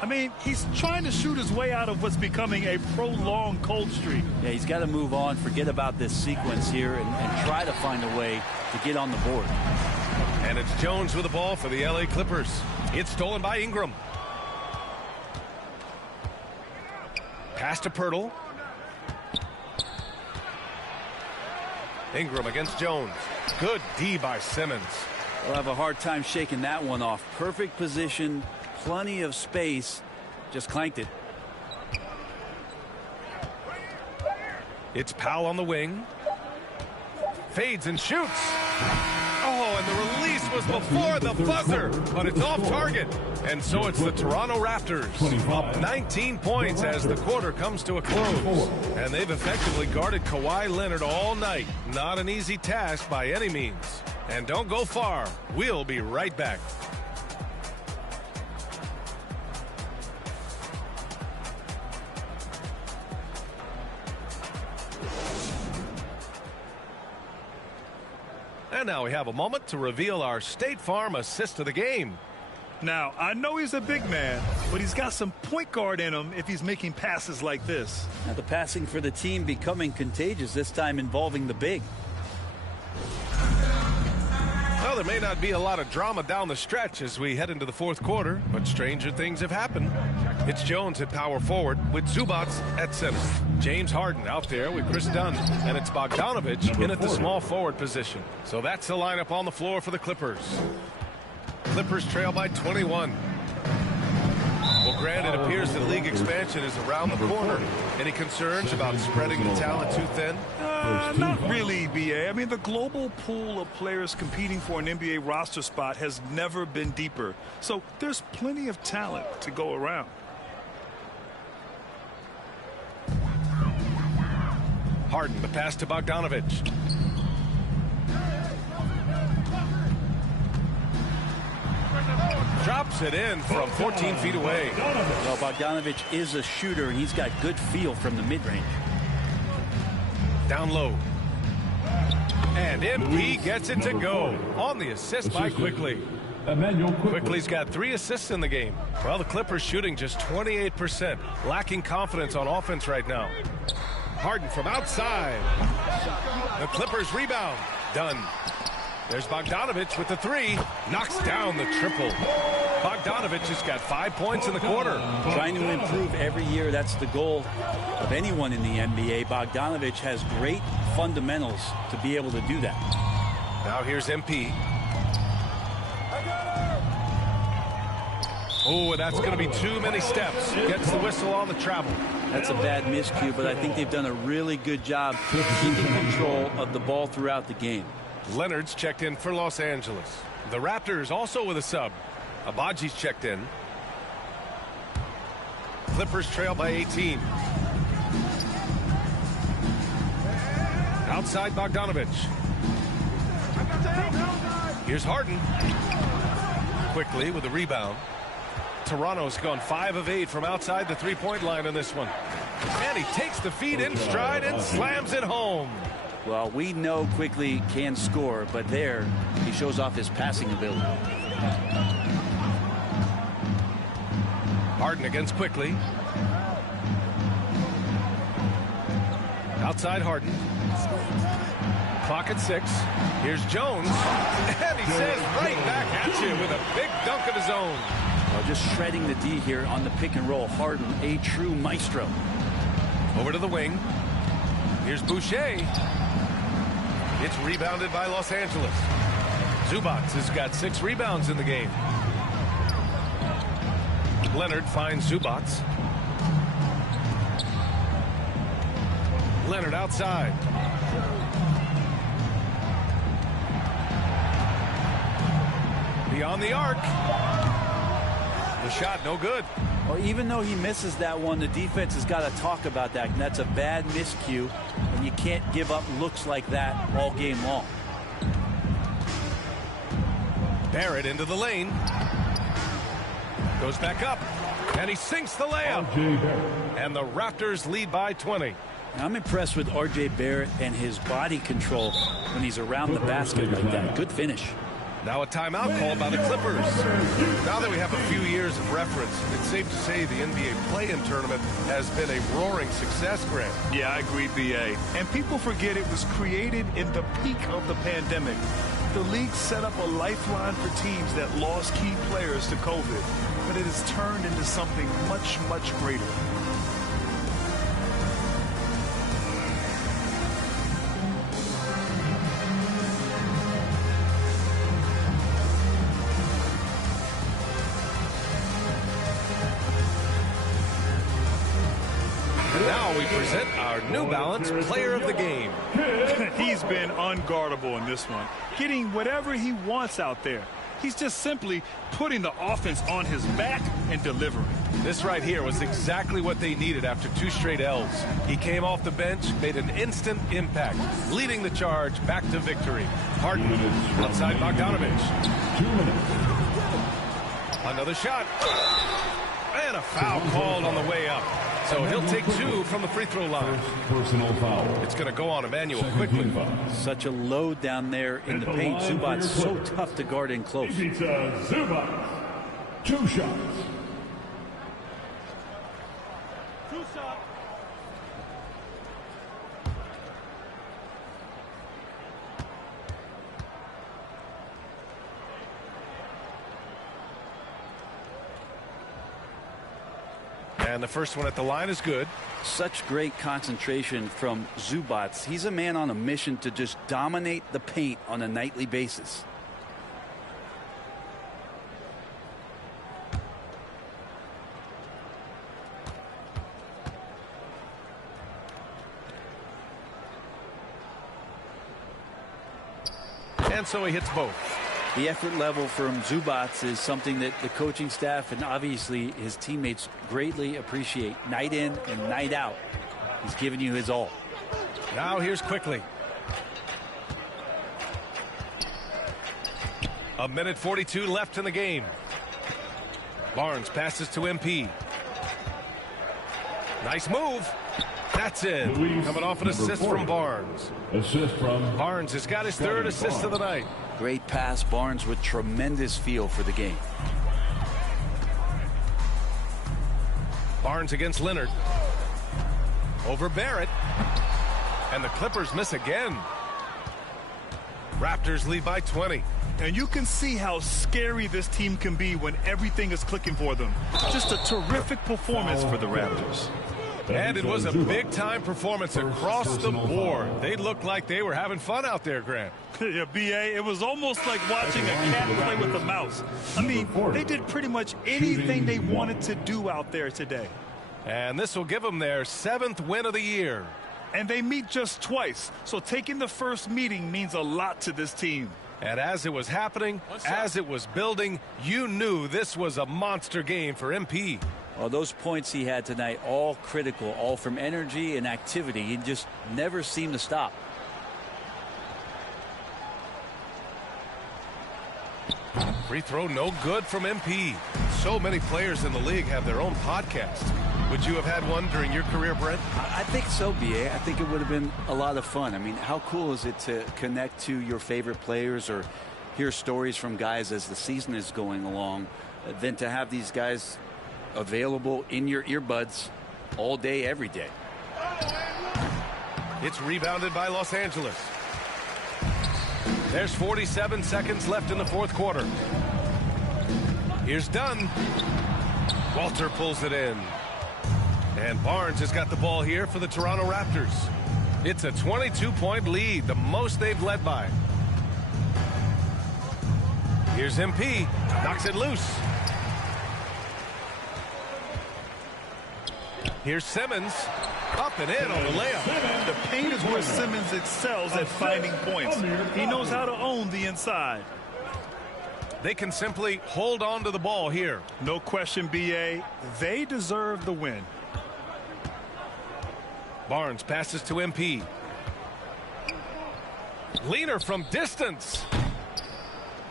I mean, he's trying to shoot his way out of what's becoming a prolonged cold streak. Yeah, he's got to move on, forget about this sequence here, and try to find a way to get on the board. And it's Jones with the ball for the LA Clippers. It's stolen by Ingram. Pass to Pirtle. Ingram against Jones. Good D by Simmons. We'll have a hard time shaking that one off. Perfect position, plenty of space. Just clanked it. It's Powell on the wing. Fades and shoots. Oh, and the release was before the buzzer, but it's off target. And so it's the Toronto Raptors up 19 points as the quarter comes to a close. And they've effectively guarded Kawhi Leonard all night. Not an easy task by any means. And don't go far. We'll be right back. And now we have a moment to reveal our State Farm assist of the game. Now, I know he's a big man, but he's got some point guard in him if he's making passes like this. Now the passing for the team becoming contagious, this time involving the big. Well, there may not be a lot of drama down the stretch as we head into the fourth quarter, but stranger things have happened. It's Jones at power forward with Zubats at center. James Harden out there with Chris Dunn, and it's Bogdanovich in at the small forward position. So that's the lineup on the floor for the Clippers. Clippers trail by 21. Well, Grant, it appears that league expansion is around the corner. Any concerns about spreading the talent too thin? Not really, B.A. I mean, the global pool of players competing for an NBA roster spot has never been deeper. So there's plenty of talent to go around. Harden, the pass to Bogdanovich. Drops it in from 14 feet away. Well, Bogdanovich is a shooter, and he's got good feel from the mid-range. Down low. And MP gets it to go on the assist by Quickly. Quickly's got 3 assists in the game. Well, the Clippers shooting just 28%, lacking confidence on offense right now. Harden from outside. The Clippers rebound. Done. There's Bogdanovich with the 3. Knocks down the triple. Bogdanovich has got 5 points in the quarter. Trying to improve every year. That's the goal of anyone in the NBA. Bogdanovich has great fundamentals to be able to do that. Now here's MP. Oh, that's going to be too many steps. Gets the whistle on the travel. That's a bad miscue, but I think they've done a really good job keeping control of the ball throughout the game. Leonard's checked in for Los Angeles. The Raptors also with a sub. Abaji's checked in. Clippers trail by 18. Outside Bogdanovic. Here's Harden. Quickly with a rebound. Toronto's gone 5 of 8 from outside the three-point line in this one. And he takes the feed in stride and slams it home. Well, we know Quickly can score, but there he shows off his passing ability. Harden against Quickly. Outside Harden. Clock at 6. Here's Jones. And he says right back at you with a big dunk of his own. Just shredding the D here on the pick and roll. Harden, a true maestro. Over to the wing. Here's Boucher. It's rebounded by Los Angeles. Zubac has got 6 rebounds in the game. Leonard finds Zubac. Leonard outside. Beyond the arc. The shot no good. Well, even though he misses that one, the defense has got to talk about that. And that's a bad miscue, and you can't give up looks like that all game long. Barrett into the lane. Goes back up, and he sinks the layup. And the Raptors lead by 20. I'm impressed with R.J. Barrett and his body control when he's around the basket like that. Good finish. Now a timeout called by the Clippers. Now that we have a few years of reference, it's safe to say the NBA play-in tournament has been a roaring success, Grant. Yeah, I agree, B.A. And people forget it was created in the peak of the pandemic. The league set up a lifeline for teams that lost key players to COVID, but it has turned into something much, much greater. Now we present our New Balance Player of the Game. He's been unguardable in this one, getting whatever he wants out there. He's just simply putting the offense on his back and delivering. This right here was exactly what they needed after 2 straight L's. He came off the bench, made an instant impact, leading the charge back to victory. Harden outside Bogdanovic. 2 minutes. Another shot. And a foul called on the way up. So he'll take 2 from the free throw line. Personal foul. It's going to go on Emmanuel quickly. Such a load down there in the paint. Zubac's so tough to guard in close. Zubac. 2 shots. 2 shots. And the first one at the line is good. Such great concentration from Zubac. He's a man on a mission to just dominate the paint on a nightly basis. And so he hits both. The effort level from Zubac is something that the coaching staff and obviously his teammates greatly appreciate. Night in and night out, he's giving you his all. Now here's Quickly. 1:42 left in the game. Barnes passes to MP. Nice move. That's it. Coming off an assist from Barnes. Assist from Barnes has got his 3rd assist of the night. Great pass. Barnes with tremendous feel for the game. Barnes against Leonard. Over Barrett. And the Clippers miss again. Raptors lead by 20. And you can see how scary this team can be when everything is clicking for them. Just a terrific performance for the Raptors. And it was a big-time performance across the board. They looked like they were having fun out there, Grant. Yeah, B.A., it was almost like watching a cat play with a mouse. I mean, they did pretty much anything they wanted to do out there today. And this will give them their 7th win of the year. And they meet just twice, so taking the first meeting means a lot to this team. And as it was happening, as it was building, you knew this was a monster game for MP. Well, those points he had tonight, all critical, all from energy and activity. He just never seemed to stop. Free throw no good from MP. So many players in the league have their own podcast. Would you have had one during your career, Brent? I think so, B.A. I think it would have been a lot of fun. I mean, how cool is it to connect to your favorite players or hear stories from guys as the season is going along than to have these guys available in your earbuds all day, every day. It's rebounded by Los Angeles. There's 47 seconds left in the 4th quarter. Here's Dunn. Walter pulls it in. And Barnes has got the ball here for the Toronto Raptors. It's a 22-point lead, the most they've led by. Here's MP. Knocks it loose. Here's Simmons. Up and in on the layup. The paint is where Simmons excels at finding points. He knows how to own the inside. They can simply hold on to the ball here. No question, B.A. They deserve the win. Barnes passes to MP. Leaner from distance.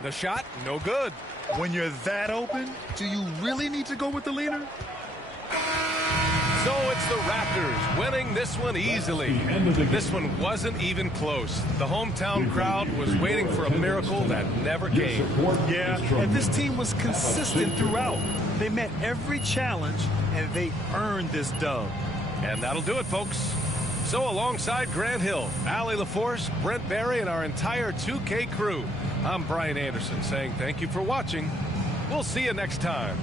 The shot, no good. When you're that open, do you really need to go with the leaner? So it's the Raptors winning this one easily. This one wasn't even close. The hometown crowd was waiting for a miracle that never came. Yeah, and this team was consistent throughout. They met every challenge, and they earned this dub. And that'll do it, folks. So alongside Grant Hill, Allie LaForce, Brent Barry, and our entire 2K crew, I'm Brian Anderson saying thank you for watching. We'll see you next time.